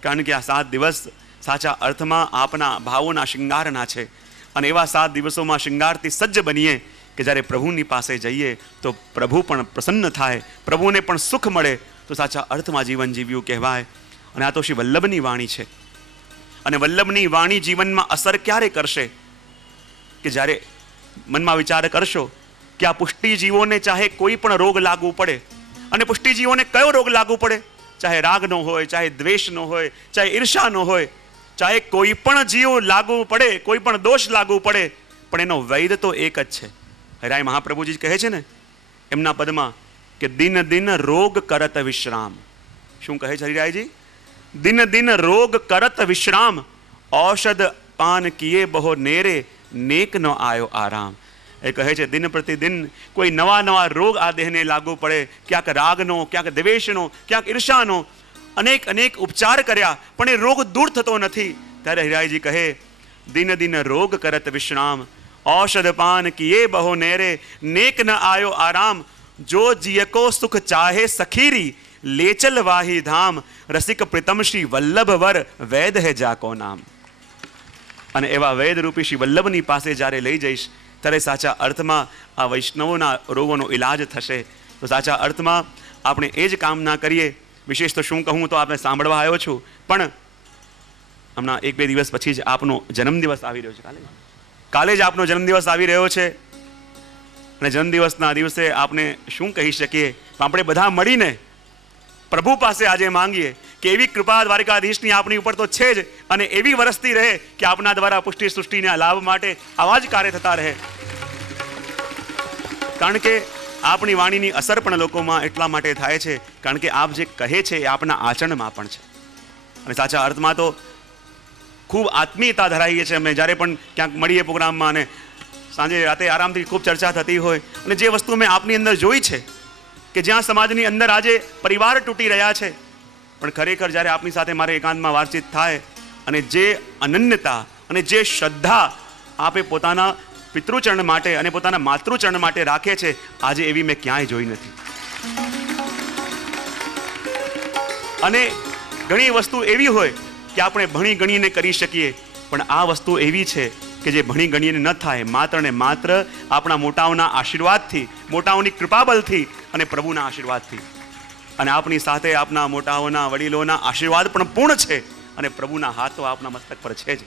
કારણ કે આ 7 દિવસ સાચા અર્થમાં આપના ભાવોના શૃંગારના છે. અને એવા 7 દિવસોમાં શૃંગારથી સજ્જ બનીએ કે જ્યારે પ્રભુની પાસે જઈએ તો પ્રભુ પણ પ્રસન્ન થાય, પ્રભુને પણ સુખ મળે. તો સાચા અર્થમાં જીવન જીવ્યું કહેવાય. અને આ તો શ્રી વલ્લભની વાણી છે. અને વલ્લભની વાણી જીવનમાં અસર ક્યારે કરશે? કે જ્યારે મનમાં વિચાર કરશો કે આ પુષ્ટિજીવોને ચાહે કોઈ પણ રોગ લાગુ પડે, અને પુષ્ટિજીવોને કયો રોગ લાગુ પડે, ચાહે રાગનો હોય, ચાહે દ્વેષનો હોય, ચાહે ઈર્ષાનો હોય, ચાહે કોઈ પણ જીવ લાગુ પડે, કોઈ પણ દોષ લાગુ પડે, પણ એનો વૈદ તો એક જ છે. હરિરાય મહાપ્રભુજી કહે છે ને એમના પદમાં કે દિન દિન રોગ કરત વિશ્રામ. શું કહે છે હરિરાયજી? દિન દિન રોગ કરત વિશ્રામ, ઔષધ પાન કિએ બહો નેરે, નેક નો આયો આરામ. એ કહે છે દિન પ્રતિદિન કોઈ નવા રોગ આ દેહને લાગુ પડે, ક્યાંક રાગનો, ક્યાંક દ્વેષનો, ક્યાંક ઈર્ષાનો, અનેક ઉપચાર કર્યા પણ એ રોગ દૂર થતો નથી. ત્યારે હરિરાયજી કહે દિન દિન રોગ કરત વિશ્રામ, ઔષધ પાન કિએ બહો નેરે, નેક ન આયો આરામ. જો જીયકો સુખ ચાહે સખીરી, લે ચલ વાહી ધામ, રસિક પ્રીતમ શ્રી વલ્લભ વર, વૈદ હે જાકો નામ. અને એવા વૈદ રૂપી શ્રી વલ્લભની પાસે જ્યારે લઈ જઈશ ત્યારે સાચા અર્થમાં આ વૈષ્ણવોના રોગોનો ઈલાજ થશે. તો સાચા અર્થમાં આપણે એ જ કામના કરીએ. વિશેષ તો શું કહું, તો આપણે સાંભળવા આવ્યો છું, પણ હમણાં 1-2 દિવસ પછી જ આપનો જન્મદિવસ આવી રહ્યો છે. કાલે જ આપનો જન્મદિવસ આવી રહ્યો છે. અને જન્મદિવસના દિવસે આપણે શું કહી શકીએ? આપણે બધા મળીને પ્રભુ પાસે આજે માંગીએ કે એવી કૃપા દ્વારિકાધીશની આપણી ઉપર તો છે જ, અને એવી વરસતી રહે કે આપના દ્વારા પુષ્ટિ સૃષ્ટિના લાભ માટે આવા જ કાર્ય થતા રહે. કારણ કે આપણી વાણીની અસર પણ લોકોમાં એટલા માટે થાય છે કારણ કે આપ જે કહે છે એ આપના આચરણમાં પણ છે. અને સાચા અર્થમાં તો ખૂબ આત્મીયતા ધરાવીએ છીએ અમે. જ્યારે પણ ક્યાંક મળીએ પ્રોગ્રામમાં અને સાંજે રાતે આરામથી ખૂબ ચર્ચા થતી હોય, અને જે વસ્તુ મેં આપની અંદર જોઈ છે કે જ્યાં સમાજની અંદર આજે પરિવાર તૂટી રહ્યા છે, પણ ખરેખર જ્યારે આપની સાથે મારે એકાંતમાં વાતચીત થાય અને જે અનન્યતા અને જે શ્રદ્ધા આપે પોતાના પિતૃચરણ માટે અને પોતાના માતૃચરણ માટે રાખે છે, આજે એવી મેં ક્યાંય જોઈ નથી. અને ઘણી વસ્તુ એવી હોય કે આપણે ભણી ગણીને કરી શકીએ, પણ આ વસ્તુ એવી છે કે જે ભણી ગણીને ન થાય, માત્ર ને માત્ર આપણા મોટાઓના આશીર્વાદથી, મોટાઓની કૃપાબલથી અને પ્રભુના આશીર્વાદથી. અને આપણી સાથે આપના મોટાઓના વડીલોના આશીર્વાદ પણ પૂર્ણ છે, અને પ્રભુના હાથ તો આપના મસ્તક પર છે જ.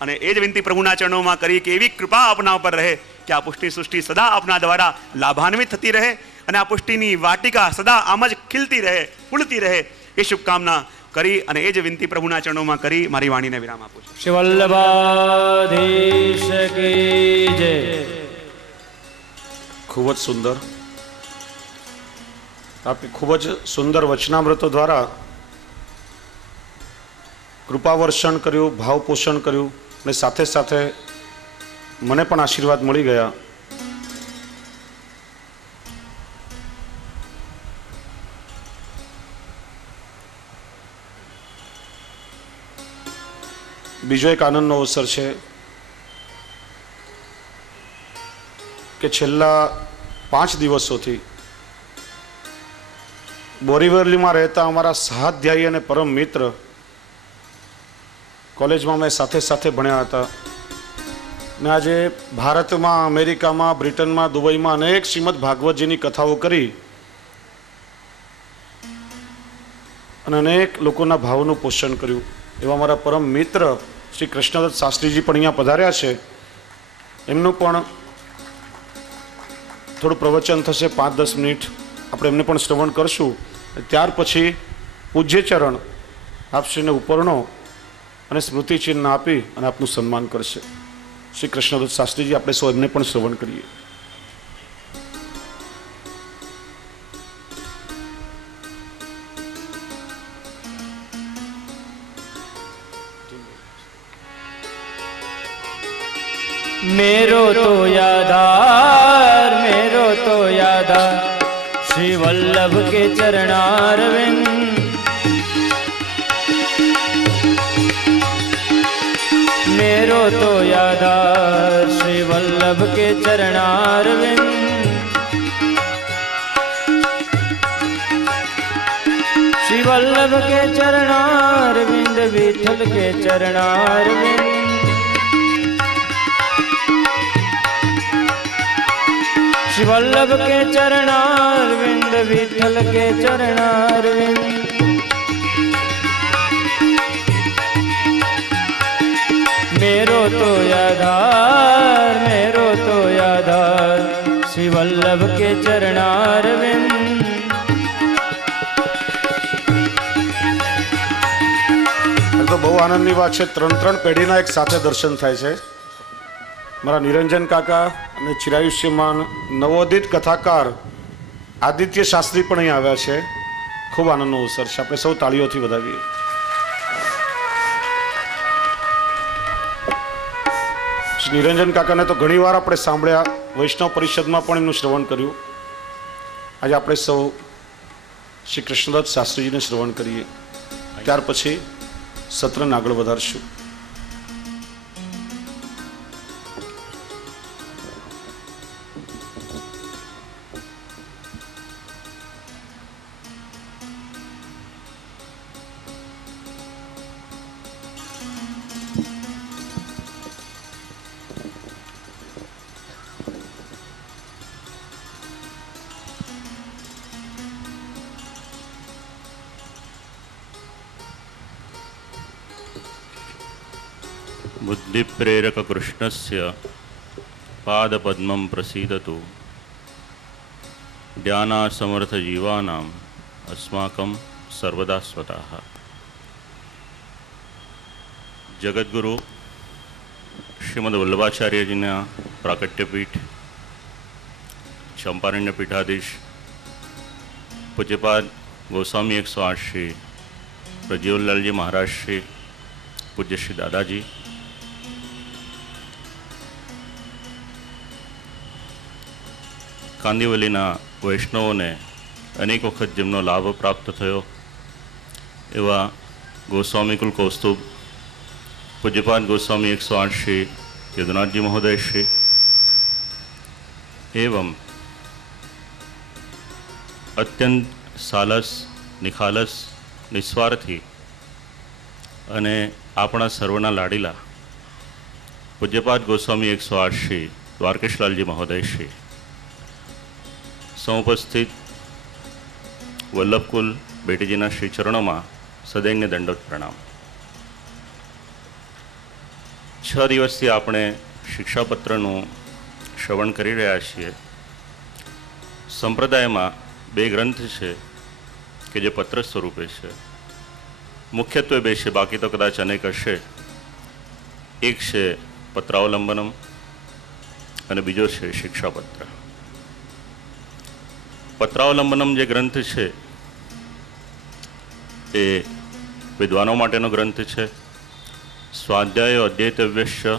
અને એ જ વિનંતી પ્રભુના ચરણોમાં કરી કે એવી કૃપા આપના ઉપર રહે કે આ પુષ્ટિ સૃષ્ટિ સદા આપના દ્વારા લાભાન્વિત થતી રહે, અને આ પુષ્ટિની વાટિકા સદા આમ જ ખીલતી રહે, ફૂલતી રહે, એ શુભકામના કરી અને એ જ વિનંતી પ્રભુના ચરણોમાં કરી મારી વાણીને વિરામ આપું છું. શ્રી વલ્લભાધીશ કી જય. ખૂબ જ સુંદર, આપે ખૂબ જ સુંદર વચનામૃતો દ્વારા કૃપા વર્ષણ કર્યું, ભાવ પોષણ કર્યું, અને સાથે સાથે મને પણ આશીર્વાદ મળી ગયા. બીજો એક આનંદનો અવસર છે કે છેલ્લા 5 દિવસોથી બોરીવલીમાં રહેતા અમારા સહાધ્યાયી અને પરમ મિત્ર, કોલેજમાં અમે સાથે સાથે ભણ્યા હતા, ને આજે ભારતમાં, અમેરિકામાં, બ્રિટનમાં, દુબઈમાં અનેક શ્રીમદ ભાગવતજીની કથાઓ કરી અને અનેક લોકોના ભાવનું પોષણ કર્યું એવા મારા પરમ મિત્ર શ્રી કૃષ્ણદત્ત શાસ્ત્રીજી પણ અહીંયા પધાર્યા છે. એમનું પણ થોડું પ્રવચન થશે, 5-10 મિનિટ આપણે એમને પણ શ્રવણ કરશું. ત્યાર પછી પૂજ્ય ચરણ આપશ્રીને ઉપરણો અને સ્મૃતિચિહ્ન આપી અને આપનું સન્માન કરશે. શ્રી કૃષ્ણદત્ત શાસ્ત્રીજી, આપણે સૌ એમને પણ શ્રવણ કરીએ. मेरो तो यादार, मेरो तो यादार, श्री वल्लभ के चरणारविंद. मेरो तो यादार, श्री वल्लभ के चरणारविंद. श्री वल्लभ के चरणारविंद, विठल के चरणारविंद. श्री वल्लभ के चरणारविंद, विठल के चरणारविंद. मेरो तो यादार, मेरो तो यादार, श्री वल्लभ के चरणारविंद. તો બહુ આનંદની વાત છે. 3 પેઢીના એક સાથે દર્શન થાય છે. મારા નિરંજન કાકા અને ચિરાયુષ્યમાન નવોદિત કથાકાર આદિત્ય શાસ્ત્રી પણ અહીં આવ્યા છે. ખૂબ આનંદનો અવસર છે. આપણે સૌ તાળીઓથી વધાવીએ. શ્રી નિરંજન કાકાને તો ઘણી વાર આપણે સાંભળ્યા, વૈષ્ણવ પરિષદમાં પણ એમનું શ્રવણ કર્યું. આજે આપણે સૌ શ્રી કૃષ્ણદત્ત શાસ્ત્રીજીને શ્રવણ કરીએ. ત્યાર પછી સત્રને આગળ વધારશું. बुद्धिप्रेरक कृष्णस्य पादपद्मं प्रसीदतु ज्ञानासमर्थ जीवानां अस्माकं सर्वदा स्वतः. जगद्गुरु श्रीमद वल्लभाचार्यजीના પ્રાકટ્યપીઠ ચંપારણ્ય પીઠાધીશ પૂજ્યપાદ ગોસ્વામી 108 શ્રી પ્રજ્વલલાલજી મહારાજ શ્રી પૂજ્ય શ્રી દાદાજી, કાંદિવલીના વૈષ્ણવોને અનેક વખત જેમનો લાભ પ્રાપ્ત થયો એવા ગોસ્વામી કુલ કૌસ્તુભ પૂજ્યપાદ ગોસ્વામી 108 શ્રી યદુનાથજી મહોદય શ્રી એવं અત્યંત સાલસ, નિખાલસ, નિસ્વાર્થી અને આપણા સર્વના લાડીલા પૂજ્યપાદ ગોસ્વામી 108 શ્રી દ્વારકેશલાલજી મહોદય શ્રી, સમુપસ્થિત વલ્લભકુલ બેટીજીના શ્રી ચરણોમાં સદૈન્ય દંડવત પ્રણામ. 6 દિવસથી આપણે શિક્ષાપત્રનું શ્રવણ કરી રહ્યા છીએ. સંપ્રદાયમાં 2 ગ્રંથ છે કે જે પત્ર સ્વરૂપે છે. મુખ્યત્વે 2 છે, બાકી તો કદાચ અનેક હશે. એક છે પત્રાવલંબનમ અને બીજો છે શિક્ષાપત્ર. પત્રાવલંબનમ જે ગ્રંથ છે એ વિદ્વાનો માટેનો ગ્રંથ છે. સ્વાધ્યાયો અધ્યયતવ્યશ્ય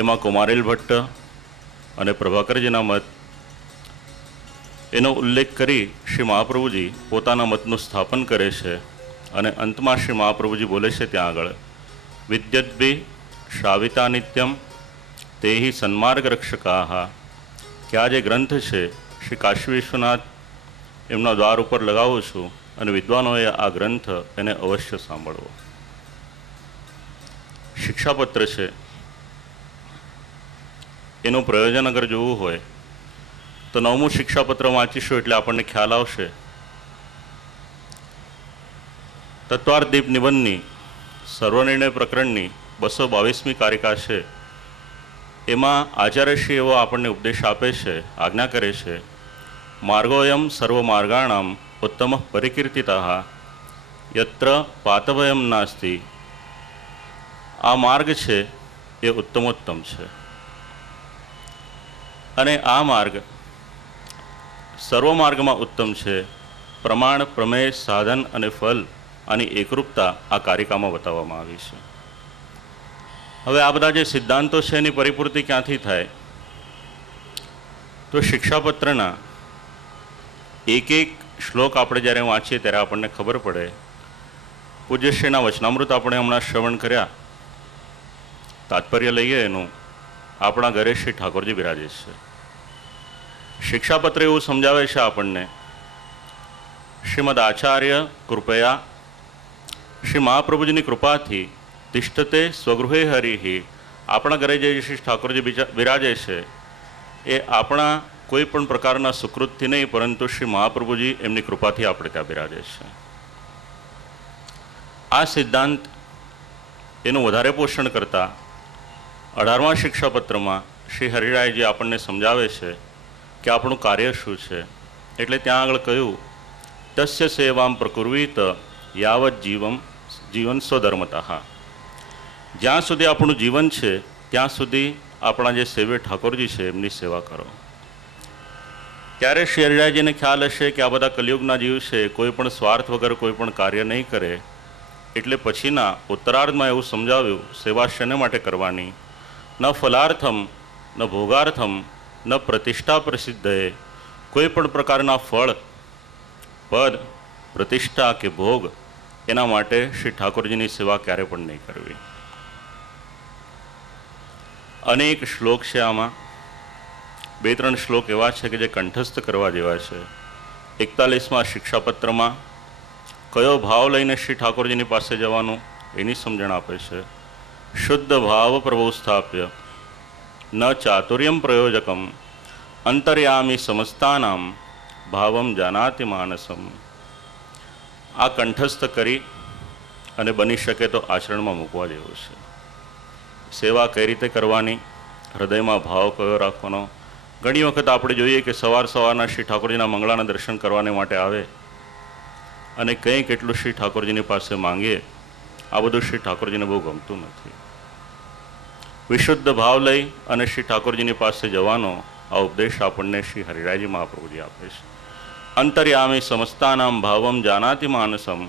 એમાં કુમારેલ ભટ્ટ અને પ્રભાકરજીના મત એનો ઉલ્લેખ કરી શ્રી મહાપ્રભુજી પોતાના મતનું સ્થાપન કરે છે. અને અંતમાં શ્રી મહાપ્રભુજી બોલે છે ત્યાં આગળ, વિદ્યદ્ભિ શ્રાવિતા નિત્યમ તેહિ સન્માર્ગ રક્ષકાહ, કે આ જે ગ્રંથ છે શ્રી કાશી વિશ્વનાથ એમના દ્વાર ઉપર લગાવું છું અને વિદ્વાનોએ આ ગ્રંથ એને અવશ્ય સાંભળવો. શિક્ષાપત્ર છે એનું પ્રયોજન અગર જોવું હોય તો 9મું શિક્ષાપત્ર વાંચીશું એટલે આપણને ખ્યાલ આવશે તત્વાર્થ દીપ નિબંધની સર્વનિર્ણય પ્રકરણની 222મી કારિકા છે. એમાં આચાર્યશ્રી એવો આપણને ઉપદેશ આપે છે, આજ્ઞા કરે છે, માર્ગોયમ સર્વમાર્ગાણામ ઉત્તમ પરિકીર્તિતઃ યત્ર પાતવયમ નાસ્તિ. આ માર્ગ છે એ ઉત્તમોત્તમ છે અને આ માર્ગ સર્વ માર્ગમાં ઉત્તમ છે. પ્રમાણ, પ્રમેય, સાધન અને ફલ આની એકરૂપતા આ કારિકામાં બતાવવામાં આવી છે. હવે આ બધા જે સિદ્ધાંતો છે એની પરિપૂર્તિ ક્યાંથી થાય? તો શિક્ષાપત્રના એક એક શ્લોક આપણે જ્યારે વાંચીએ ત્યારે આપણને ખબર પડે. પૂજ્યશ્રીના વચનામૃત આપણે હમણાં શ્રવણ કર્યા, તાત્પર્ય લઈએ એનું, આપણા ઘરે શ્રી ઠાકોરજી બિરાજે છે. શિક્ષાપત્ર એવું સમજાવે છે આપણને, શ્રીમદ આચાર્ય કૃપયા, શ્રી મહાપ્રભુજીની કૃપાથી તિષ્ઠતે સ્વગૃહે હરિ. આપણા ઘરે જે શ્રી ઠાકોરજી બિરાજે છે એ આપણા કોઈ પણ પ્રકારના સુકૃતથી નહીં, પરંતુ શ્રી મહાપ્રભુજી એમની કૃપાથી આપણે ત્યાં બિરાજે છે. આ સિદ્ધાંત એનું વધારે પોષણ કરતા 18મા શિક્ષાપત્રમાં શ્રી હરિરાયજી આપણને સમજાવે છે કે આપણું કાર્ય શું છે. એટલે ત્યાં આગળ કહ્યું, તસ્ય સેવામ પ્રકુર્વીત યાવત જીવન સ્વધર્મતઃ. જ્યાં સુધી આપણું જીવન છે ત્યાં સુધી આપણા જે સેવે ઠાકોરજી છે એમની સેવા કરો. ત્યારે શ્રી હરિરાયજીને ખ્યાલ હશે કે આ બધા કલિયુગના જીવ છે, કોઈ પણ સ્વાર્થ વગર કોઈ પણ કાર્ય નહીં કરે. એટલે પછીના ઉત્તરાર્ધમાં એવું સમજાવ્યું, સેવા શેને માટે કરવાની? ન ફલાર્થમ, ન ભોગાર્થમ, ન પ્રતિષ્ઠા પ્રસિદ્ધએ. કોઈ પણ પ્રકારના ફળ, પદ, પ્રતિષ્ઠા કે ભોગ એના માટે શ્રી ઠાકોરજીની સેવા ક્યારે પણ નહીં કરવી. અનેક શ્લોક છે આમાં. 2-3 શ્લોક એવા છે કે જે કંઠસ્થ કરવા જેવા છે. 41મા શિક્ષાપત્રમાં કયો ભાવ લઈને શ્રી ઠાકોરજીની પાસે જવાનું એની સમજણ આપે છે. શુદ્ધ ભાવ પ્રભુ સ્થાપ્ય ન ચાતુર્યમ પ્રયોજકમ અંતર્યામી સમસ્તાનામ ભાવમ જાનાતિ માનસમ. આ કંઠસ્થ કરી અને બની શકે તો આચરણમાં મૂકવા જેવું છે. સેવા કઈ રીતે કરવાની, હૃદયમાં ભાવ કયો રાખવાનો. ઘણી વખત આપણે જોઈએ કે સવારના શ્રી ઠાકોરજીના મંગળાના દર્શન કરવાને માટે આવે અને કંઈ કેટલું શ્રી ઠાકોરજીની પાસે માંગીએ. આ બધું શ્રી ઠાકોરજીને બહુ ગમતું નથી. વિશુદ્ધ ભાવ લઈ અને શ્રી ઠાકોરજીની પાસે જવાનો આ ઉપદેશ આપણને શ્રી હરિરાયજી મહાપ્રભુજી આપે છે. અંતર્યામી સમસ્તાનામ ભાવમ જાનાતિ માનસમ.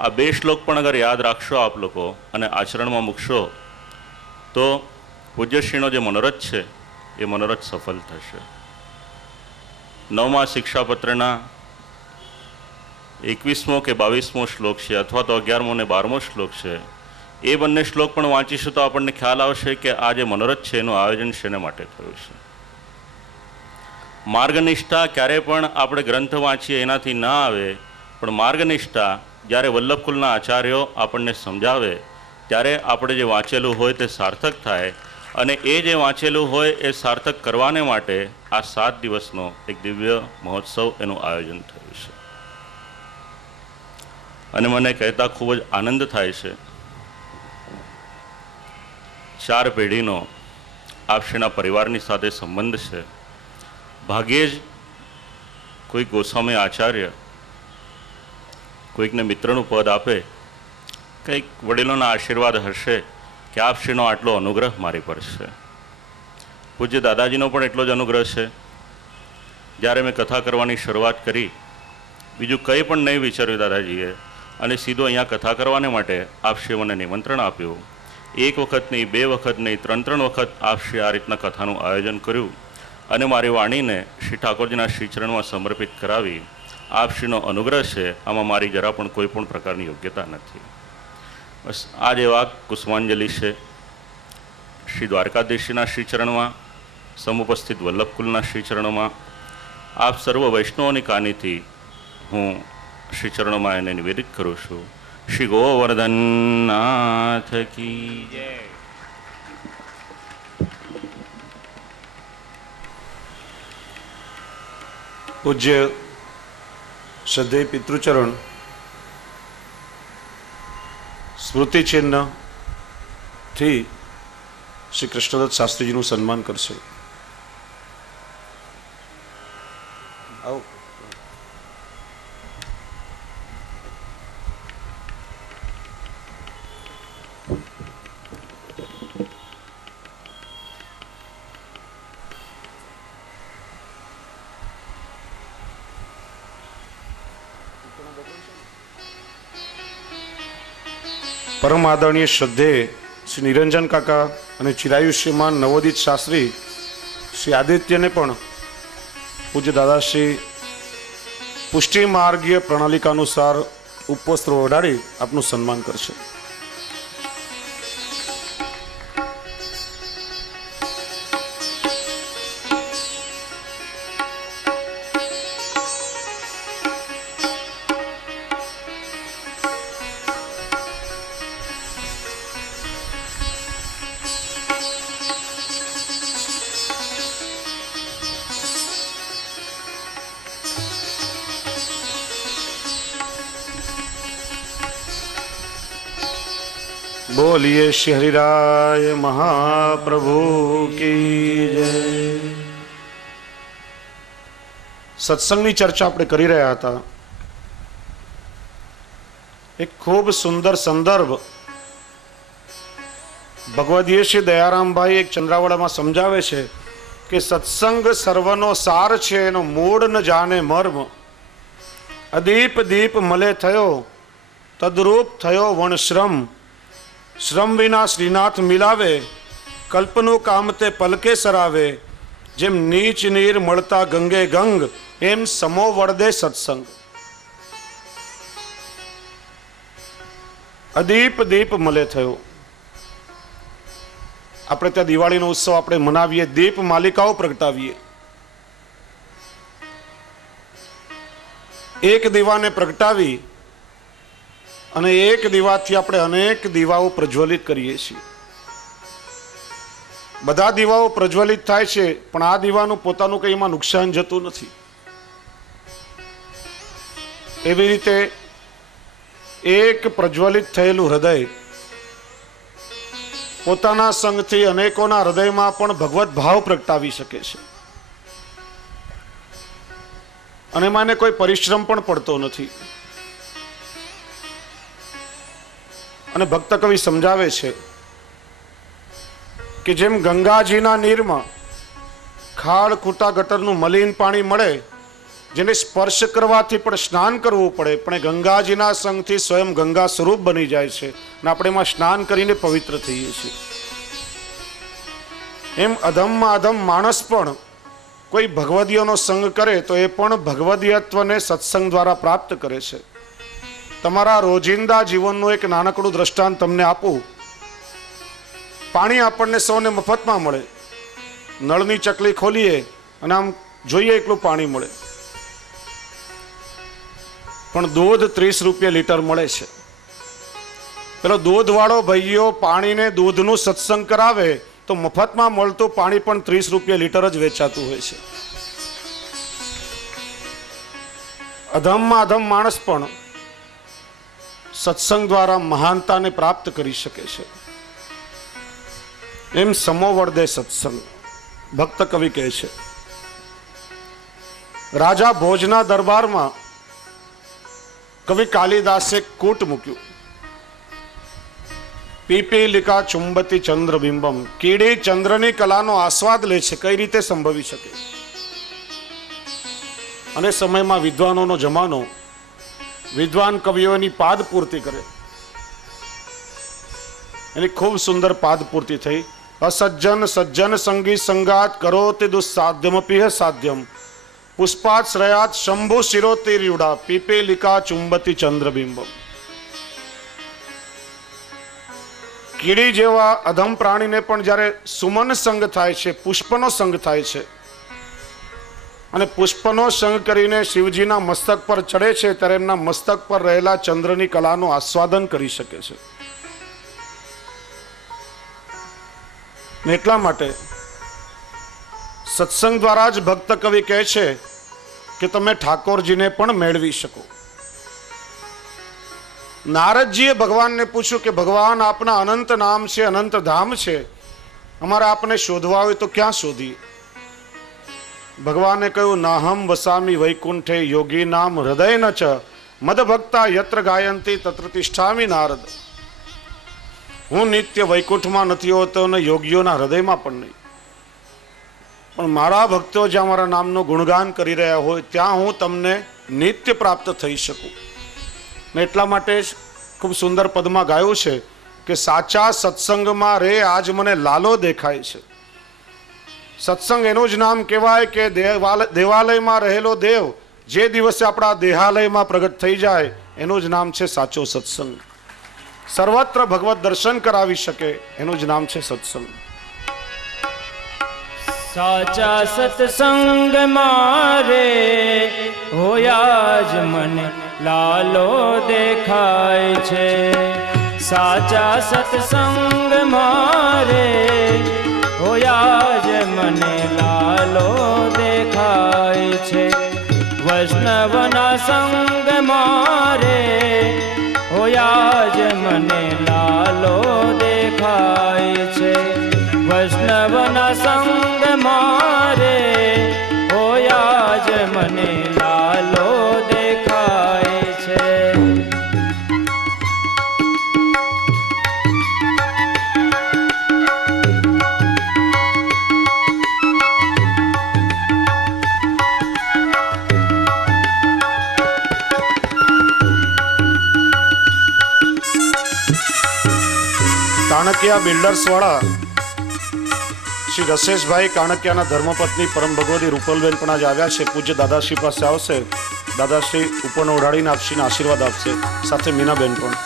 આ 2 શ્લોક પણ અગર યાદ રાખશો આપ લોકો અને આચરણમાં મૂકશો તો પૂજ્યશ્રીનો જે મનોરથ છે એ મનોરથ સફળ થશે. 9મા શિક્ષાપત્રના 21મો કે 22મો શ્લોક છે, અથવા તો 11મો અને 12મો શ્લોક છે. એ બંને શ્લોક પણ વાંચીશું તો આપણને ખ્યાલ આવશે કે આ જે મનોરથ છે એનું આયોજન શેને માટે થયું છે. માર્ગનિષ્ઠા ક્યારે પણ આપણે ગ્રંથ વાંચીએ એનાથી ના આવે, પણ માર્ગનિષ્ઠા જ્યારે વલ્લભકુલના આચાર્યો આપણને સમજાવે ત્યારે આપણે જે વાંચેલું હોય તે સાર્થક થાય. અને એ જે વાંચેલું હોય એ સાર્થક કરવાને માટે આ 7 દિવસનો એક દિવ્ય મહોત્સવ એનું આયોજન થયું છે. અને મને કહેતા ખૂબ જ આનંદ થાય છે, 4 પેઢીનો આપશ્રીના પરિવારની સાથે સંબંધ છે. ભાગ્યે જ કોઈ ગોસ્વામી આચાર્ય કોઈકને મિત્રનું પદ આપે, કંઈક વડીલોના આશીર્વાદ હશે કે આપશ્રીનો આટલો અનુગ્રહ મારી પર છે. પૂજ્ય દાદાજીનો પણ એટલો જ અનુગ્રહ છે. જ્યારે મેં કથા કરવાની શરૂઆત કરી, બીજું કંઈ પણ નહીં વિચાર્યું દાદાજીએ, અને સીધો અહીંયા કથા કરવાને માટે આપશ્રીએ મને નિમંત્રણ આપ્યું. 1 વખત નહીં, 2 વખત નહીં, 3 વખત આપશ્રીએ આ રીતના કથાનું આયોજન કર્યું અને મારી વાણીને શ્રી ઠાકોરજીના શ્રીચરણમાં સમર્પિત કરાવી. આપશ્રીનો અનુગ્રહ છે, આમાં મારી જરા પણ કોઈ પણ પ્રકારની યોગ્યતા નથી. બસ આ જે વાક કુસુમાંજલિ છે શ્રી દ્વારકાધીશના શ્રીચરણમાં, સમુપસ્થિત વલ્લભકુલના શ્રીચરણમાં, આપ સર્વ વૈષ્ણવોની કાનીથી હું શ્રીચરણોમાં એને નિવેદિત કરું છું. શ્રી ગોવર્ધનનાથ કી જય. પૂજ્ય શ્રદ્ધેય પિતૃચરણ સ્મૃતિ ચિહ્નથી શ્રી કૃષ્ણદત્ત શાસ્ત્રીજીનું સન્માન કરશે. આવો. પરમ આદરણીય શ્રદ્ધેય શ્રી નિરંજન કાકા અને ચિરાયુષ્યમાન નવોદિત શાસ્ત્રી શ્રી આદિત્યને પણ પૂજ્ય દાદાશ્રી પુષ્ટિ માર્ગીય પ્રણાલિકા અનુસાર ઉપવસ્ત્ર ઓઢાડી આપનું સન્માન કરશે. બોલીએ શ્રી હરિરાય મહાપ્રભુ કી જય. સત્સંગની ચર્ચા આપણે કરી રહ્યા હતા. એક ખૂબ સુંદર સંદર્ભ ભગવદીય શ્રી દયારામભાઈ એક ચંદ્રાવડામાં સમજાવે છે કે સત્સંગ સર્વનો સાર છે, એનો મૂળ ન જાણે મર્મ. અદીપ દીપ મલે થયો, તદરૂપ થયો વણશ્રમ. શ્રમ વિના શ્રીનાથ મિલાવે, કલ્પનું કામ તે પલકે સરાવે. જેમ નીચ નીર મળતા ગંગે ગંગ, એમ સમો વળદે સત્સંગ. અદીપ દીપ મલે થયો. આપણે ત્યાં દિવાળીનો ઉત્સવ આપણે મનાવીએ, દીપ માલિકાઓ પ્રગટાવીએ. એક દીવાને પ્રગટાવી અને એક દીવાથી આપણે અનેક દીવાઓ પ્રજ્વલિત કરીએ છીએ. બધા દીવાઓ પ્રજ્વલિત થાય છે, પણ આ દીવાનું પોતાનું કંઈ એમાં નુકસાન જતું નથી. એવી રીતે એક પ્રજ્વલિત થયેલું હૃદય પોતાના સંગથી અનેકોના હૃદયમાં પણ ભગવત ભાવ પ્રગટાવી શકે છે, અને એમાં કોઈ પરિશ્રમ પણ પડતો નથી. અને ભક્ત કવિ સમજાવે છે કે જેમ ગંગાજીના નીરમાં ખાડ ખૂટા ગટરનું મલિન પાણી મળે, જેને સ્પર્શ કરવાથી પણ સ્નાન કરવું પડે, પણ એ ગંગાજીના સંગથી સ્વયં ગંગા સ્વરૂપ બની જાય છે અને આપણે એમાં સ્નાન કરીને પવિત્ર થઈએ છીએ. એમ અધમમાં અધમ માણસ પણ કોઈ ભગવદીયનો સંગ કરે તો એ પણ ભગવદીયત્વને સત્સંગ દ્વારા પ્રાપ્ત કરે છે. તમારા રોજિંદા જીવનનું એક નાનકડું દ્રષ્ટાંત તમને આપું. પાણી આપણને સૌને મફતમાં મળે. નળની ચકલી ખોલીએ અને આમ જોઈએ એટલું પાણી મળે, પણ દૂધ 30 રૂપિયા લીટર મળે છે. પેલો દૂધવાળો ભાઈઓ પાણીને દૂધનું સત્સંગ કરાવે તો મફતમાં મળતું પાણી પણ 30 રૂપિયા લીટર જ વેચાતું હોય છે. અધમમાં અધમ માણસ પણ સત્સંગ દ્વારા મહાનતાને પ્રાપ્ત કરી શકે છે. એમ સમો વળદે સત્સંગ ભક્ત કવિ કહે છે. રાજા ભોજના દરબારમાં કવિ કાલિદાસે કૂટ મૂક્યું. પીપીલિકા ચુંબતી ચંદ્રબિંબમ. કીડી ચંદ્રની કલાનો આસ્વાદ લે છે, કઈ રીતે સંભવી શકે? અને સમયમાં વિદ્વાનોનો જમાનો, વિદ્વાન કવિઓની પાદ પૂર્તિ કરે. એની ખૂબ સુંદર પાદ પૂર્તિ થઈ. અસજ્જન સજ્જન સંગી સંગાત કરોતિ દુસ્સાધ્યમપિહ સાધ્યમ. પુષ્પાત શ્રયાત શંભુ શિરોતિર્યુડા. પીપેલિકા ચુંબતી ચંદ્રબિંબમ. કીડી જેવા અધમ પ્રાણીને પણ જ્યારે સુમન સંગ થાય છે, પુષ્પનો સંગ થાય છે, અને પુષ્પનો સંગ કરીને શિવજીના મસ્તક પર ચડે છે, ત્યારે એમના મસ્તક પર રહેલા ચંદ્રની કલાનું આસ્વાદન કરી શકે છે. એટલા માટે સત્સંગ દ્વારા જ ભક્ત કવિ કહે છે કે તમે ઠાકોરજીને પણ મેળવી શકો. નારદજીએ ભગવાનને પૂછ્યું કે ભગવાન આપના અનંત નામ છે, અનંત ધામ છે, અમારે આપને શોધવા હોય તો ક્યાં શોધીએ? ભગવાને કહ્યું નાહમ વસામી વૈકુંઠે યોગી નામ હૃદય ન ચ મદ ભક્તા યત્ર ગાયંતી તત્ર તિષ્ઠામી નારદ. હું નિત્ય વૈકુંઠમાં નથી હોતો અને યોગીઓના હૃદયમાં પણ નહીં, પણ મારા ભક્તો જ્યાં મારા નામનું ગુણગાન કરી રહ્યા હોય ત્યાં હું તમને નિત્ય પ્રાપ્ત થઈ શકું. ને એટલા માટે ખૂબ સુંદર પદમાં ગાયું છે કે સાચા સત્સંગમાં રે આજ મને લાલો દેખાય છે. સત્સંગ એનું જ નામ કહેવાય કે દેવાલયમાં રહેલો દેવ જે દિવસે આપણા દેહાલયમાં પ્રગટ થઈ જાય એનું જ નામ છે સાચો સત્સંગ. સર્વત્ર ભગવત દર્શન કરાવી શકે એનું જ નામ છે સત્સંગ. સાચા સત્સંગ મારે હોયા જ મને લાલો દેખાય છે. સાચા સત્સંગ મારે હોયા જ મને લાલો દેખાય છે. વૈષ્ણવના સંગ મારે હોયા જ મને લાલો દેખાય છે. વૈષ્ણવના સંગ મારે હોયા જ મને લાલો દેખાય છે. કાણકિયા બિલ્ડર્સ વાળા શ્રી રસેશભાઈ કાણકિયાના ધર્મપત્ની પરમ ભગવતી રૂપલબેન પણ આજે આવ્યા છે. પૂજ્ય દાદાશ્રી પાસે આવશે. દાદાશ્રી ઉપરનો ઓઢાડીને આપશીને આશીર્વાદ આપશે, સાથે મીનાબેન પણ.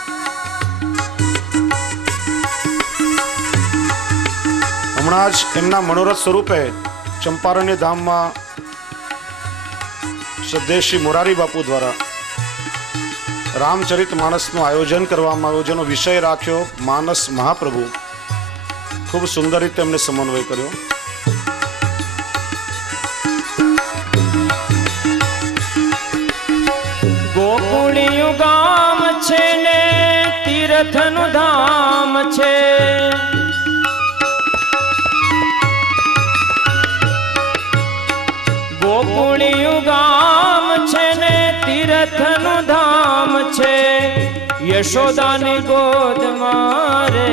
હમણાં જ એમના મનોરથ સ્વરૂપે ચંપારણ્ય ધામમાં શ્રદ્ધેય શ્રી મોરારી બાપુ દ્વારા રામચરિત માનસનું આયોજન કરવામાં આવ્યું, જેનો વિષય રાખ્યો માનસ મહાપ્રભુ. ખૂબ સુંદર રીતે એમને સમન્વય કર્યો. ગોકુળિયું ગામ છે ને તીર્થનું ધામ છે. ગોકુળિયું ગામ છે ને તીર્થનું ધામ છે. યશોદાની ગોદ મારે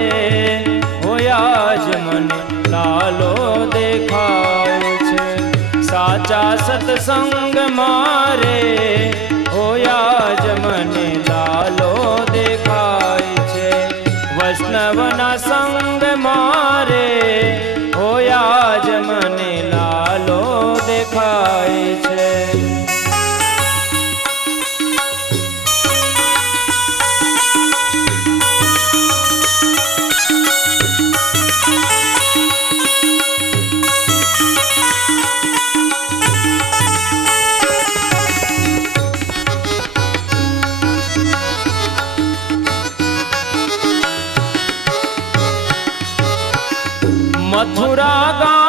હોયા જ મને લાલો દેખાય છે. સાચા સત્સંગ મારે હોયા જ મને લાલો દેખાય છે. વૈષ્ણવના સંગ મારે હોયા જ મને લાલો દેખાય છે. મથુરા ગામ